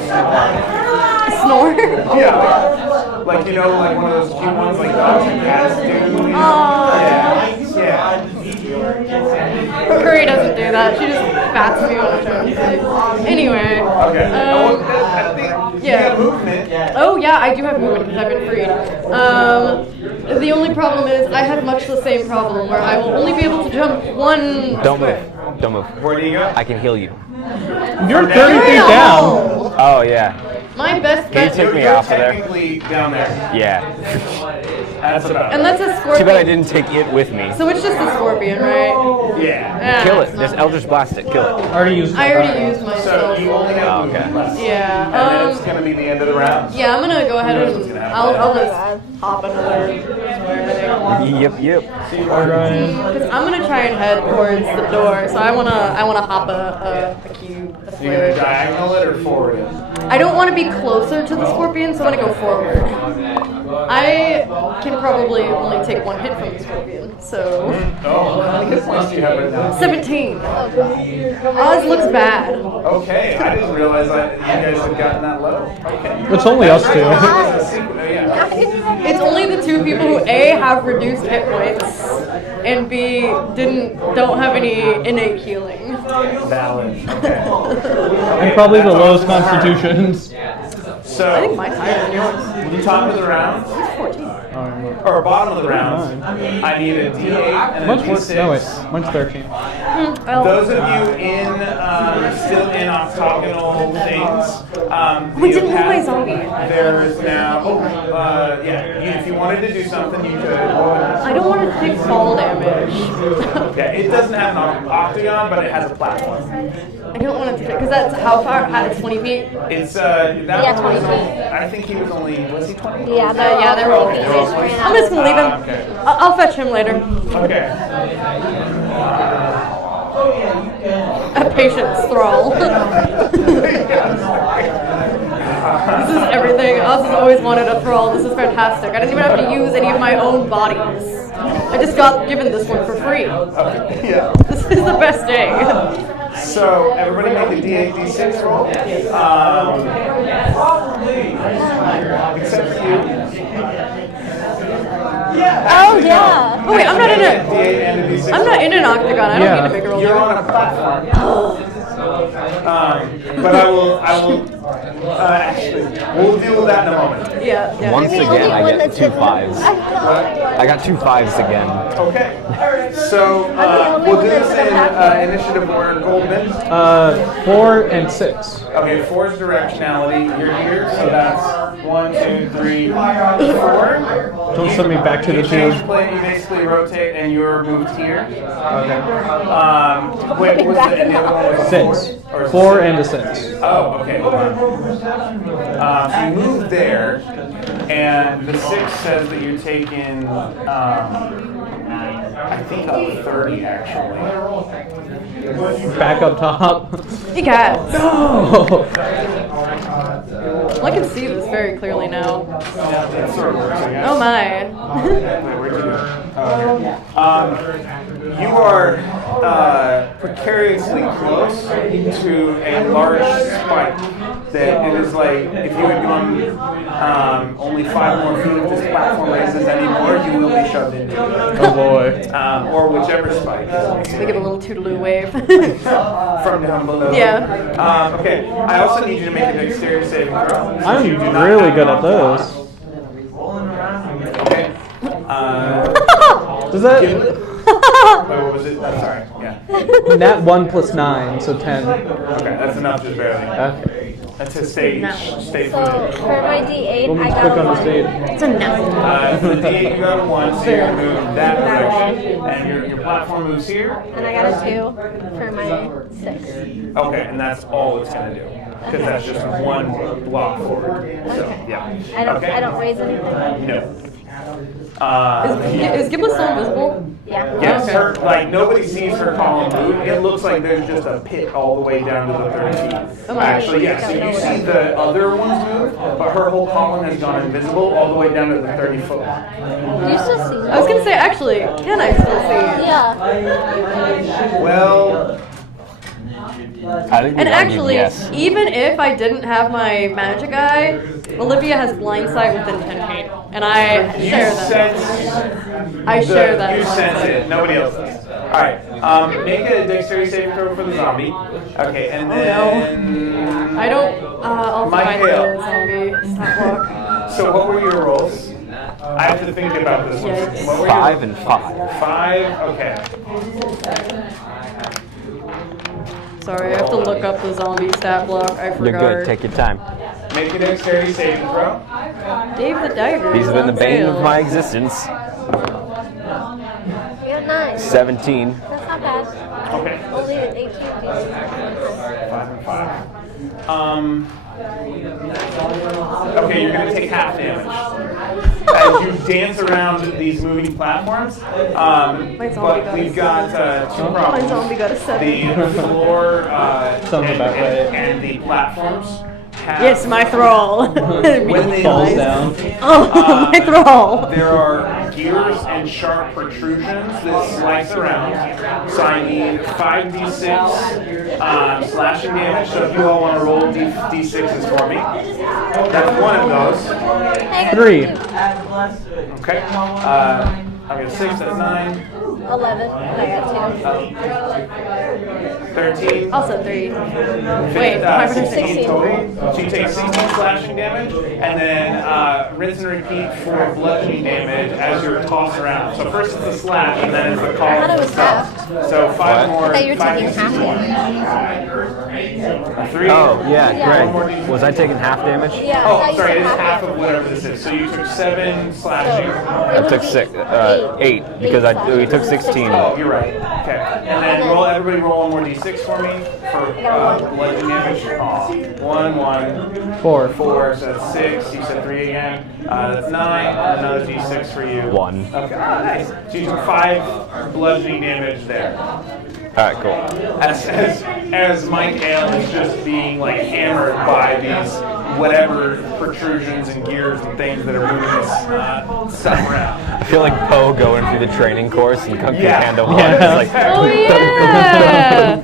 snore. Yeah. Like, you know, like one of those cute ones like dogs and cats do. Yeah. Curry doesn't do that. She just bats me when I'm trying to sleep. Anyway. Okay. You Yeah. have movement. Oh yeah, I do have movement because I've been freed. The only problem is I have much the same problem where I will only be able to jump one. Don't move. Don't move. Where do you go? I can heal you. You're 30 feet down. Oh yeah. My best Can you bet. take me You're off of there? technically down there. Yeah. That's about And that's a Too bad I scorpion. didn't take it with me. So it's just a scorpion, right? Yeah. Yeah, Kill it. it's Just not- Eldritch Blast it. Kill it. Already used. I already used So myself. you only have Oh, movement okay. left. And then Yeah. it's going to be the end of the round. Yeah, I'm gonna go ahead Who knows what's and gonna happen? I'll just hop another square thing. Yep. Ryan. Because I'm gonna try and head towards the door, so I wanna hop a cube, a You're going to square. diagonal it or forward it? I don't want to be closer to the scorpion, so I'm gonna go forward. I can probably only take one hit from the scorpion, so Oh, how many hit points do you have right now? 17. Oz looks bad. Okay, I didn't realize that you guys had gotten that low. Okay. It's only us two. Yeah. It's only the two people who A have reduced hit points and B don't have any innate healing. Valid. Okay. And probably the lowest constitutions. So, I think mine's higher than yours. top of the round, 14. or bottom of the round, I need a D8 and a Mine's worse. D6. No, wait. Mine's 13. Those of you still in octagonal things, We didn't you move my have- zombie. There is now. If you wanted to do something, you could. I don't want to take fall damage. Yeah, it doesn't have an octagon, but it has a platform. I don't want to take because that's how far? It's 20 feet. It's that Yeah, one was 20 feet. only- I think he was only. Was he 20? Yeah, Yeah, they're all. They just ran I'm out. just gonna leave him. Okay. I'll fetch him later. Okay. A patience thrall. This is everything. Oz has always wanted a thrall. This is fantastic. I didn't even have to use any of my own bodies. I just got given this one for free. Yeah. This is the best day. So everybody make a D8, D6 roll. Except for you. Oh yeah. Oh wait, I'm not in D8 a. and a D6. I'm not in an octagon. I don't Yeah. need to make a roll. You're on a platform. But I will. Actually, we'll deal with that in a moment. Yeah. Once The again, only I one get that's 2 in- 5s. I got 2 5s again. Okay. So we'll do this in initiative order. Goldman. 4 and 6. Okay, 4 is directionality. You're here, so that's 1, 2, 3, 4. Don't send me back to the You change tube. plane, you basically rotate, and you're moved here. Okay. Wait, was the, and the other one was a 6. 4? Or 4 and a 6. Oh, okay. Hold on. So you move there, And the 6 says that you're taking, I think a 30 actually. Back up top. You guys. No! Well, I can see this very clearly now. Yeah, that sort of works, I guess. Oh my. Wait, where'd you go? You are precariously close to a large spike that it is like if you had gone only 5 more feet if this platform raises anymore, you will be shoved into it. Oh boy. Or whichever spike. We give a little toodaloo wave. From down below. Yeah. Okay, I also need you to make a dexterity saving throw. I'm really good at those. Okay. Does that... Wait, what was it? I'm sorry. Yeah. Nat 1 plus 9, so 10. Okay, that's enough just barely. Okay. That's to stay So footed. for my D8, We'll I click got on the a stage. 1. It's a no. For the D8, you got a 1, so you're going to move that direction. And your platform moves here. And I got a 2 for my 6. Okay, and that's all it's going to do. Because that's just one block forward. So, yeah. I don't Okay. I don't raise anything. No. Is Gibbla still invisible? Yeah. Yes, her, like nobody sees her column move. It looks like there's just a pit all the way down to the 30 feet. Actually, yeah, so you see the other ones move, but her whole column has gone invisible all the way down to the 30-foot. Do you still see I was gonna say, actually, can I still see? Yeah. Well, I think And we actually, yes. even if I didn't have my magic eye, Olivia has blind sight within 10 feet, and I you share that. sense I share that. You sense it. Nobody else does. All right. Make a dexterity saving throw for the zombie. Okay, and then I don't. I'll find Michael. the zombie stat block. So what were your rolls? I have to think about this one. Yikes. What were 5 and 5. 5. Okay. Sorry, I have to look up the zombie stat block. I You're forgot. good. Take your time. Make a dexterity saving throw. Dave the Diver. These is have been the on bane sale. of my existence. We got 9. 17. That's not bad. Okay. Only an 18 piece. 5 and 5. Okay, you're gonna take half damage as you dance around these moving platforms. But we've got 2 My problems. zombie got a 7. The floor Sounds about right. and the platforms have, Yes, my thrall. when they Falls down. Oh, my thrall. there are gears and sharp protrusions that slice around. So I need 5d6 slashing damage. So if you all want to roll d6s for me, that's one of those. 3. Okay. I've got 6, that's 9. 11. I got 13. Also 3. Wait, 5 or 16 total. So you take 16 slashing damage, and then rinse and repeat for bludgeoning damage as you're tossed around. So first it's the slash, and then it's the call. I thought it was half. So 5 more. I thought you were 5 taking half damage. 3. Oh, yeah, Yeah. Greg. Was I taking half damage? Yeah. I Oh, thought you sorry, said it is half of whatever this is. So you took 7 slashing. I took 8 because we took 16. Oh, you're right. Okay. And then everybody roll one more d6 for me for bludgeoning damage. 1, 4. 4, so that's 6. You said 3 again. That's 9. Another d6 for you. 1. Okay. Nice. So you took 5 bludgeoning damage there. Alright, cool. As Mike Ale is just being like hammered by these whatever protrusions and gears and things that are moving this stuff around. I feel like Poe going through the training course and Kung Fu Yeah. Panda 1. Yeah. It's like, Oh yeah.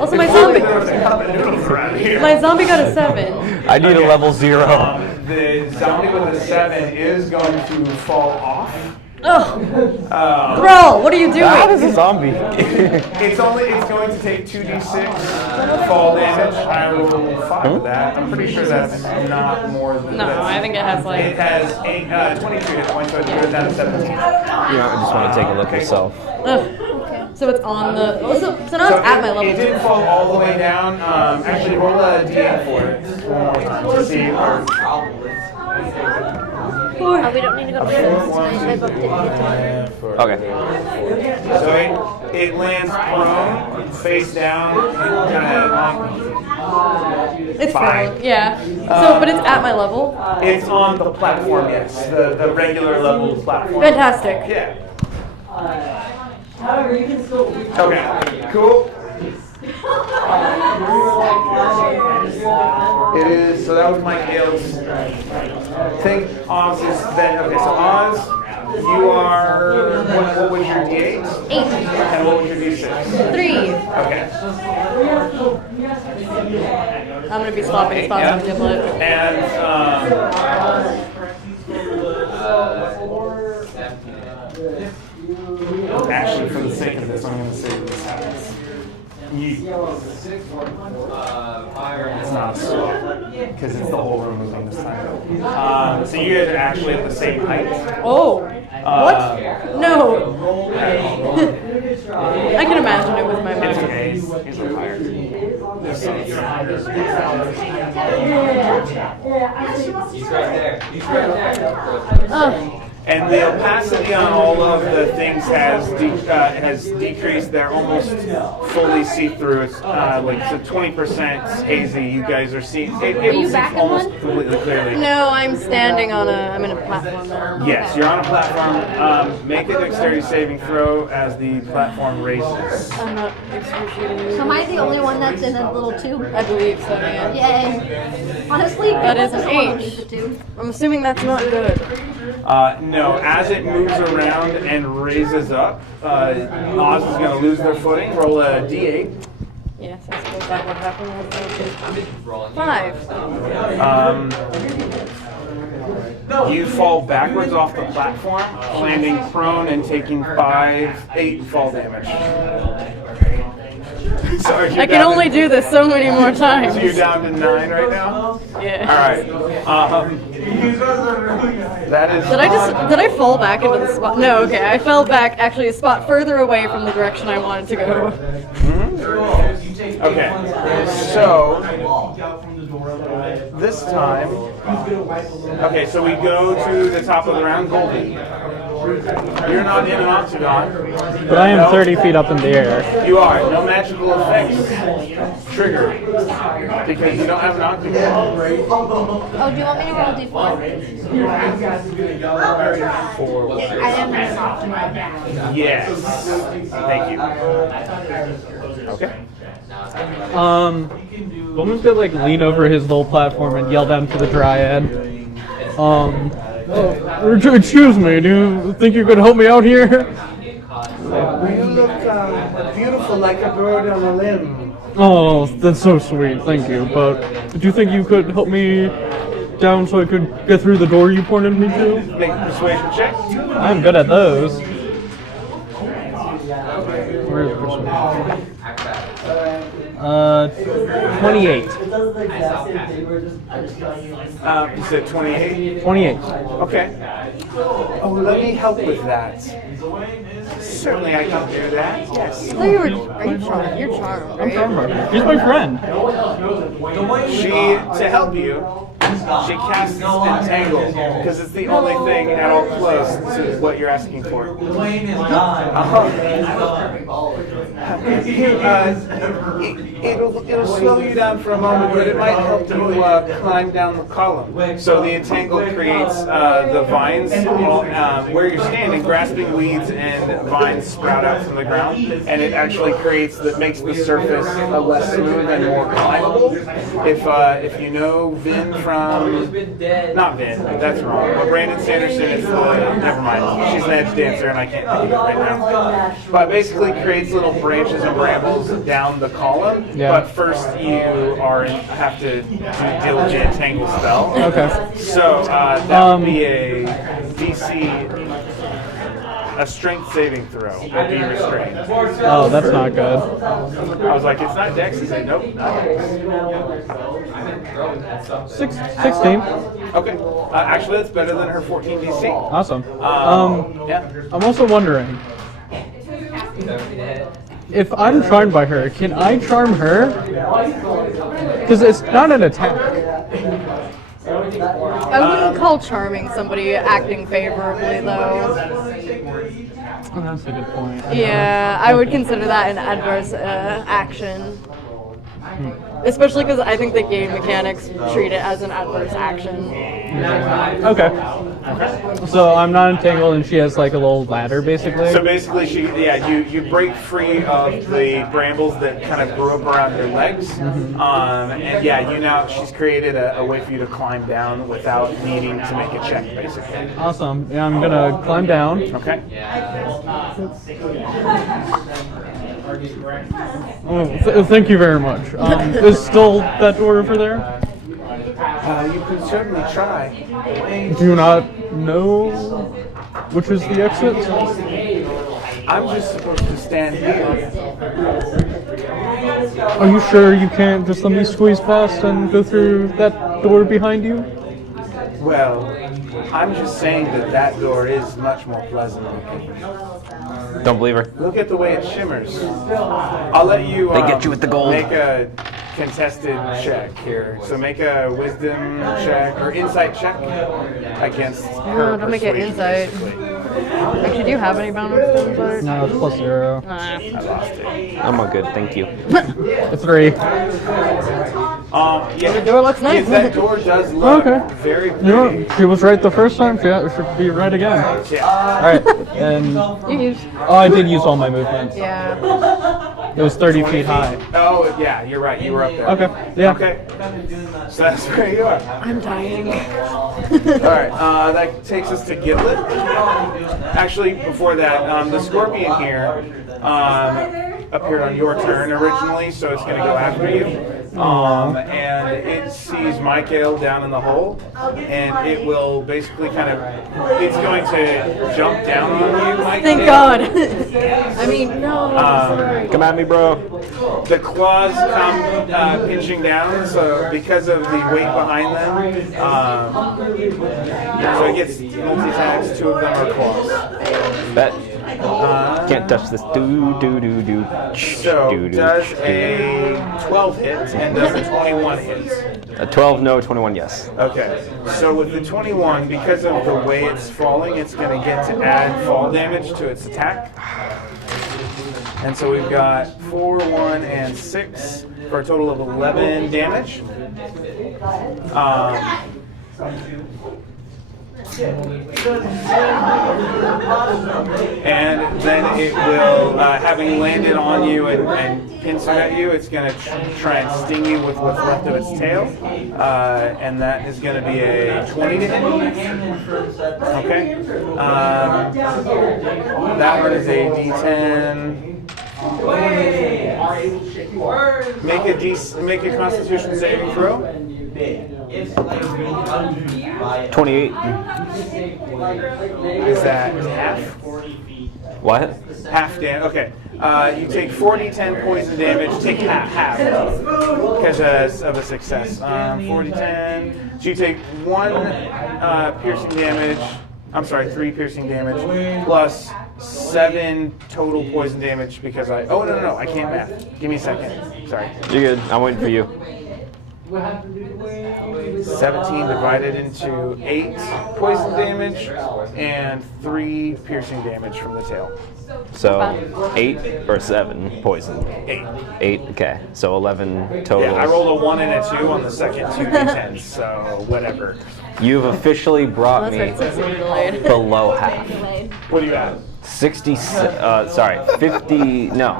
Also, my zombie. There was a cup of noodles around here. My zombie got a 7. I need a level 0. The zombie with a 7 is going to fall off. Ugh. Thrall, what are you That is doing? a zombie. It's going to take 2d6 fall damage. I will 5 with that. I'm pretty sure that's not more than No, this. I think it has It like. has 22 hit points, so it goes down to 17. You know, I just want to take a look yourself. Ugh. So it's on the. So now it's at my level. It didn't fall all the way down. Actually, roll a d8 for it one more time to see. Oh, we don't need to go to the tonight. My book didn't get to it. Okay. So it lands prone, face down, kind of It's fine. fine. Yeah. But it's at my level. It's on the platform, yes. The regular level platform. Fantastic. Yeah. Okay, cool. It is, so that was Mike Hale's thing. Oz is then, okay, so Oz, you are, what was your D8? 8. And what was your D6? 3. Okay. I'm gonna be swapping spots Yeah. with Gimlet. And, actually, for the sake of this, I'm going to say this happens. It's not a swap, because it's the whole room moving this time. So you guys are actually at the same height. Oh. What? No. I can imagine it with my It's mind. okay. He's a higher. And the opacity on all of the things has decreased. They're almost fully see-through. It's like so 20% hazy. You guys are seeing. It will see almost completely clearly. No, I'm standing on I'm in a platform now. Yes, you're on a platform. Make a dexterity saving throw as the platform raises. I'm not excruciating. So am I the only one that's in a little tube? I believe so, yeah. Yay. Honestly, That is an someone H. underneath the tube. I'm assuming that's not good. No, as it moves around and raises up, Oz is going to lose their footing. Roll a d8. Yes, I suppose that would happen. 5. You fall backwards off the platform, landing prone and taking 8 fall damage. Sorry, I can only do this so many more times. So you're down to 9 right now? Yeah. All right. That is. Did I fall back into the spot? No, okay. I fell back actually a spot further away from the direction I wanted to go. Okay. So this time. Okay, so we go to the top of the round. Goldie. You're not in an octagon. But I am 30 feet up in the air. You are. No magical effects triggered because you don't have an octagon. Oh, do you want me to roll d4? I am in an octagon. Yes. Thank you. Okay. Bowman's gonna like lean over his little platform and yell down to the Dryad. Excuse me, do you think you could help me out here? You look beautiful like a bird on a limb. Oh, that's so sweet, thank you. But do you think you could help me down so I could get through the door you pointed me to? Make a persuasion check. I'm good at those. Where is persuasion? 28. You said 28? 28. Okay. Oh, let me help with that. Certainly I can do that, yes. I thought you were. Are you charmed? You're charmed, right? He's my friend. To help you, she casts Entangle, because it's the only thing at all close to what you're asking for. It'll slow you down for a moment, but it might help you climb down the column. So the Entangle creates the vines where you're standing, grasping weeds and vines sprout out from the ground, and it actually makes the surface less smooth and more climbable. If you know Vin from, not Vin, that's wrong, but Brandon Sanderson is never mind, she's an edge dancer and I can't think of it right now. But basically creates little branches and brambles down the column, but first you have to deal with the Entangle spell. Okay. So that would be a DC, a strength saving throw would be restrained. Oh, that's not good. I was like, it's not Dex? He said, nope, not Dex. 16. Okay. Actually, that's better than her 14 DC. Awesome. Yeah. I'm also wondering, if I'm charmed by her, can I charm her? Because it's not an attack. I wouldn't call charming somebody acting favorably, though. Oh, that's a good point. Yeah, I would consider that an adverse action. Especially because I think the game mechanics treat it as an adverse action. Okay. So I'm not entangled, and she has like a little ladder, basically. So basically, you break free of the brambles that kind of grew up around your legs, and she's created a way for you to climb down without needing to make a check, basically. Awesome. Yeah, I'm gonna climb down. Okay. Thank you very much. Is still that door over there? You could certainly try. Do you not know which is the exit? I'm just supposed to stand here. Are you sure you can't just let me squeeze past and go through that door behind you? Well, I'm just saying that door is much more pleasant looking. Don't believe her. Look at the way it shimmers. I'll let you. They get you with the gold. Make a contested check here. So make a wisdom check or insight check against her. No, don't make it persuasion, insight. basically. Actually, do you have any bonus to insight? No, it's +0. Nah. I lost it. I'm all good, thank you. It's 3. The door looks nice. That door does look Okay. very pretty. You know, she was right the first time. She should be right again. Yeah. All right, and You use. I did use all my movements. Yeah. It was 30 feet high. Oh, yeah, you're right. You were up there. Okay. Yeah. Okay. So that's where you are. I'm dying. All right. That takes us to Giblet. Actually, before that, the scorpion here appeared on your turn originally, so it's going to go after you. And it sees Michael down in the hole, and it will basically it's going to jump down on you, Michael. Thank God. I mean, no. Sorry. Come at me, bro. The claws come pinching down, so because of the weight behind them, so it gets multi-attacks. 2 of them are claws. Bet. Can't touch this. Do. So does a 12 hit and does a 21 hit? A 12, no. 21, yes. Okay, so with the 21, because of the way it's falling, it's going to get to add fall damage to its attack. And so we've got 4, 1, and 6 for a total of 11 damage. And then it will, having landed on you and pincer at you, it's going to try and sting you with what's left of its tail. And that is going to be a 20 to hit. Okay. That one is a D10. Make a Constitution saving throw. 28. Is that half? What? Half damage. Okay. You take 4d10 poison damage. Take half because of a success. 4d10. So you take 1 piercing damage. I'm sorry, 3 piercing damage plus 7 total poison damage because I. Oh no! I can't math. Give me a second. Sorry. You're good. I'm waiting for you. 17 divided into 8 poison damage and 3 piercing damage from the tail. So 8 or 7 poison. 8. 8. Okay. So 11 total. Yeah, I rolled a 1 and a 2 on the second 2d10s, so whatever. You've officially brought me That's right, 6 delayed. below half. What do you have? 50. No.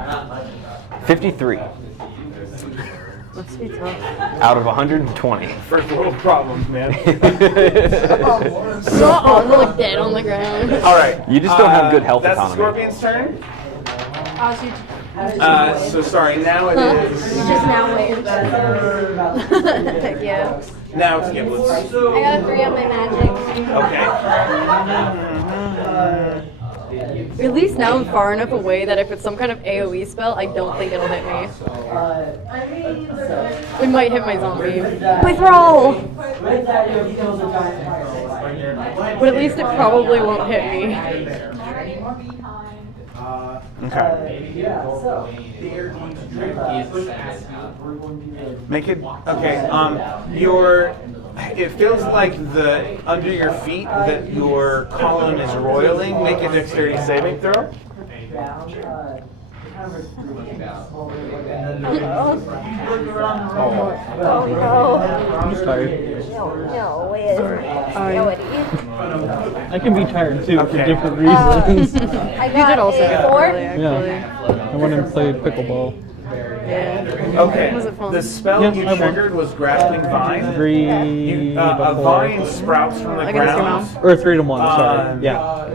53 Must be tough. out of 120. First world problems, man. So I'm like dead on the ground. All right. You just don't have good health That's the economy. scorpion's turn. Oh, So sorry. Now it is. just now wait. Yeah. Now it's Giblet's. I got a 3 on my magic. Okay. At least now I'm far enough away that if it's some kind of AoE spell, I don't think it'll hit me. It might hit my zombie. My throw! But at least it probably won't hit me. Okay. Make it okay. It feels like under your feet that your column is roiling. Make a dexterity saving throw. Oh no. I'm just tired. No, wait. No, Eddie. I can be tired too for Okay. different reasons. I You got did also a get 4. early, actually. Yeah. I went and played pickleball. Okay. Was it fun? The spell Yeah, you I won. triggered was grasping vine. 3 You, to a 4. vine sprouts from the Against your ground. mom? Or 3 to 1, sorry. Um, Yeah.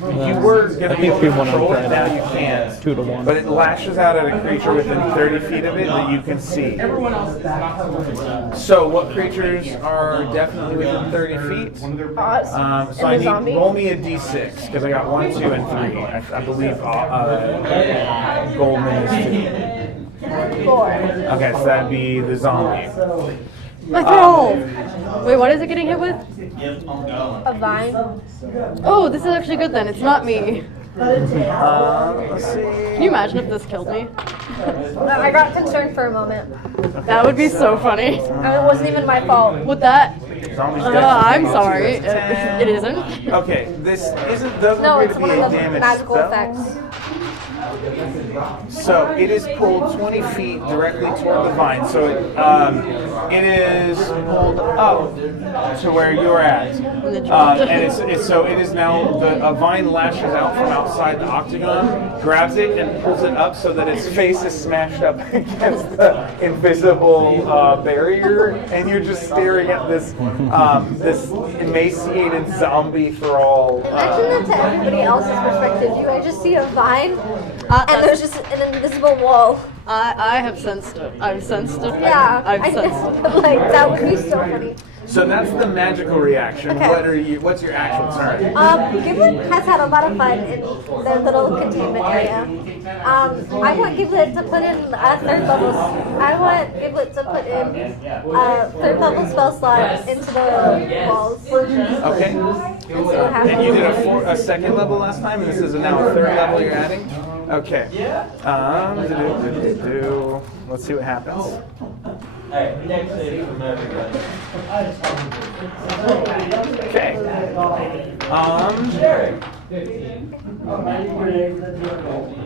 You were going I to be think able to 3-1 on control it, Friday. now you can't. 2 to 1. But it lashes out at a creature within 30 feet of it that you can see. So what creatures are definitely within 30 feet? Oz. So I And the need zombie. roll me a d6 because I got 1, 2, and 3. I believe Goldman is 4. 2. Okay, so that'd be the zombie. My throw! Wait, what is it getting hit with? A vine. Oh, this is actually good then. It's not me. Let's see. Can you imagine if this killed me? I got concerned for a moment. That would be so funny. And it wasn't even my fault. With that, Zombie's I'm dead. sorry. 10. It isn't. Okay, this doesn't No, appear it's to one be a of the damage magical spell. effects. So it is pulled 20 feet directly toward the vine. So it is pulled up to where you're at, and it is now a vine lashes out from outside the octagon, grabs it and pulls it up so that its face is smashed up against the invisible barrier, and you're just staring at this this emaciated zombie thrall. Imagine that to everybody else's perspective. You guys just see a vine, and that's- there's just an invisible wall. I have sensed it. I've sensed it. Yeah, I've I sensed know. it. Like that would be so funny. So that's the magical reaction. Okay. What's your actual turn? Giblet has had a lot of fun in their little containment area. I want Giblet to put in third level. I want Giblet to put in third level spell slot into the walls. Okay. And see what happens. And you did a second level last time, and this is now a third level you're adding? Okay. Let's see what happens. Okay.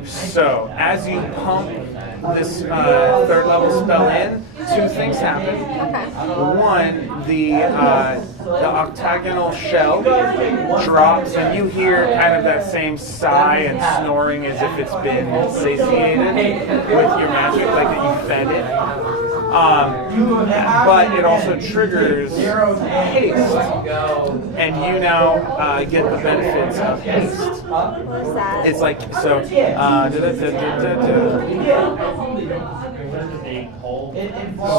So as you pump this third level spell in, two things happen. One, the octagonal shell drops, and you hear kind of that same sigh and snoring as if it's been satiated with your magic, like that you fed it. But it also triggers haste, and you now get the benefits of haste. What is that? It's like, so,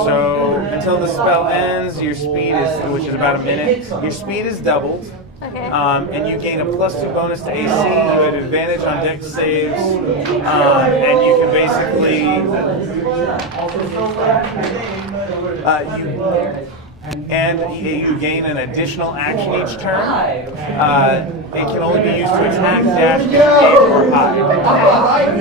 so until the spell ends, your speed is, which is about a minute, your speed is doubled. Okay. And you gain a +2 bonus to AC. You have advantage on dex saves, and you can basically you gain an additional action each turn. It can only be used to attack, dash, escape, or hide.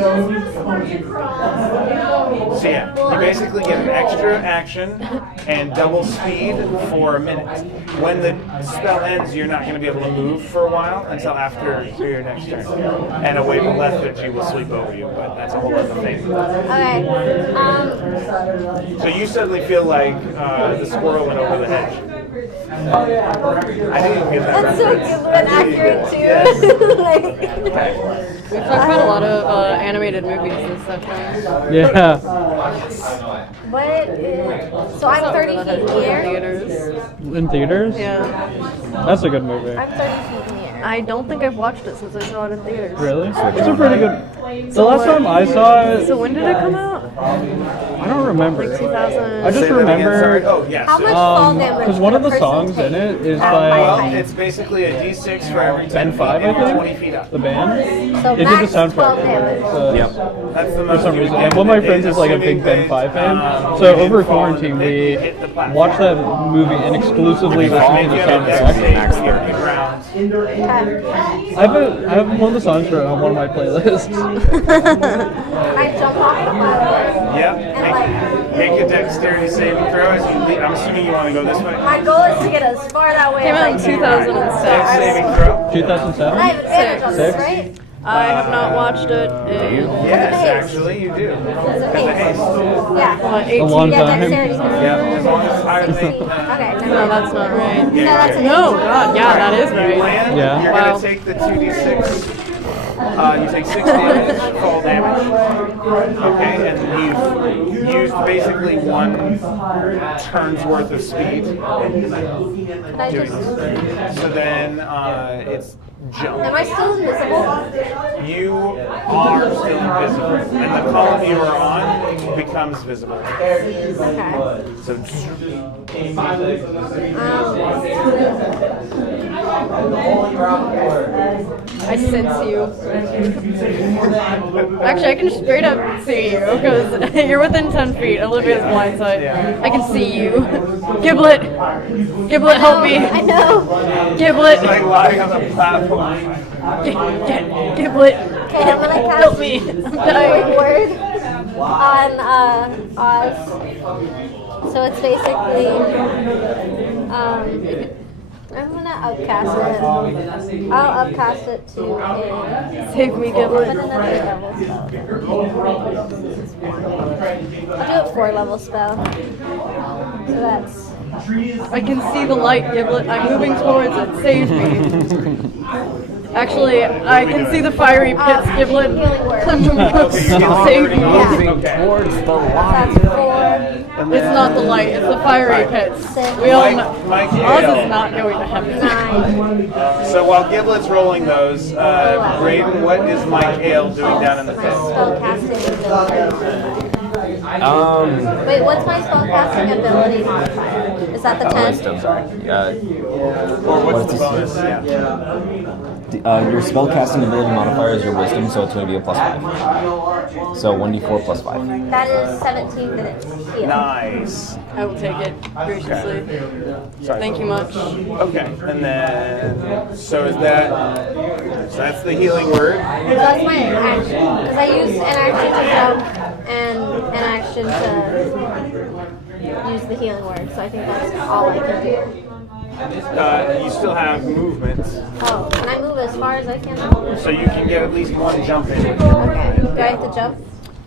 So yeah, you basically get an extra action and double speed for a minute. When the spell ends, you're not going to be able to move for a while until after your next turn. And a wave of lethargy will sweep over you, but that's a whole other thing. Okay. So you suddenly feel like the squirrel went over the hedge. I didn't get that. That's so good and accurate too. Like, We've talked about a lot of animated movies this session. Yeah. what is, so I'm 30 feet in the air. Theaters. In theaters? Yeah. That's a good movie. I'm 30 feet in the air. I don't think I've watched it since I saw it in theaters. Really? It's a pretty good. The last time I saw it, So when did it come out? I don't remember. Like 2000. I just Say that again, sorry. remember Oh, yes. How much fall damage? because one of the would a person songs in take? it is At by my Well, height? it's basically a d6 for every 10 Ben feet 5, I and think? 20 feet up. the band. So It did the max 12 soundtrack. damage. Yep. That's the For most some you would reason. get And one of my in friends it, is like a big assuming Ben that, 5 fan. you So didn't over fall and quarantine, then we you hit the platform. watched that movie and exclusively If you fall, listened to the You have a dex soundtrack. save Max when you 30. hit the ground. I have one of the songs for on one of my playlists. I jump off the platform Yep. and like Make a dexterity saving throw as you leave. I'm assuming you want to go this way. My goal is to get as far that way Came out in as I can. 2006. Dex saving throw. 2007? I have advantage on this, Six? right? I have not watched it in Yes, actually, you do. As a As a haste. Yeah. 18. A long Yeah, time. dexterity's good. Yeah, as long as it's higher than 16. 8. Okay, never No, mind. that's not right. No, that's an No, God, yeah, that is You right. land, Yeah. you're Wow. going to take the 2d6. You take 6 damage, fall damage. Okay, and you've used basically 1 turn's worth of speed. Can I Doing just... this. So then it's jump. Am I still invisible? You are still invisible, and the column you are on becomes visible. Okay. So I sense you. Actually, I can straight up see you because you're within 10 feet. Olivia's blind sight. I can see you. Giblet! Giblet, help me! I know. Giblet! like lying on the platform. Giblet! Okay, I'm gonna cast Help me! I'm dying. Healing Word on Oz. So it's basically I'm gonna upcast it. I'll upcast it to a Save me, but Giblet. another level spell. I'll do a 4-level spell. So that's I can see the light, Giblet. I'm moving towards it. Save me. Actually, I can see the fiery pits, Giblet. Healing Word. I'm moving. Save me. Yeah. Towards the That's 4. It's not the light, it's the fiery pits. We all know. Oz is not going to heaven. 9. So while Giblet's rolling those, Braden, what is Mike Ale doing down in the pit? Spellcasting ability. Wait, what's my spellcasting ability modifier? Is that the 10? Wisdom, sorry. Or what's the bonus? Yeah. Your spellcasting ability modifier is your wisdom, so it's going to be a +5. So 1d4 plus 5. That is 17 minutes. Heal. Nice. I will take it graciously. Sorry. Thank you much. Okay, and then so is that? So that's the healing word. So that's my action. Because I used an action to jump and an action to use the healing word. So I think that's all I can do. You still have movement, Oh, can I move as far as I can now? so you can get at least 1 jump in with your Okay. movement. Do I have to jump?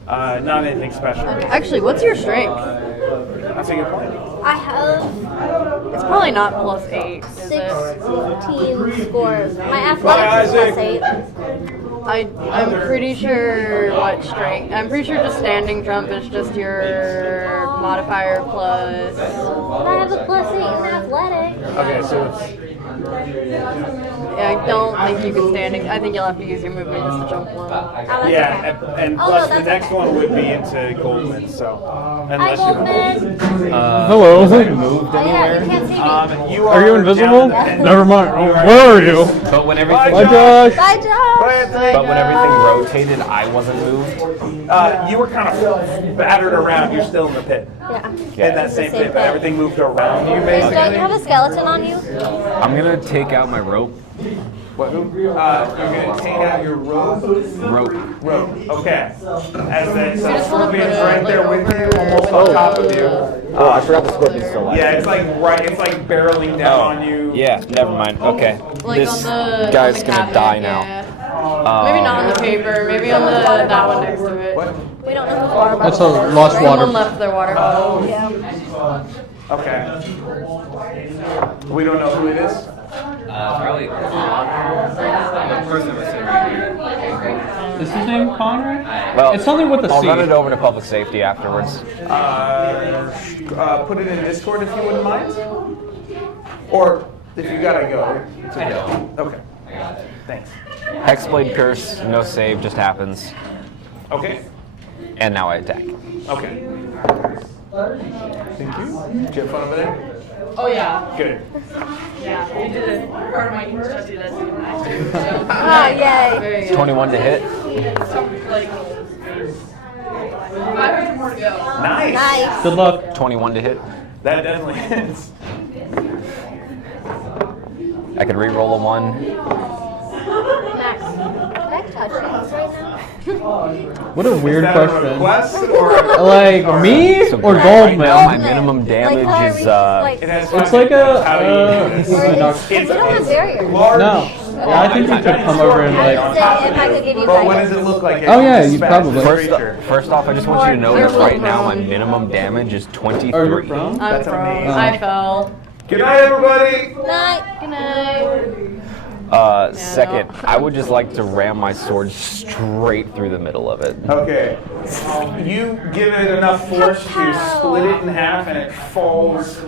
Not anything special. Actually, what's your strength? That's a good point. I have It's probably not +8, is it? 16 scores. My athletics Isaac. is +8. I'm pretty sure what strength. I'm pretty sure just standing jump is just your modifier plus. But I have a +8 in athletics. Okay, so it's Yeah, I don't think you can standing. I think you'll have to use your movement just to jump one. Oh, that's yeah, okay. and Oh, plus no, the that's next okay. one would be into Goldman. So Hi, unless Goldman. Hello. Moved Oh, yeah, you anywhere? can't see me. you Are you invisible? down at the- Never mind. Oh, where are you? But when Bye, everything, Josh. Bye, Josh. Bye, Anthony. but when everything rotated, I wasn't moved. You were kind of battered around. You're still in the pit. Yeah. In that same pit, but everything moved around you, Don't basically. you have a skeleton on you? I'm gonna take out my rope. What? You're gonna take out your robe. Rope. Okay. As that, so just wanna Scorpion's put it, right there like, with you, almost on top of you. Oh, I forgot the scorpion's still alive. Yeah, it's like barreling down on you. Yeah, never mind. Okay. Like This on the guy's on the gonna cabinet, die now. yeah. Maybe not on the paper. Maybe on the that one next to it. What? We don't know who water That's bottle a is, lost right? water. Someone left their water bottle. Yeah. Okay. We don't know who it is. Probably. Person was sitting right here. Is his name Conrad? Well, It's something with a I'll C. run it over to public safety afterwards. Put it in Discord if you wouldn't mind. Or if you gotta go. It's okay. I don't. Okay. Thanks. Hexblade curse, no save, just happens. Okay. And now I attack. Okay. Thank you. Did you have fun over there? Oh yeah, Good. yeah. We did it. Part of my constructed as Oh, yay. Very good. 21 to hit. Like 500 more to go. Nice. Nice. Good luck. 21 to hit. That definitely is. I could re-roll a 1. Max, can I touch you right now? What a weird Is that a question. request or Like me So or right now, my Goldman? minimum damage Like, is it has It's like how do a. you- we don't have barriers. large. No. Yeah, I think you could come over and I like. would say if I could give you But what like does it look like? Oh, yeah, you Spaz, probably. this First, creature. first off, I just want you to know that right now my minimum damage is Are you 23. from? I'm That's from. amazing. I fell. Good night, everybody. night. Good night. Second, I would just like to ram my sword straight through the middle of it. Okay. You give it enough force to split it in half, and it falls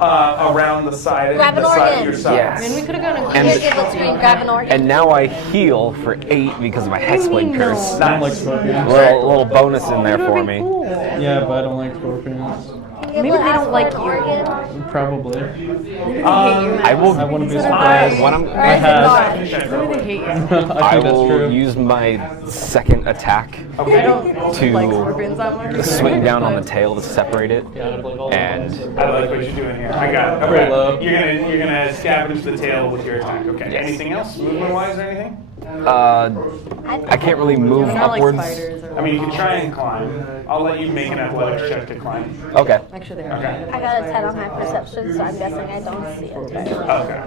around the side, Grab an the side of organ. your side. I mean, we could have gone a And- Here, give it screen, grab an organ. And now I heal for 8 because of my Hexblade curse. I don't like scorpions. Little bonus in there for me. Yeah, but I don't like scorpions. Maybe they don't like you. Organ. Probably. I will. I wouldn't be surprised. When I'm, Or is it not? Maybe they hate you. I I think that's will true. use my second attack I don't To like scorpions that much. swing down on the tail to separate it, and I like what you're doing here. I got it. Pretty low. Okay. You're gonna scavenge the tail with your attack. Okay. Anything else, movement wise or anything? I can't really move Not like upwards. spiders or I mean, you can try and climb. I'll let you make an athletics check to climb. Okay. Actually, they are. Okay. I got a 10 on my perception, so I'm guessing I don't see it. Okay.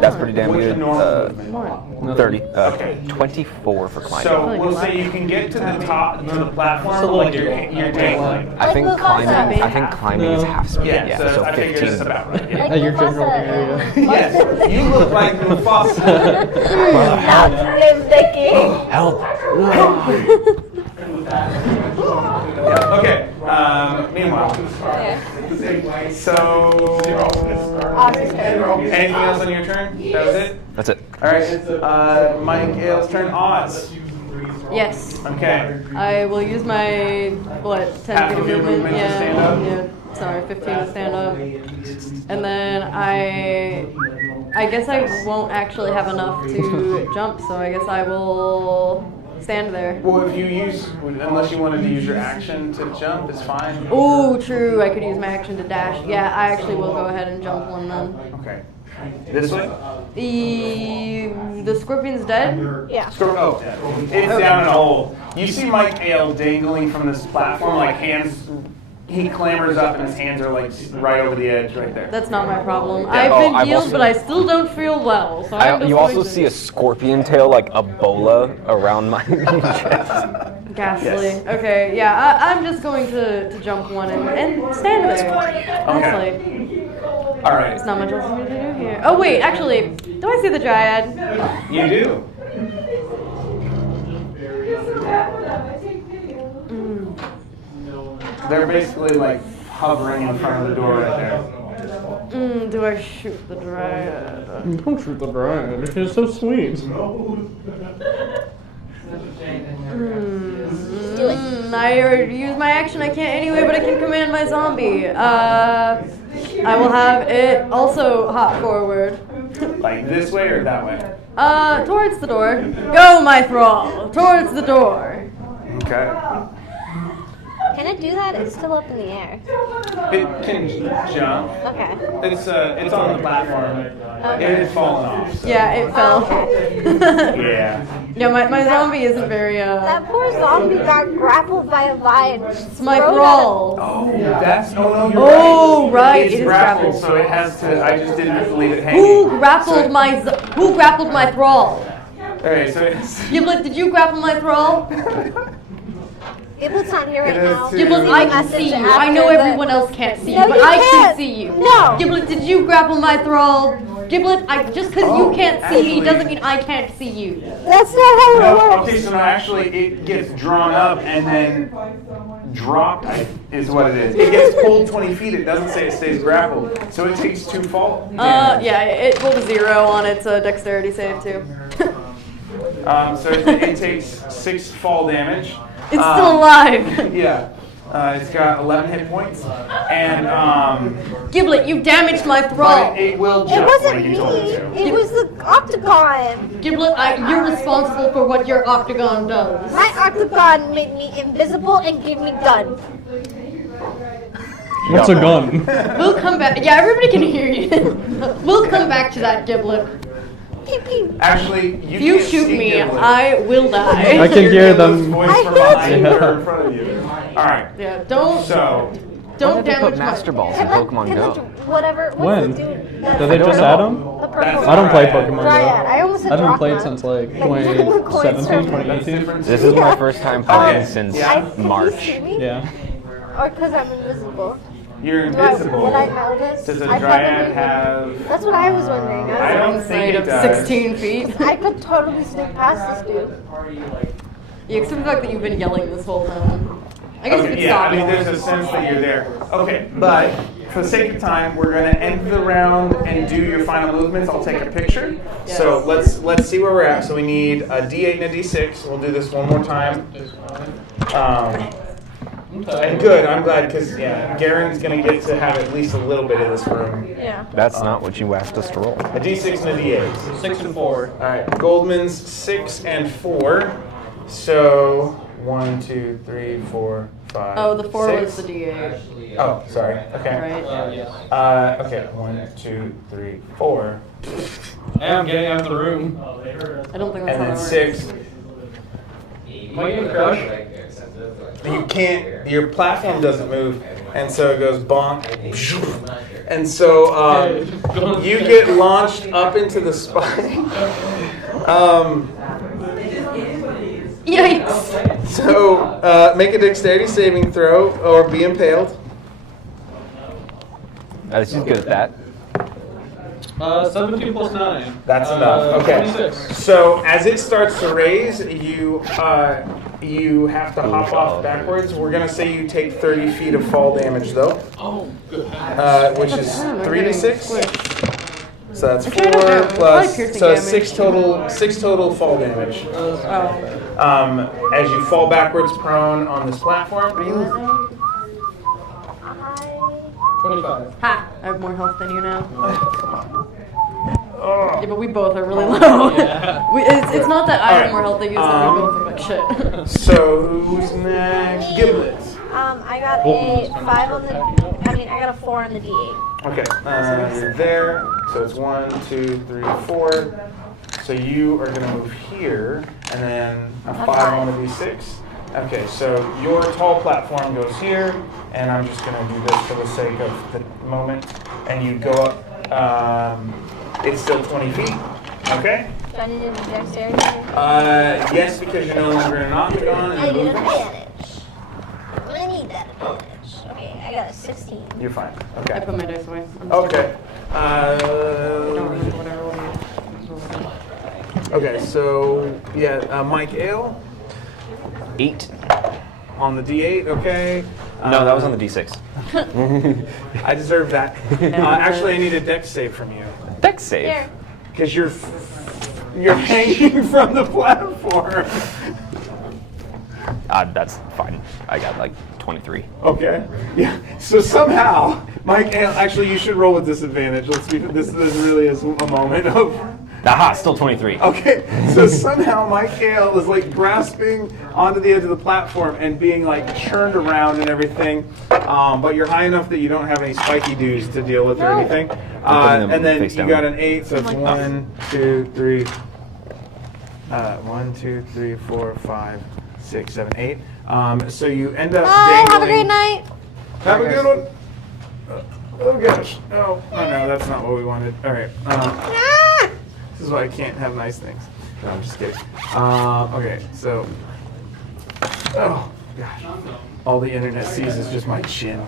That's pretty damn What's your good. normal movement? 30. Okay. 24 for climbing. So we'll say you can get to the top to the platform, like you're dangling. I think Like climbing. I think climbing is half speed. Yeah, Yeah, so so I figure that's 15. about right. Yeah. Like At your Mufasa. general area. Yes, you look like Mufasa. Not Slim Dicky. Help! Okay. Meanwhile, so anything else on your turn? That was it. That's it. All right. Mike Ailes' turn. Oz. Yes. Okay. I will use my, what, 10 Half feet of of your movement? movement to stand up? Yeah. Sorry, 15 to stand up. And then I guess I won't actually have enough to jump, so I guess I will stand there. Well, if you use, unless you wanted to use your action to jump, it's fine. Oh, true. I could use my action to dash. Yeah, I actually will go ahead and jump one then. Okay. This way? The scorpion's dead? Yeah. Oh, it's down in a hole. You see Mike Ale dangling from this platform, like hands. He clambers up and his hands are like right over the edge, right there. That's not my problem. Yeah. I've Oh, been I've healed, also- but I still don't feel well. So I'm just You going also to- see a scorpion tail, like a bola, around my chest. Ghastly. Yes. Okay, yeah, I'm just going to jump one and stand there. Honestly, All right. there's not much else for me to do here. Oh wait, actually, do I see the dryad? You do. They're basically like hovering in front of the door right there. Do I shoot the dryad? Don't shoot the dryad. She's so sweet. I already used my action. I can't anyway, but I can command my zombie. I will have it also hop forward. Like this way or that way? Towards the door. Go, my thrall! Towards the door. Okay. Can it do that? It's still up in the air. It can jump. Okay. It's on the platform. It had fallen off. So. Yeah, it fell. Yeah. Yeah, my zombie isn't very, That poor zombie got grappled by a vine. It's my thrall. Oh, that's no, you're Oh, right. right, It's it is grappled, grappled. so it has to. I just didn't leave it hanging. Who grappled So- who grappled my thrall? Alright, so it's. Giblet, did you grapple my thrall? Giblet's not here right It is now. too. Giblet, I can Message see you. after I know the- everyone else can't see you, No, but you I can can't. see you. No. Giblet, did you grapple my thrall? Giblet, just because you can't see me actually- doesn't mean I can't see you. That's not how it No, works. okay, so no, actually it gets drawn up and then dropped is what it is. It gets pulled 20 feet. It doesn't say it stays grappled. So it takes 2 fall damage. Yeah, it rolled a 0 on its dexterity save too. So it takes 6 fall damage. It's still alive. Yeah. It's got 11 hit points. And Giblet, you damaged my thrall. but it will It jump wasn't like me. you told it to. It was the octagon. Giblet, you're responsible for what your octagon does. My octagon made me invisible and gave me gun. What's a gun? We'll come back. Yeah, everybody can hear you. We'll come back to that, Giblet. pew, pew. Actually, If you can't shoot see me, Gimlet. I will die. I can hear Gimlet's them. voice I from heard behind you. or in front of you. All right. Yeah, don't So, don't They damage put my Master Balls in Can Pokemon can Go. whatever. What's When? the dude? Did they just add them? The That's purple. I don't play Dryad. Pokemon Dryad. Go. I almost said I haven't played Drachma. since like Like, 2017, that's 2018. different. This is my first time playing since Can March. you see me? Yeah. Or because I'm invisible. You're Do I, invisible. would I notice? Does a I Dryad probably would. have... That's what I was wondering. I don't Inside think it of does. 16 feet. I could totally sneak past this dude. Yeah, except for the fact that you've been yelling this whole time. I guess you Okay, could yeah, stop I mean, yelling. there's a sense that you're there. Okay, but for the sake of time, we're going to end the round and do your final movements. I'll take a picture. So let's see where we're at. So we need a D8 and a D6. We'll do this one more time. And good, I'm glad, because Garen's going to get to have at least a little bit of this room. Yeah. That's not what you asked us to roll. A D6 and a D8. 6 and 4. All right, Goldman's 6 and 4. So 1, 2, 3, 4, 5. Oh, the 4 6. was the D8, Oh, sorry. Okay. right? Okay. 1, 2, 3, 4, I'm getting out of the room. I don't think that's and how then it works. 6. Am I getting crushed? You can't. Your platform doesn't move, and so it goes bonk, and so you get launched up into the spike. Yikes! So make a dexterity saving throw or be impaled. She's good at that. 17 plus 9. That's enough. Okay. 26. So as it starts to raise, you have to hop off backwards. We're gonna say you take 30 feet of fall damage though, Oh, good. which is 3 to 6. So that's Actually, I don't know. 4 It's plus. probably piercing So damage. 6 total fall damage. Oh. As you fall backwards prone on this platform. 25. Ha! I have more health than you now. Yeah, but we both are really low. Yeah. It's not that I have Alright. more health than you, it's that we both are like shit. So who's next? Gimlet. I got a 5 on the. I got a 4 on the D8. Okay, you're there. So it's 1, 2, 3, 4. So you are going to move here, and then a 5 on the D6. Okay, so your tall platform goes here, and I'm just going to do this for the sake of the moment. And you go up. It's still 20 feet. Okay. Do I need a dexterity? Yes, because you're no longer in an octagon. I And need an movement. advantage. I need that advantage. Okay, I got a 16. You're fine. I Okay. put my dice away. Okay. I don't remember what I rolled. Okay, so yeah, Mike Ale 8. on the D8. Okay. No, that was on the D6. I deserve that. Actually, I need a dex save from you Dex save. Here. because you're hanging from the platform. That's fine. I got like 23. Okay. Yeah. So somehow, Mike Ale. Actually, you should roll with disadvantage. Let's be. This really is a moment of. Aha, still 23. Okay, so somehow Mike Ale is like grasping onto the edge of the platform and being like churned around and everything, but you're high enough that you don't have any spiky dudes to deal with or anything. putting them And then face you down. got an 8, so it's 1, 2, 3. 1, 2, 3, 4, 5, 6, 7, 8. So you end up Bye, dangling. have a great night. Have a good one. Oh gosh. Oh no, that's not what we wanted. All right. This is why I can't have nice things. No, I'm just kidding. Okay, so. Oh, gosh. All the internet sees is just my chin.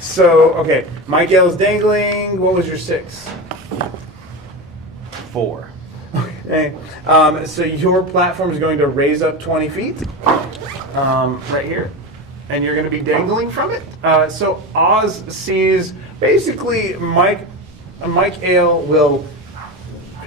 So, okay. Mike L is dangling. What was your 6? 4. Okay. So your platform is going to raise up 20 feet. Right here. And you're going to be dangling from it. So Oz sees basically Mike Ale will.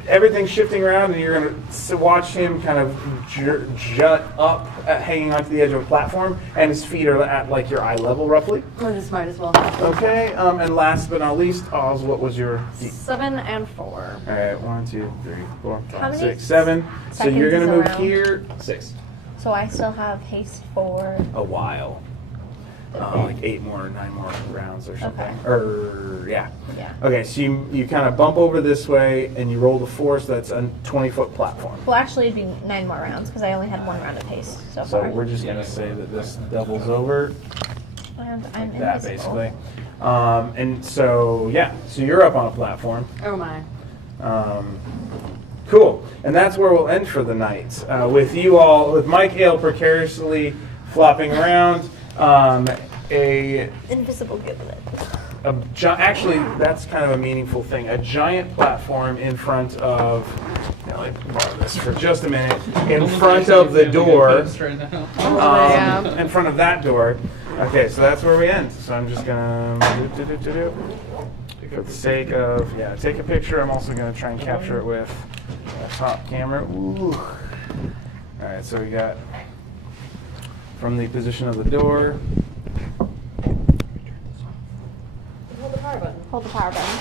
Everything's shifting around, and you're going to watch him kind of jut up, hanging onto the edge of a platform, and his feet are at like your eye level, roughly. Oh, this might as well. Okay, and last but not least, Oz, what was your? 7 and 4. All right, 1, 2, 3, 4, How 5, many 6, 7. So you're seconds going to is move around? here. 6. So I still have haste for. A while. like 8 more or 9 more rounds or something. Okay. Or yeah. Yeah. Okay, so you kind of bump over this way and you roll the 4, so that's a 20-foot platform. Well, actually, it'd be 9 more rounds because I only had 1 round of pace so So far. we're just gonna say that this doubles over. And I'm That invisible. basically. And so yeah, so you're up on a platform. Oh my. Cool. And that's where we'll end for the night. With you all, with Mike Hale precariously flopping around, Invisible giblet. actually, that's kind of a meaningful thing. A giant platform in front of, let me borrow this for just a minute, in front of the door, in front of that door. Okay, so that's where we end. So I'm just gonna, for the sake of, take a picture. I'm also gonna try and capture it with a top camera. Ooh. All right, so we got from the position of the door. Hold the power button. Hold the power button.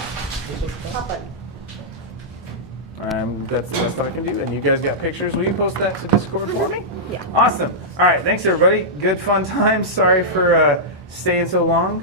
Top button. That's the best I can do. And you guys got pictures. Will you post that to Discord for me? Yeah. Awesome. All right. Thanks, everybody. Good fun time. Sorry for staying so long.